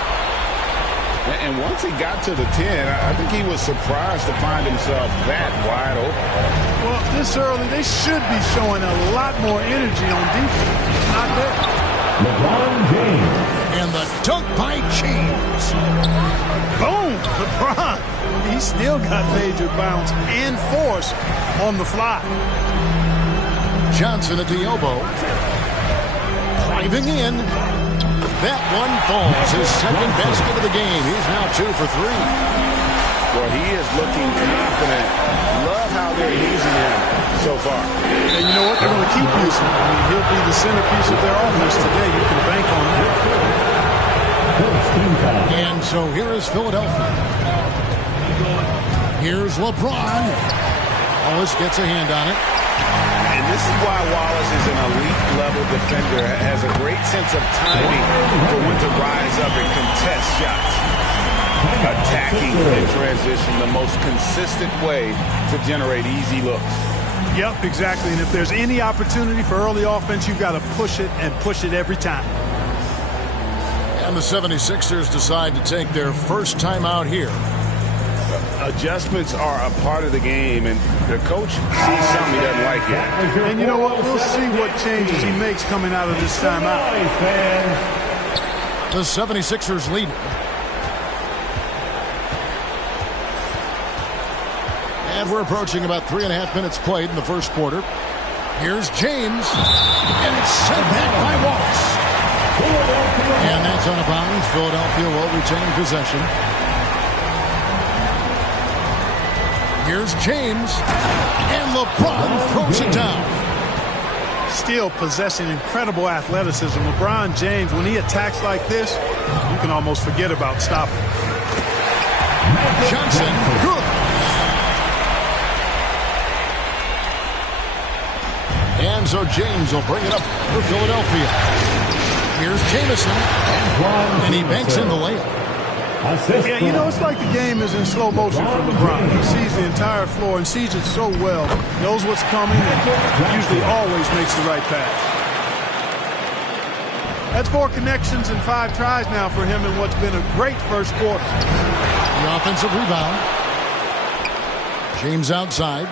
And once he got to the 10, I think he was surprised to find himself that wide open. Well, this early, they should be showing a lot more energy on defense. Not there. LeBron James. And the dunk by James. Boom! LeBron. He still got major bounce and force on the fly. Johnson at the elbow. Driving in. That one falls. His second basket of the game. He's now 2 for 3. Well, he is looking confident. Love how they're using him so far. And you know what? They're going to keep using him. I mean, he'll be the centerpiece of their offense today. You can bank on that. And so here is Philadelphia. Here's LeBron. Wallace gets a hand on it. And this is why Wallace is an elite-level defender, has a great sense of timing for when to rise up and contest shots. Attacking in transition, the most consistent way to generate easy looks. Yep, exactly. And if there's any opportunity for early offense, you've got to push it and push it every time. And the 76ers decide to take their first time out here. Adjustments are a part of the game, and the coach sees something he doesn't like here. And you know what? We'll see what changes he makes coming out of this timeout. The 76ers lead. And we're approaching about 3.5 minutes played in the first quarter. Here's James. And it's sent back by Wallace. And that's out of bounds. Philadelphia will retain possession. Here's James. And LeBron throws it down. Still possessing incredible athleticism. LeBron James, when he attacks like this, you can almost forget about stopping. Johnson, good. And so James will bring it up for Philadelphia. Here's Jamison. And he banks in the layup. Yeah, you know, it's like the game is in slow motion for LeBron. He sees the entire floor and sees it so well, knows what's coming, and usually always makes the right pass. That's 4 connections and 5 tries now for him in what's been a great first quarter. The offensive rebound. James outside.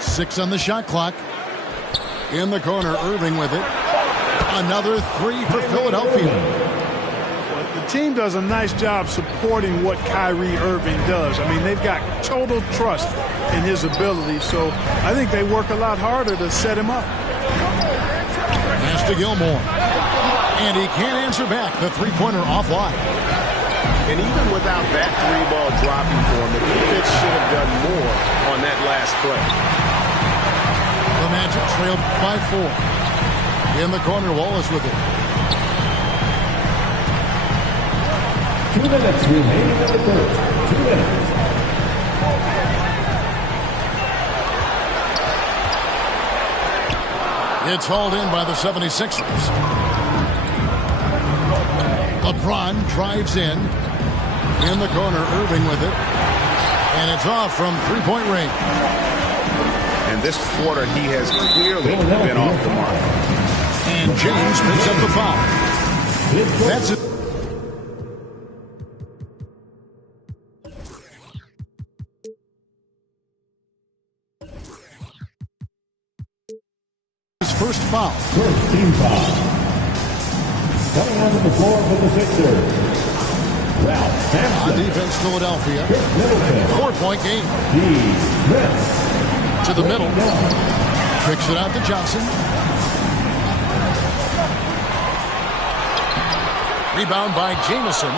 6 on the shot clock. In the corner, Irving with it. Another 3 for Philadelphia. The team does a nice job supporting what Kyrie Irving does. I mean, they've got total trust in his ability, so I think they work a lot harder to set him up. Pass to Gilmore. And he can't answer back. The three-pointer offline. And even without that 3-ball dropping for him, the defense should have done more on that last play. The Magic trailed by 4. In the corner, Wallace with it. 2 minutes remaining in the third. 2 minutes. It's hauled in by the 76ers. LeBron drives in. In the corner, Irving with it. And it's off from three-point range. And this quarter, he has clearly been off the mark. And James picks up the foul. That's it. First foul. First team foul. Coming onto the floor for the Sixers. Ralph Sampson. On defense, Philadelphia. 4-point game. To the middle. Kicks it out to Johnson. Rebound by Jamison.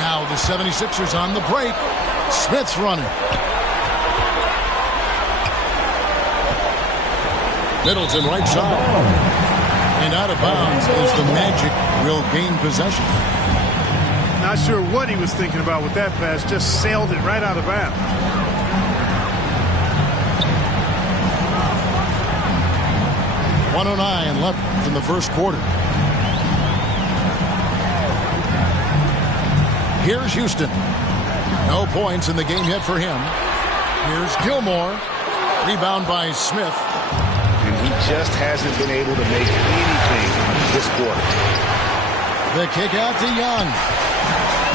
Now the 76ers on the break. Smith's running. Middleton right side. And out of bounds as the Magic will gain possession. Not sure what he was thinking about with that pass. Just sailed it right out of bounds. .109 left in the first quarter. Here's Houston. No points in the game yet for him. Here's Gilmore. Rebound by Smith. And he just hasn't been able to make anything this quarter. The kick out to Young.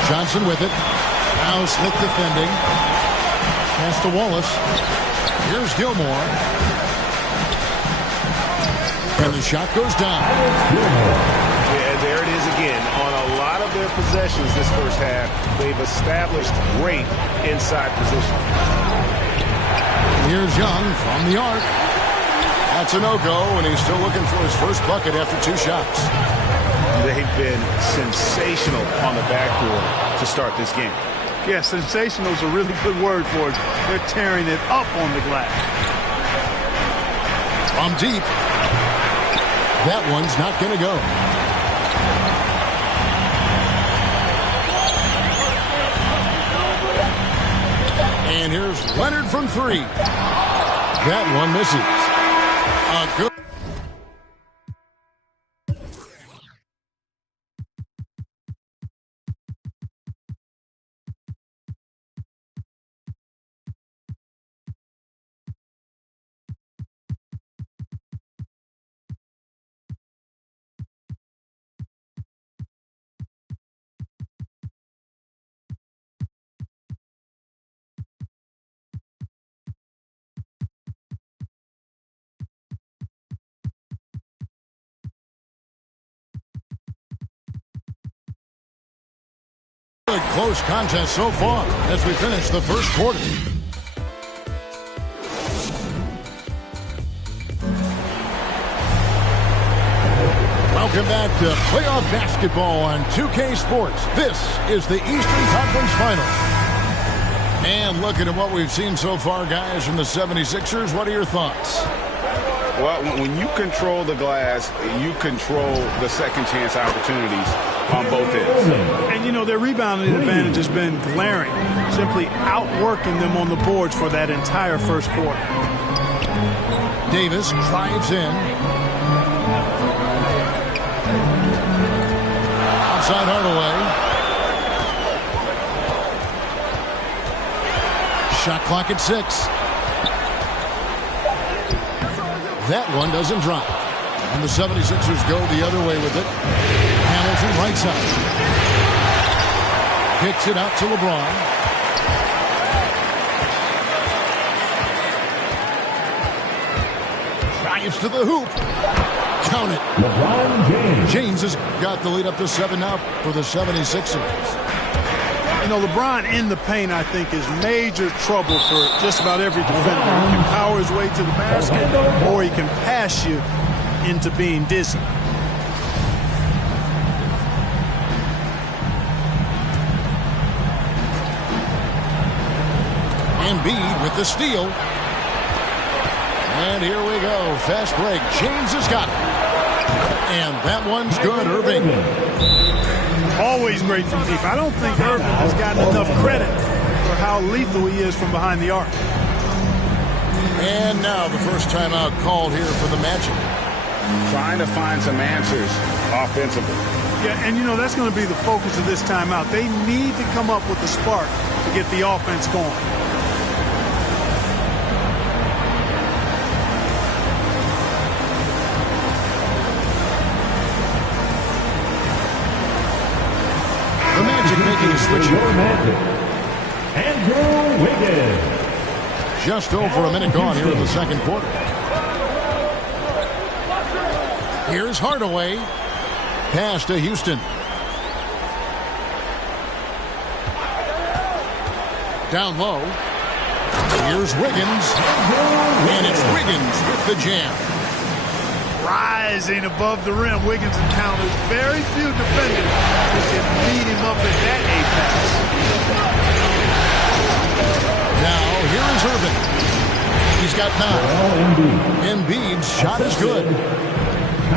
Johnson with it. Now Smith defending. Pass to Wallace. Here's Gilmore. And the shot goes down. Yeah, there it is again. On a lot of their possessions this first half, they've established great inside position. Here's Young from the arc. That's a no-go, and he's still looking for his first bucket after 2 shots. They've been sensational on the backboard to start this game. Yeah, sensational is a really good word for it. They're tearing it up on the glass. From deep. That one's not going to go. And here's Leonard from 3. That one misses. A good. Close contest so far as we finish the first quarter. Welcome back to playoff basketball on 2K Sports. This is the Eastern Conference Final. And looking at what we've seen so far, guys, from the 76ers, what are your thoughts? Well, when you control the glass, you control the second chance opportunities on both ends. And, you know, their rebounding advantage has been glaring, simply outworking them on the boards for that entire first quarter. Davis drives in. Outside Hardaway. Shot clock at 6. That one doesn't drop. And the 76ers go the other way with it. Hamilton right side. Kicks it out to LeBron. Drives to the hoop. Count it. LeBron James. James has got the lead up to 7 now for the 76ers. You know, LeBron in the paint, I think, is major trouble for just about every defender. He can power his way to the basket, or he can pass you into being dizzy. Embiid with the steal. And here we go. Fast break. James has got it. And that one's good, Irving. Always great from deep. I don't think Irving has gotten enough credit for how lethal he is from behind the arc. And now the first timeout called here for the Magic. Trying to find some answers offensively. Yeah, and you know, that's going to be the focus of this timeout. They need to come up with a spark to get the offense going. The Magic making a switch here. Andrew Wiggins. Just over a minute gone here in the second quarter. Here's Hardaway. Pass to Houston. Down low. Here's Wiggins. And it's Wiggins with the jam. Rising above the rim, Wiggins encounters very few defenders who can beat him up at that apex. Now, here is Irving. He's got 9. Embiid's shot is good.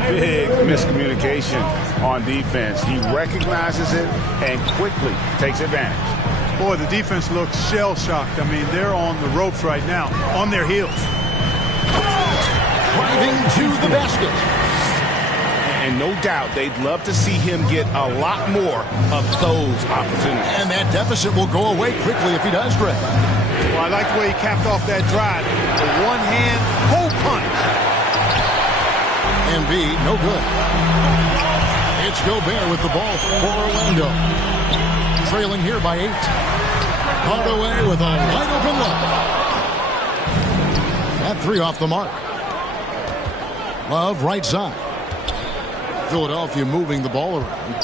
Big miscommunication on defense. He recognizes it and quickly takes advantage. Boy, the defense looks shell-shocked. I mean, they're on the ropes right now, on their heels. Driving to the basket. And no doubt they'd love to see him get a lot more of those opportunities. And that deficit will go away quickly if he does, Greg. Well, I like the way he capped off that drive. The one-hand hole punch. Embiid, no good. It's Gobert with the ball for Orlando. Trailing here by 8. Hardaway with a wide open look. That 3 off the mark. Love right side. Philadelphia moving the ball around.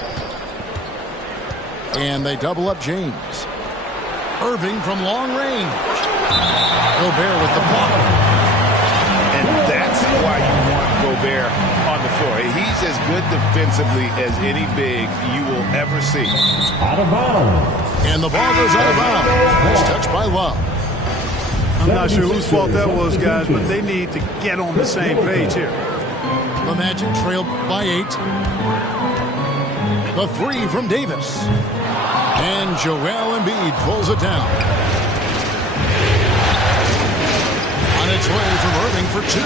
And they double up James. Irving from long range. Gobert with the block. And that's why you want Gobert on the floor. He's as good defensively as any big you will ever see. Out of bounds. And the ball goes out of bounds. It's touched by Love. I'm not sure whose fault that was, guys, but they need to get on the same page here. The Magic trailed by 8. The 3 from Davis. And Joel Embiid pulls it down. On its way from Irving for 2.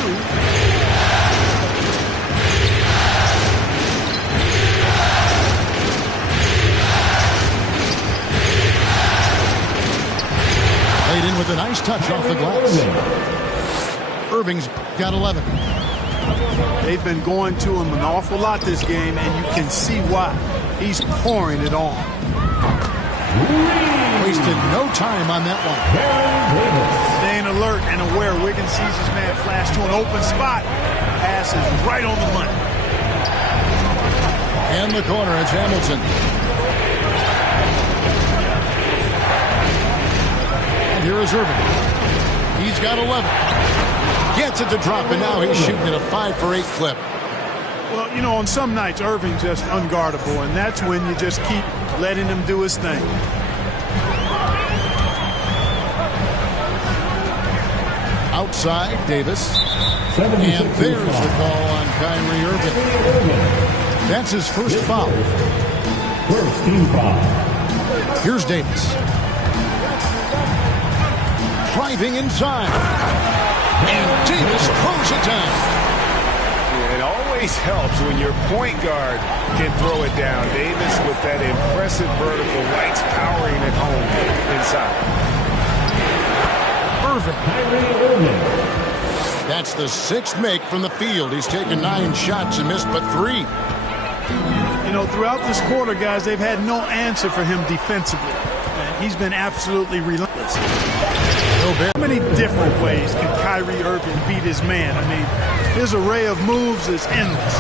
Played in with a nice touch off the glass. Irving's got 11. They've been going to him an awful lot this game, and you can see why. He's pouring it on. Wasted no time on that one. Staying alert and aware. Wiggins sees his man flash to an open spot. Pass is right on the money. And the corner, it's Hamilton. And here is Irving. He's got 11. Gets it to drop, and now he's shooting at a 5 for 8 clip. Well, you know, on some nights, Irving's just unguardable, and that's when you just keep letting him do his thing. Outside, Davis. And there's the call on Kyrie Irving. That's his first foul. First team foul. Here's Davis. Driving inside. And Davis throws it down. It always helps when your point guard can throw it down. Davis with that impressive vertical, likes powering it home inside. Irving. Kyrie Irving. That's the 6th make from the field. He's taken 9 shots and missed but 3. You know, throughout this quarter, guys, they've had no answer for him defensively. And he's been absolutely relentless. How many different ways can Kyrie Irving beat his man? I mean, his array of moves is endless.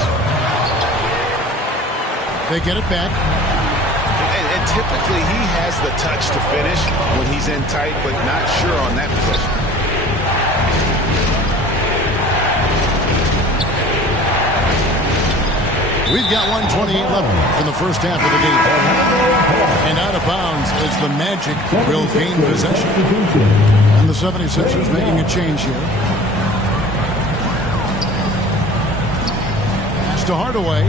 They get it back. And typically he has the touch to finish when he's in tight, but not sure on that possession. We've got 128-11 from the first half of the game. And out of bounds as the Magic will gain possession. And the 76ers making a change here. Pass to Hardaway.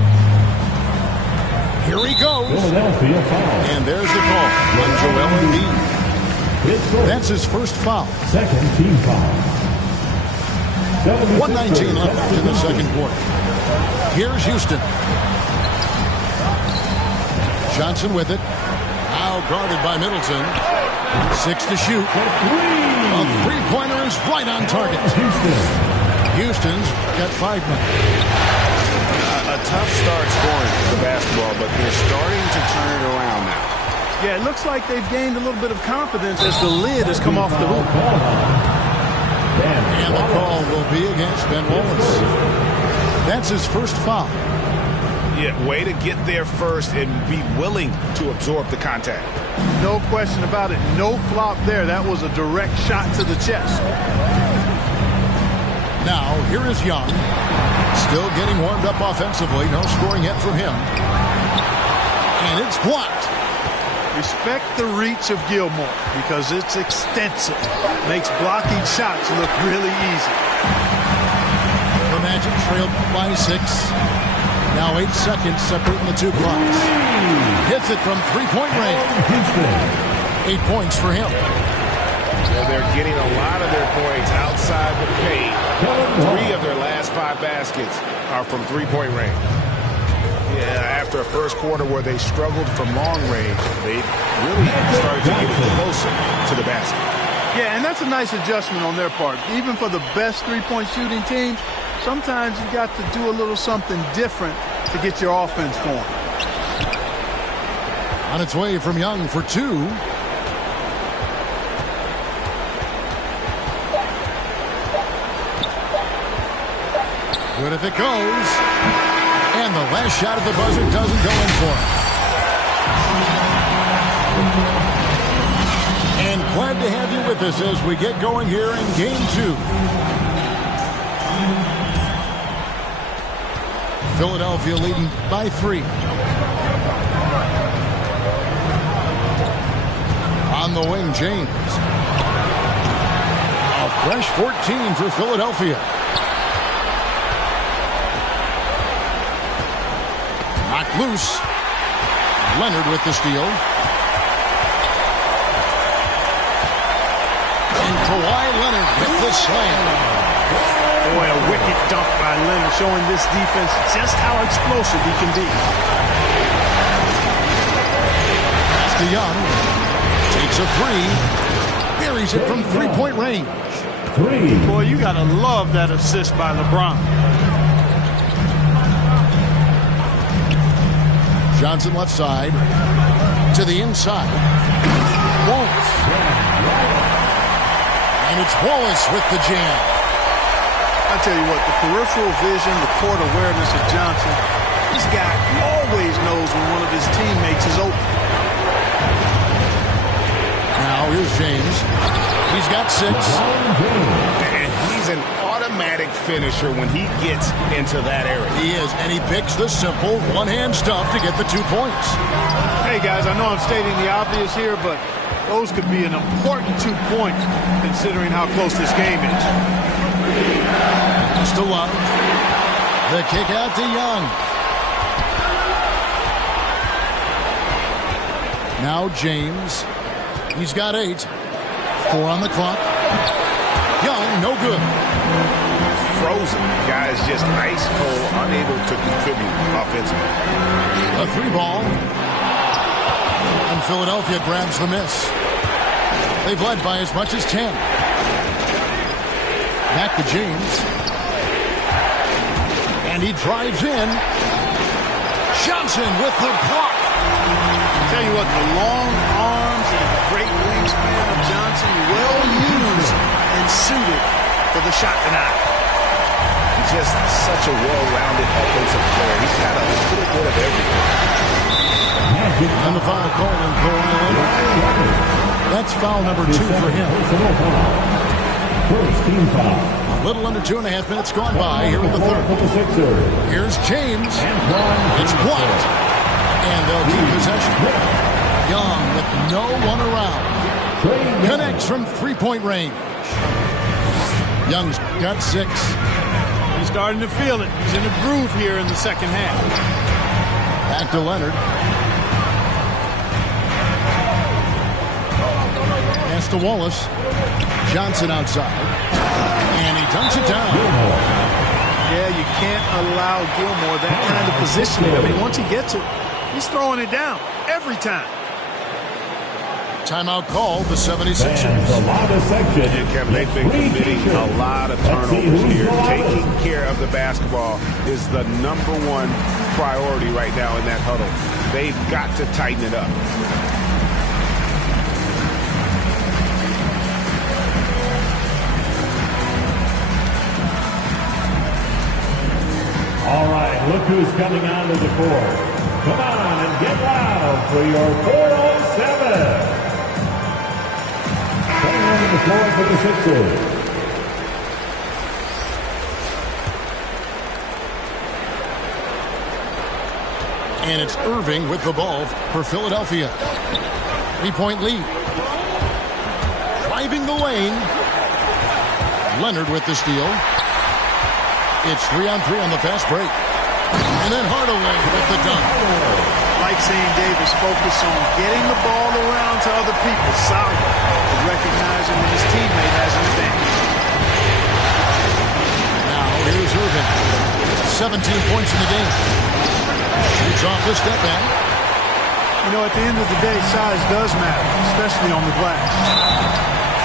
Here he goes. And there's the call on Joel Embiid. That's his first foul. Second team foul. 1:19 left in the second quarter. Here's Houston. Johnson with it. Now guarded by Middleton. 6 to shoot. A three-pointer is right on target. Houston's got 5 now. A tough start scoring the basketball, but they're starting to turn it around now. Yeah, it looks like they've gained a little bit of confidence as the lid has come off the hoop. And the call will be against Ben Wallace. That's his first foul. Yeah, way to get there first and be willing to absorb the contact. No question about it. No flop there. That was a direct shot to the chest. Now, here is Young. Still getting warmed up offensively. No scoring yet from him. And it's blocked. Respect the reach of Gilmore because it's extensive. Makes blocking shots look really easy. The Magic trailed by 6. Now 8 seconds separating the two clocks. Hits it from three-point range. 8 points for him. Well, they're getting a lot of their points outside the paint. 3 of their last 5 baskets are from three-point range. Yeah, after a first quarter where they struggled from long range, they really started to get closer to the basket. Yeah, and that's a nice adjustment on their part. Even for the best three-point shooting teams, sometimes you got to do a little something different to get your offense going. On its way from Young for 2. Good if it goes. And the last shot at the buzzer doesn't go in for him. And glad to have you with us as we get going here in Game 2. Philadelphia leading by 3. On the wing, James. A fresh 14 for Philadelphia. Knocked loose. Leonard with the steal. And Kawhi Leonard with the slam. Boy, a wicked dunk by Leonard, showing this defense just how explosive he can be. Pass to Young. Takes a 3. Buries it from three-point range. 3. Boy, you got to love that assist by LeBron. Johnson left side. To the inside. Wallace. And it's Wallace with the jam. I tell you what, the peripheral vision, the court awareness of Johnson, this guy always knows when one of his teammates is open. Now here's James. He's got 6. And he's an automatic finisher when he gets into that area. He is, and he picks the simple one-hand stuff to get the 2 points. Hey, guys, I know I'm stating the obvious here, but those could be an important 2 points considering how close this game is. Just to Love. The kick out to Young. Now James. He's got 8. 4 on the clock. Young, no good. Frozen. Guys just ice cold, unable to contribute offensively. A 3-ball. And Philadelphia grabs the miss. They've led by as much as 10. Back to James. And he drives in. Johnson with the block. Tell you what, the long arms and great wingspan of Johnson, well used and suited for the shot tonight. He's just such a well-rounded offensive player. He's got a little bit of everything. And the foul call on Kawhi Leonard. That's foul number 2 for him. First team foul. A little under 2.5 minutes gone by here in the third. Here's James. It's blocked. And they'll keep possession. Young with no one around. Connects from three-point range. Young's got 6. He's starting to feel it. He's in a groove here in the second half. Back to Leonard. Pass to Wallace. Johnson outside. And he dunks it down. Yeah, you can't allow Gilmore that kind of positioning. I mean, once he gets it, he's throwing it down every time. Timeout call, the 76ers. And Kevin, they've been committing a lot of turnovers here. Taking care of the basketball is the number 1 priority right now in that huddle. They've got to tighten it up. All right, look who's coming onto the court. Come on and get loud for your 407. Coming onto the floor for the Sixers. And it's Irving with the ball for Philadelphia. 3-point lead. Driving the lane. Leonard with the steal. It's 3-on-3 on the fast break. And then Hardaway with the dunk. Like saying Davis, focus on getting the ball around to other people. Solid. Recognizing when his teammate has an advantage. Now here's Irving. 17 points in the game. Shoots off the step back. You know, at the end of the day, size does matter, especially on the glass.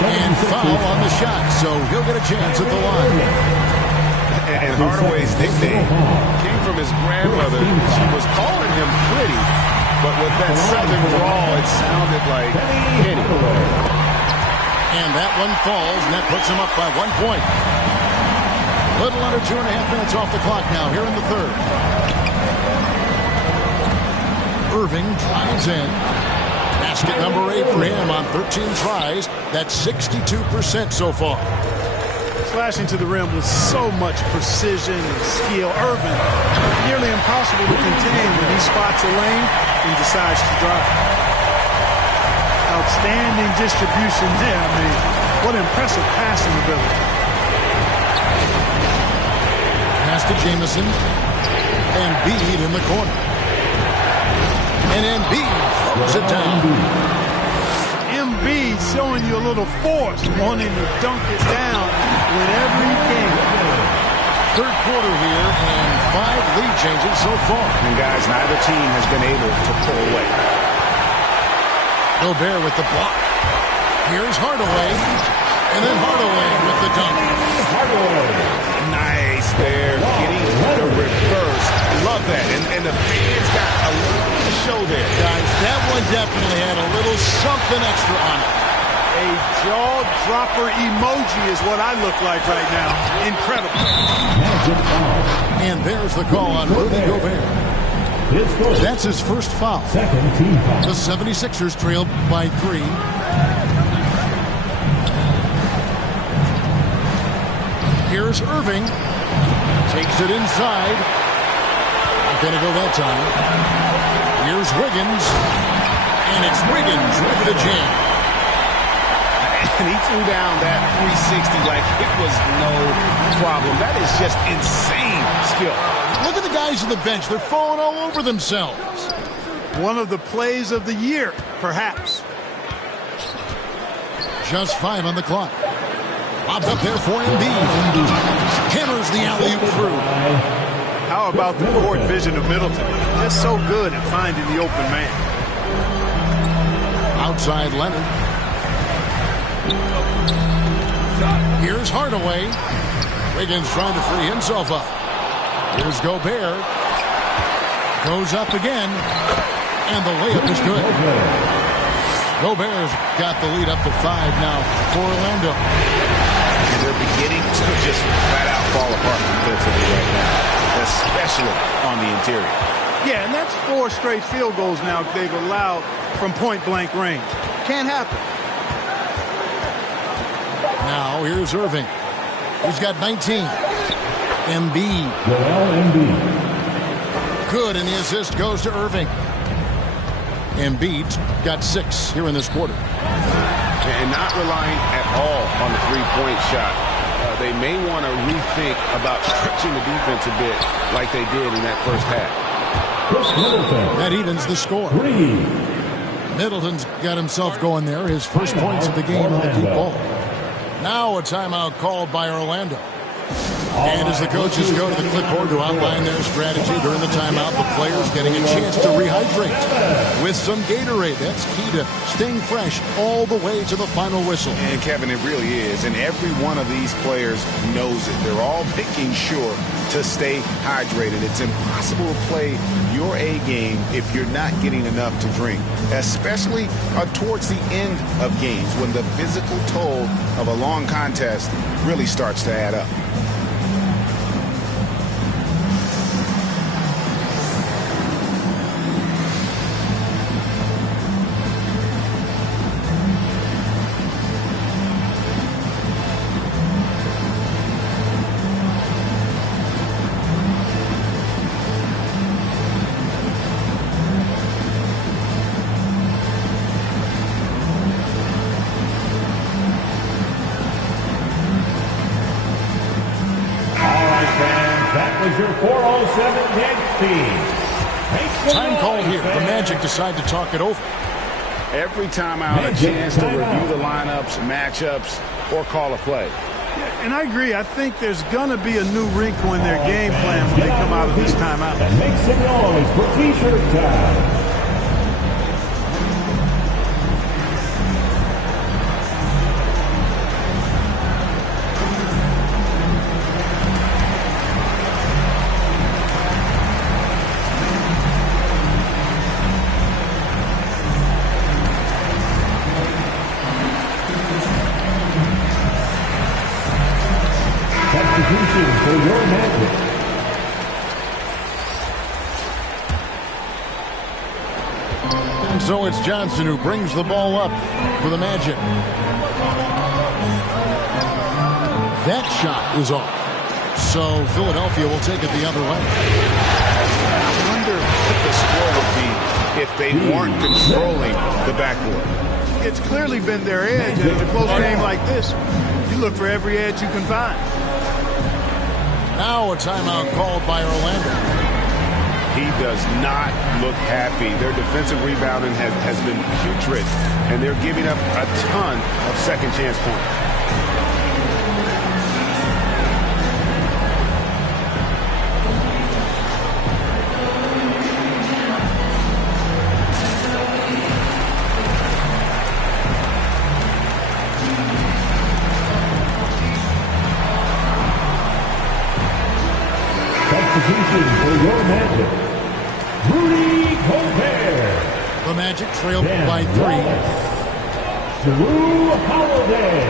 And foul on the shot, so he'll get a chance at the line. And Hardaway's nickname came from his grandmother. She was calling him Pretty, but with that southern drawl, it sounded like Penny. And that one falls, and that puts him up by 1 point. Little under 2.5 minutes off the clock now, here in the third. Irving drives in. Basket number 8 for him on 13 tries. That's 62% so far. Slashing to the rim with so much precision and skill. Irving, nearly impossible to contain when he spots a lane and decides to drive. Outstanding distribution there. I mean, what impressive passing ability. Pass to Jamison. Embiid in the corner. And Embiid throws it down. Embiid showing you a little force, wanting to dunk it down whenever he can. Third quarter here, and 5 lead changes so far. And guys, neither team has been able to pull away. Gobert with the block. Here's Hardaway. And then Hardaway with the dunk. Nice there. Getting the reverse. Love that. And the fans got a little to show there. Guys, that one definitely had a little something extra on it. A jaw-dropper emoji is what I look like right now. Incredible. And there's the call on Rudy Gobert. That's his first foul. Second team foul. The 76ers trail by 3. Here's Irving. Takes it inside. Not going to go that time. Here's Wiggins. And it's Wiggins with the jam. And he threw down that 360 like it was no problem. That is just insane skill. Look at the guys on the bench. They're falling all over themselves. One of the plays of the year, perhaps. Just 5 on the clock. Bob's up there for Embiid. Hammers the alley-oop through. How about the court vision of Middleton? Just so good at finding the open man. Outside Leonard. Here's Hardaway. Wiggins trying to free himself up. Here's Gobert. Goes up again. And the layup is good. Gobert's got the lead up to 5 now for Orlando. And they're beginning to just flat out fall apart defensively right now, especially on the interior. Yeah, and that's 4 straight field goals now they've allowed from point-blank range. Can't happen. Now here's Irving. He's got 19. Embiid. Good, and the assist goes to Irving. Embiid's got 6 here in this quarter. And not relying at all on the three-point shot. They may want to rethink about stretching the defense a bit like they did in that first half. That evens the score. Middleton's got himself going there. His first points of the game on the deep ball. Now a timeout called by Orlando. And as the coaches go to the clipboard to outline their strategy during the timeout, the players getting a chance to rehydrate with some Gatorade. That's key to staying fresh all the way to the final whistle. And Kevin, it really is. And every one of these players knows it. They're all making sure to stay hydrated. It's impossible to play your A game if you're not getting enough to drink, especially towards the end of games when the physical toll of a long contest really starts to add up. Time called here. The Magic decide to talk it over. Every time out, a chance to review the lineups, matchups, or call a play. Yeah, and I agree. I think there's going to be a new wrinkle in their game plan when they come out of this timeout. And make some noise for T-shirt time. For your Magic. And so it's Johnson who brings the ball up for the Magic. That shot is off. So Philadelphia will take it the other way. I wonder what the score would be if they weren't controlling the backboard. It's clearly been their edge, and in a close game like this, you look for every edge you can find. Now a timeout called by Orlando. He does not look happy. Their defensive rebounding has been putrid, and they're giving up a ton of second chance points. For your Magic, Rudy Gobert. The Magic trailed by 3. Jrue Holiday.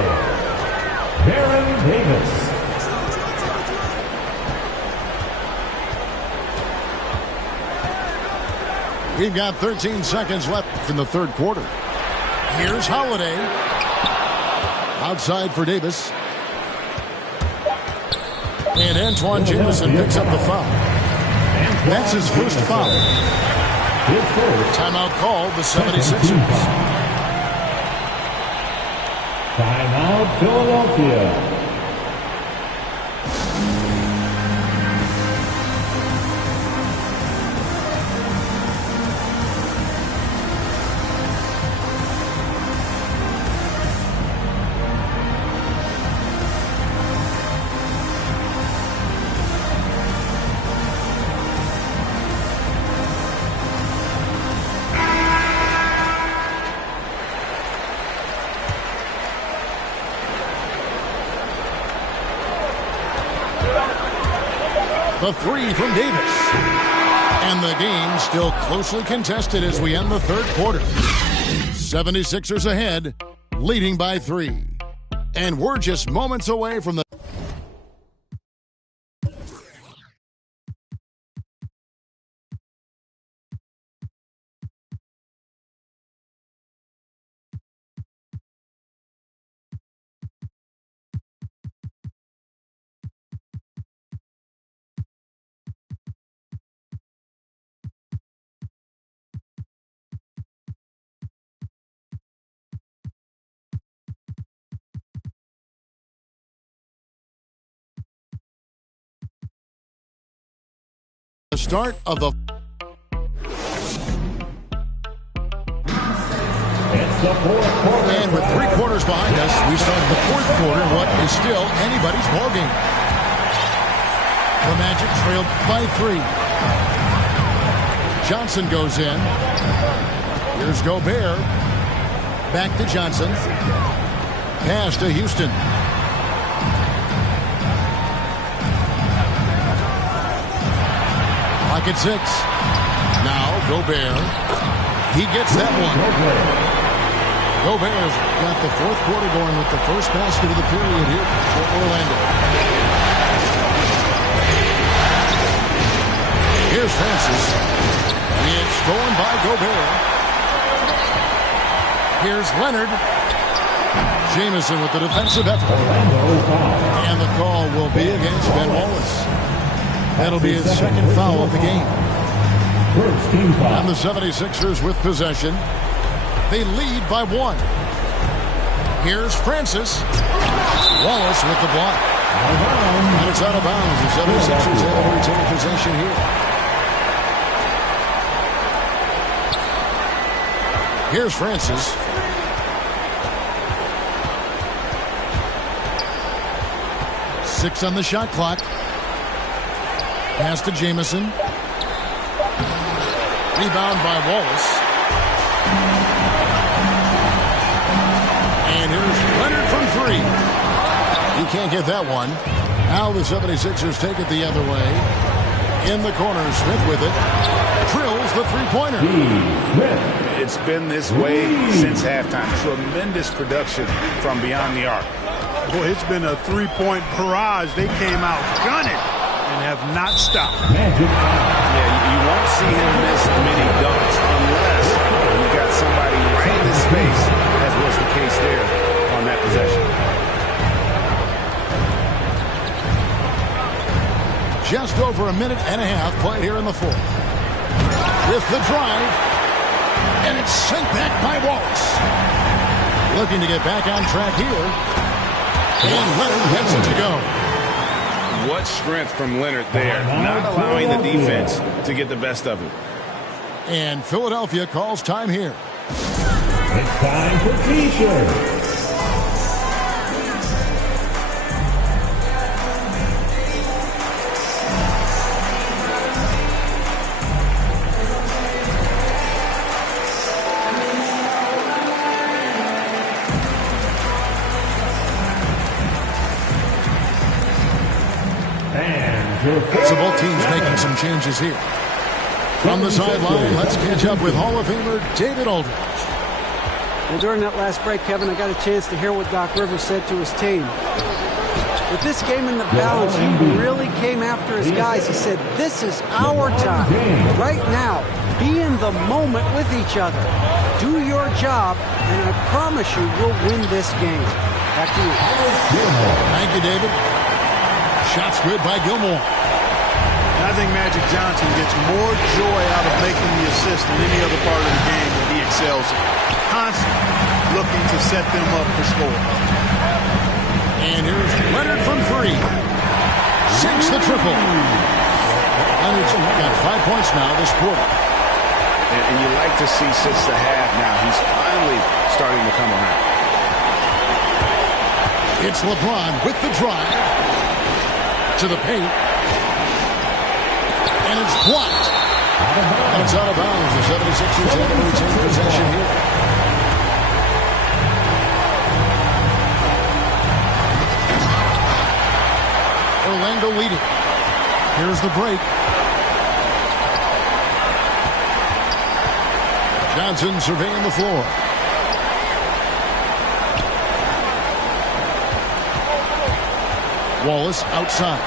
Baron Davis. We've got 13 seconds left in the third quarter. Here's Holiday. Outside for Davis. And Antoine Jamison picks up the foul. That's his first foul. Timeout called the 76ers. Timeout Philadelphia. The three from Davis. And the game still closely contested as we end the third quarter. 76ers ahead, leading by 3. And we're just moments away from the... start of the... And with 3 quarters behind us, we start the fourth quarter in what is still anybody's ballgame. The Magic trailed by 3. Johnson goes in. Here's Gobert. Back to Johnson. Pass to Houston. Pocket 6. Now Gobert. He gets that one. Gobert's got the fourth quarter going with the first basket of the period here for Orlando. Here's Francis. It's stolen by Gobert. Here's Leonard. Jamison with the defensive effort. And the call will be against Ben Wallace. That'll be his second foul of the game. And the 76ers with possession. They lead by 1. Here's Francis. Wallace with the block. And it's out of bounds. The 76ers have to retain possession here. Here's Francis. Six on the shot clock. Pass to Jamison. Rebound by Wallace. And here's Leonard from 3. He can't get that one. Now the 76ers take it the other way. In the corner, Smith with it. Drills the three-pointer. It's been this way since halftime. Tremendous production from beyond the arc. Boy, it's been a three-point barrage. They came out gunning and have not stopped. Yeah, you won't see him miss many dunks unless you got somebody right in his face, as was the case there on that possession. Just over a minute and a half played here in the fourth. With the drive, and it's sent back by Wallace. Looking to get back on track here. And Leonard gets it to go. What strength from Leonard there, not allowing the defense to get the best of it. And Philadelphia calls time here. It's time for T-shirts. So both teams making some changes here. From the sideline, let's catch up with Hall of Famer David Aldridge. Well, during that last break, Kevin, I got a chance to hear what Doc Rivers said to his team. With this game in the balance, he really came after his guys. He said, this is our time. Right now, be in the moment with each other. Do your job, and I promise you we'll win this game. Back to you. Thank you, David. Shots good by Gilmore. I think Magic Johnson gets more joy out of making the assist than any other part of the game that he excels in. Constantly looking to set them up for score. And here's Leonard from 3. Sinks the triple. Leonard's got 5 points now this quarter. And you like to see since the half now, he's finally starting to come around. It's LeBron with the drive. To the paint. And it's blocked. And it's out of bounds. The 76ers have to retain possession here. Orlando leading. Here's the break. Johnson surveying the floor. Wallace outside.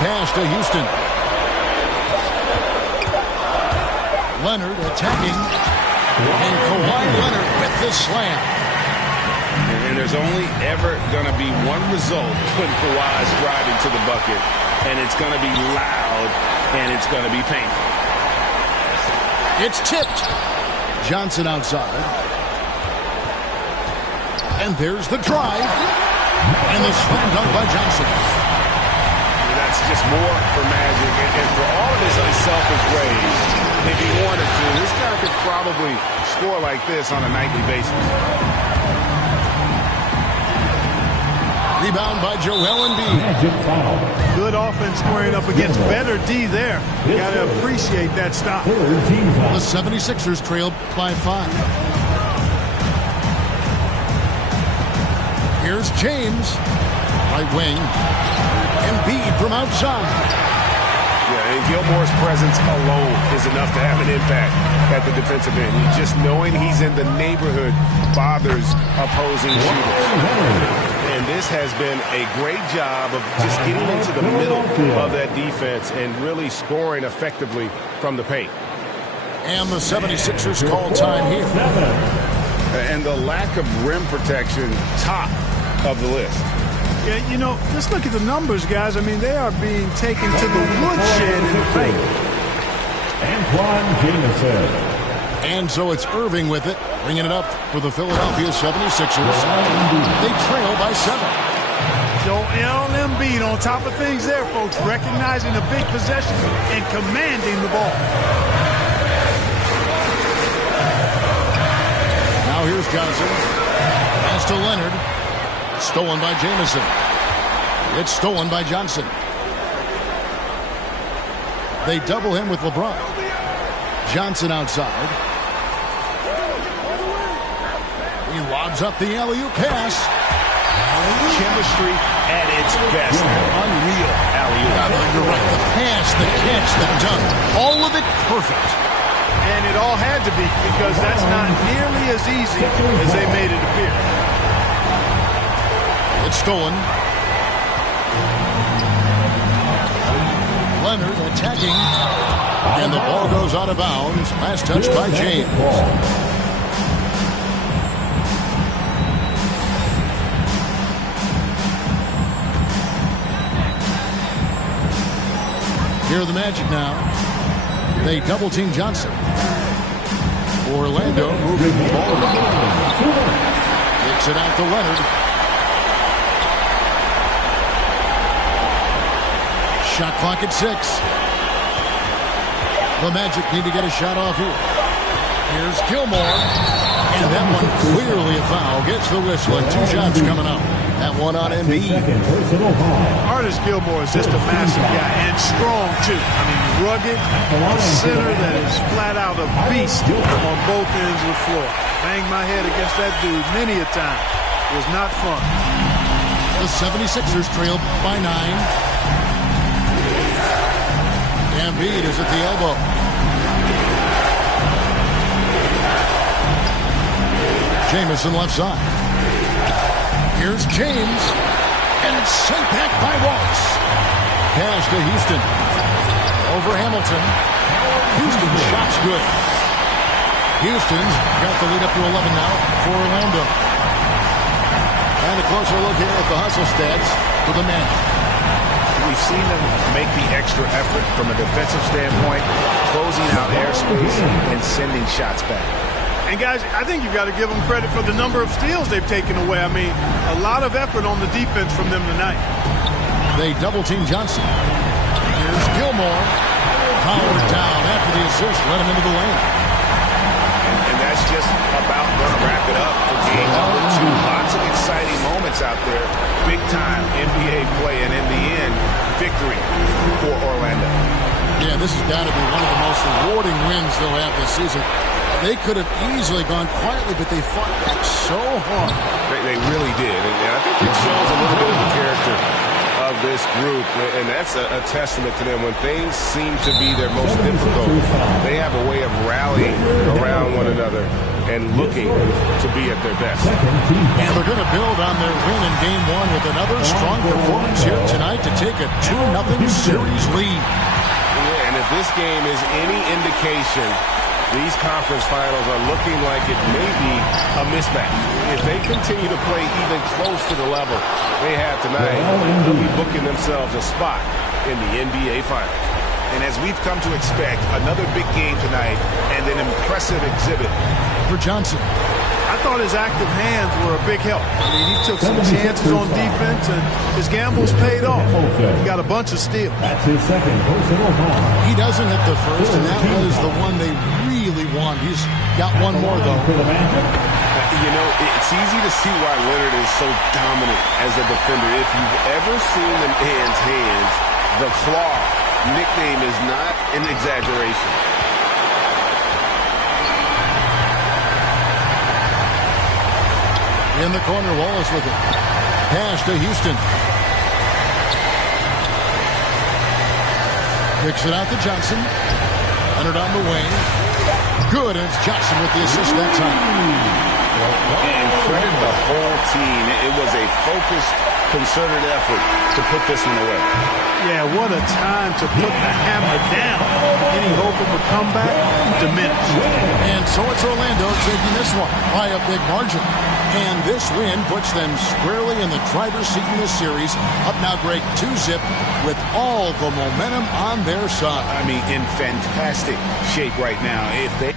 Pass to Houston. Leonard attacking. And Kawhi Leonard with the slam. And there's only ever going to be one result when Kawhi's driving to the bucket. And it's going to be loud, and it's going to be painful. It's tipped. Johnson outside. And there's the drive. And the slam dunk by Johnson. That's just more for Magic. And for all of his unselfish ways, if he wanted to, this guy could probably score like this on a nightly basis. Rebound by Joel Embiid. Good offense squaring up against better D there. You got to appreciate that stop. The 76ers trailed by 5. Here's James. Right wing. Embiid from outside. Yeah, and Gilmore's presence alone is enough to have an impact at the defensive end. Just knowing he's in the neighborhood bothers opposing shooters. And this has been a great job of just getting into the middle of that defense and really scoring effectively from the paint. And the 76ers call time here. And the lack of rim protection, top of the list. Yeah, you know, just look at the numbers, guys. I mean, they are being taken to the woodshed in the paint. Antoine Jamison. And so it's Irving with it, bringing it up for the Philadelphia 76ers. They trail by 7. Joel Embiid on top of things there, folks, recognizing a big possession and commanding the ball. Now here's Johnson. Pass to Leonard. Stolen by Jamison. It's stolen by Johnson. They double him with LeBron. Johnson outside. He lobs up the alley-oop pass. Chemistry at its best. Unreal alley-oop. You're right. The pass, the catch, the dunk. All of it perfect. And it all had to be, because that's not nearly as easy as they made it appear. It's stolen. Leonard attacking. And the ball goes out of bounds. Last touch by James. Here are the Magic now. They double-team Johnson. Orlando moving the ball around. Kicks it out to Leonard. Shot clock at 6. The Magic need to get a shot off here. Here's Gilmore. And that one clearly a foul. Gets the whistle and 2 shots coming up. That one on Embiid. Artis Gilmore is just a massive guy and strong too. I mean, rugged, a center that is flat out a beast on both ends of the floor. Banged my head against that dude many a time. It was not fun. The 76ers trail by 9. Embiid is at the elbow. Jamison left side. Here's James. And it's sent back by Wallace. Pass to Houston. Over Hamilton. Houston's shot's good. Houston's got the lead up to 11 now for Orlando. And a closer look here at the hustle stats for the Magic. We've seen them make the extra effort from a defensive standpoint, closing out airspace and sending shots back. And guys, I think you've got to give them credit for the number of steals they've taken away. I mean, a lot of effort on the defense from them tonight. They double-team Johnson. Here's Gilmore. Howard down after the assist. Let him into the lane. And that's just about going to wrap it up for game number 2. Lots of exciting moments out there. Big-time NBA play, and in the end, victory for Orlando. Yeah, this has got to be one of the most rewarding wins they'll have this season. They could have easily gone quietly, but they fought back so hard. They really did. And I think it shows a little bit of the character of of this group, and that's a testament to them. When things seem to be their most difficult, they have a way of rallying around one another and looking to be at their best. And they're going to build on their win in Game 1 with another strong performance here tonight to take a 2-0 series lead. Yeah, and if this game is any indication, these conference finals are looking like it may be a mismatch. If they continue to play even close to the level they have tonight, they'll be booking themselves a spot in the NBA Finals. And as we've come to expect, another big game tonight and an impressive exhibit for Johnson. I thought his active hands were a big help. I mean, he took some chances on defense, and his gambles paid off. He got a bunch of steals. That's his second personal foul. He doesn't hit the first, and that was the one they really want. He's got one more, though. You know, it's easy to see why Leonard is so dominant as a defender. If you've ever seen the man's hands, the Claw nickname is not an exaggeration. In the corner, Wallace with it. Pass to Houston. Kicks it out to Johnson. Leonard on the wing. Good, and it's Johnson with the assist that time. And credit the whole team. It was a focused, concerted effort to put this one away. Yeah, what a time to put the hammer down. Any hope of a comeback diminished. And so it's Orlando taking this one by a big margin. And this win puts them squarely in the driver's seat in this series. Up now, Greg, 2-0 with all the momentum on their side. I mean, in fantastic shape right now. If they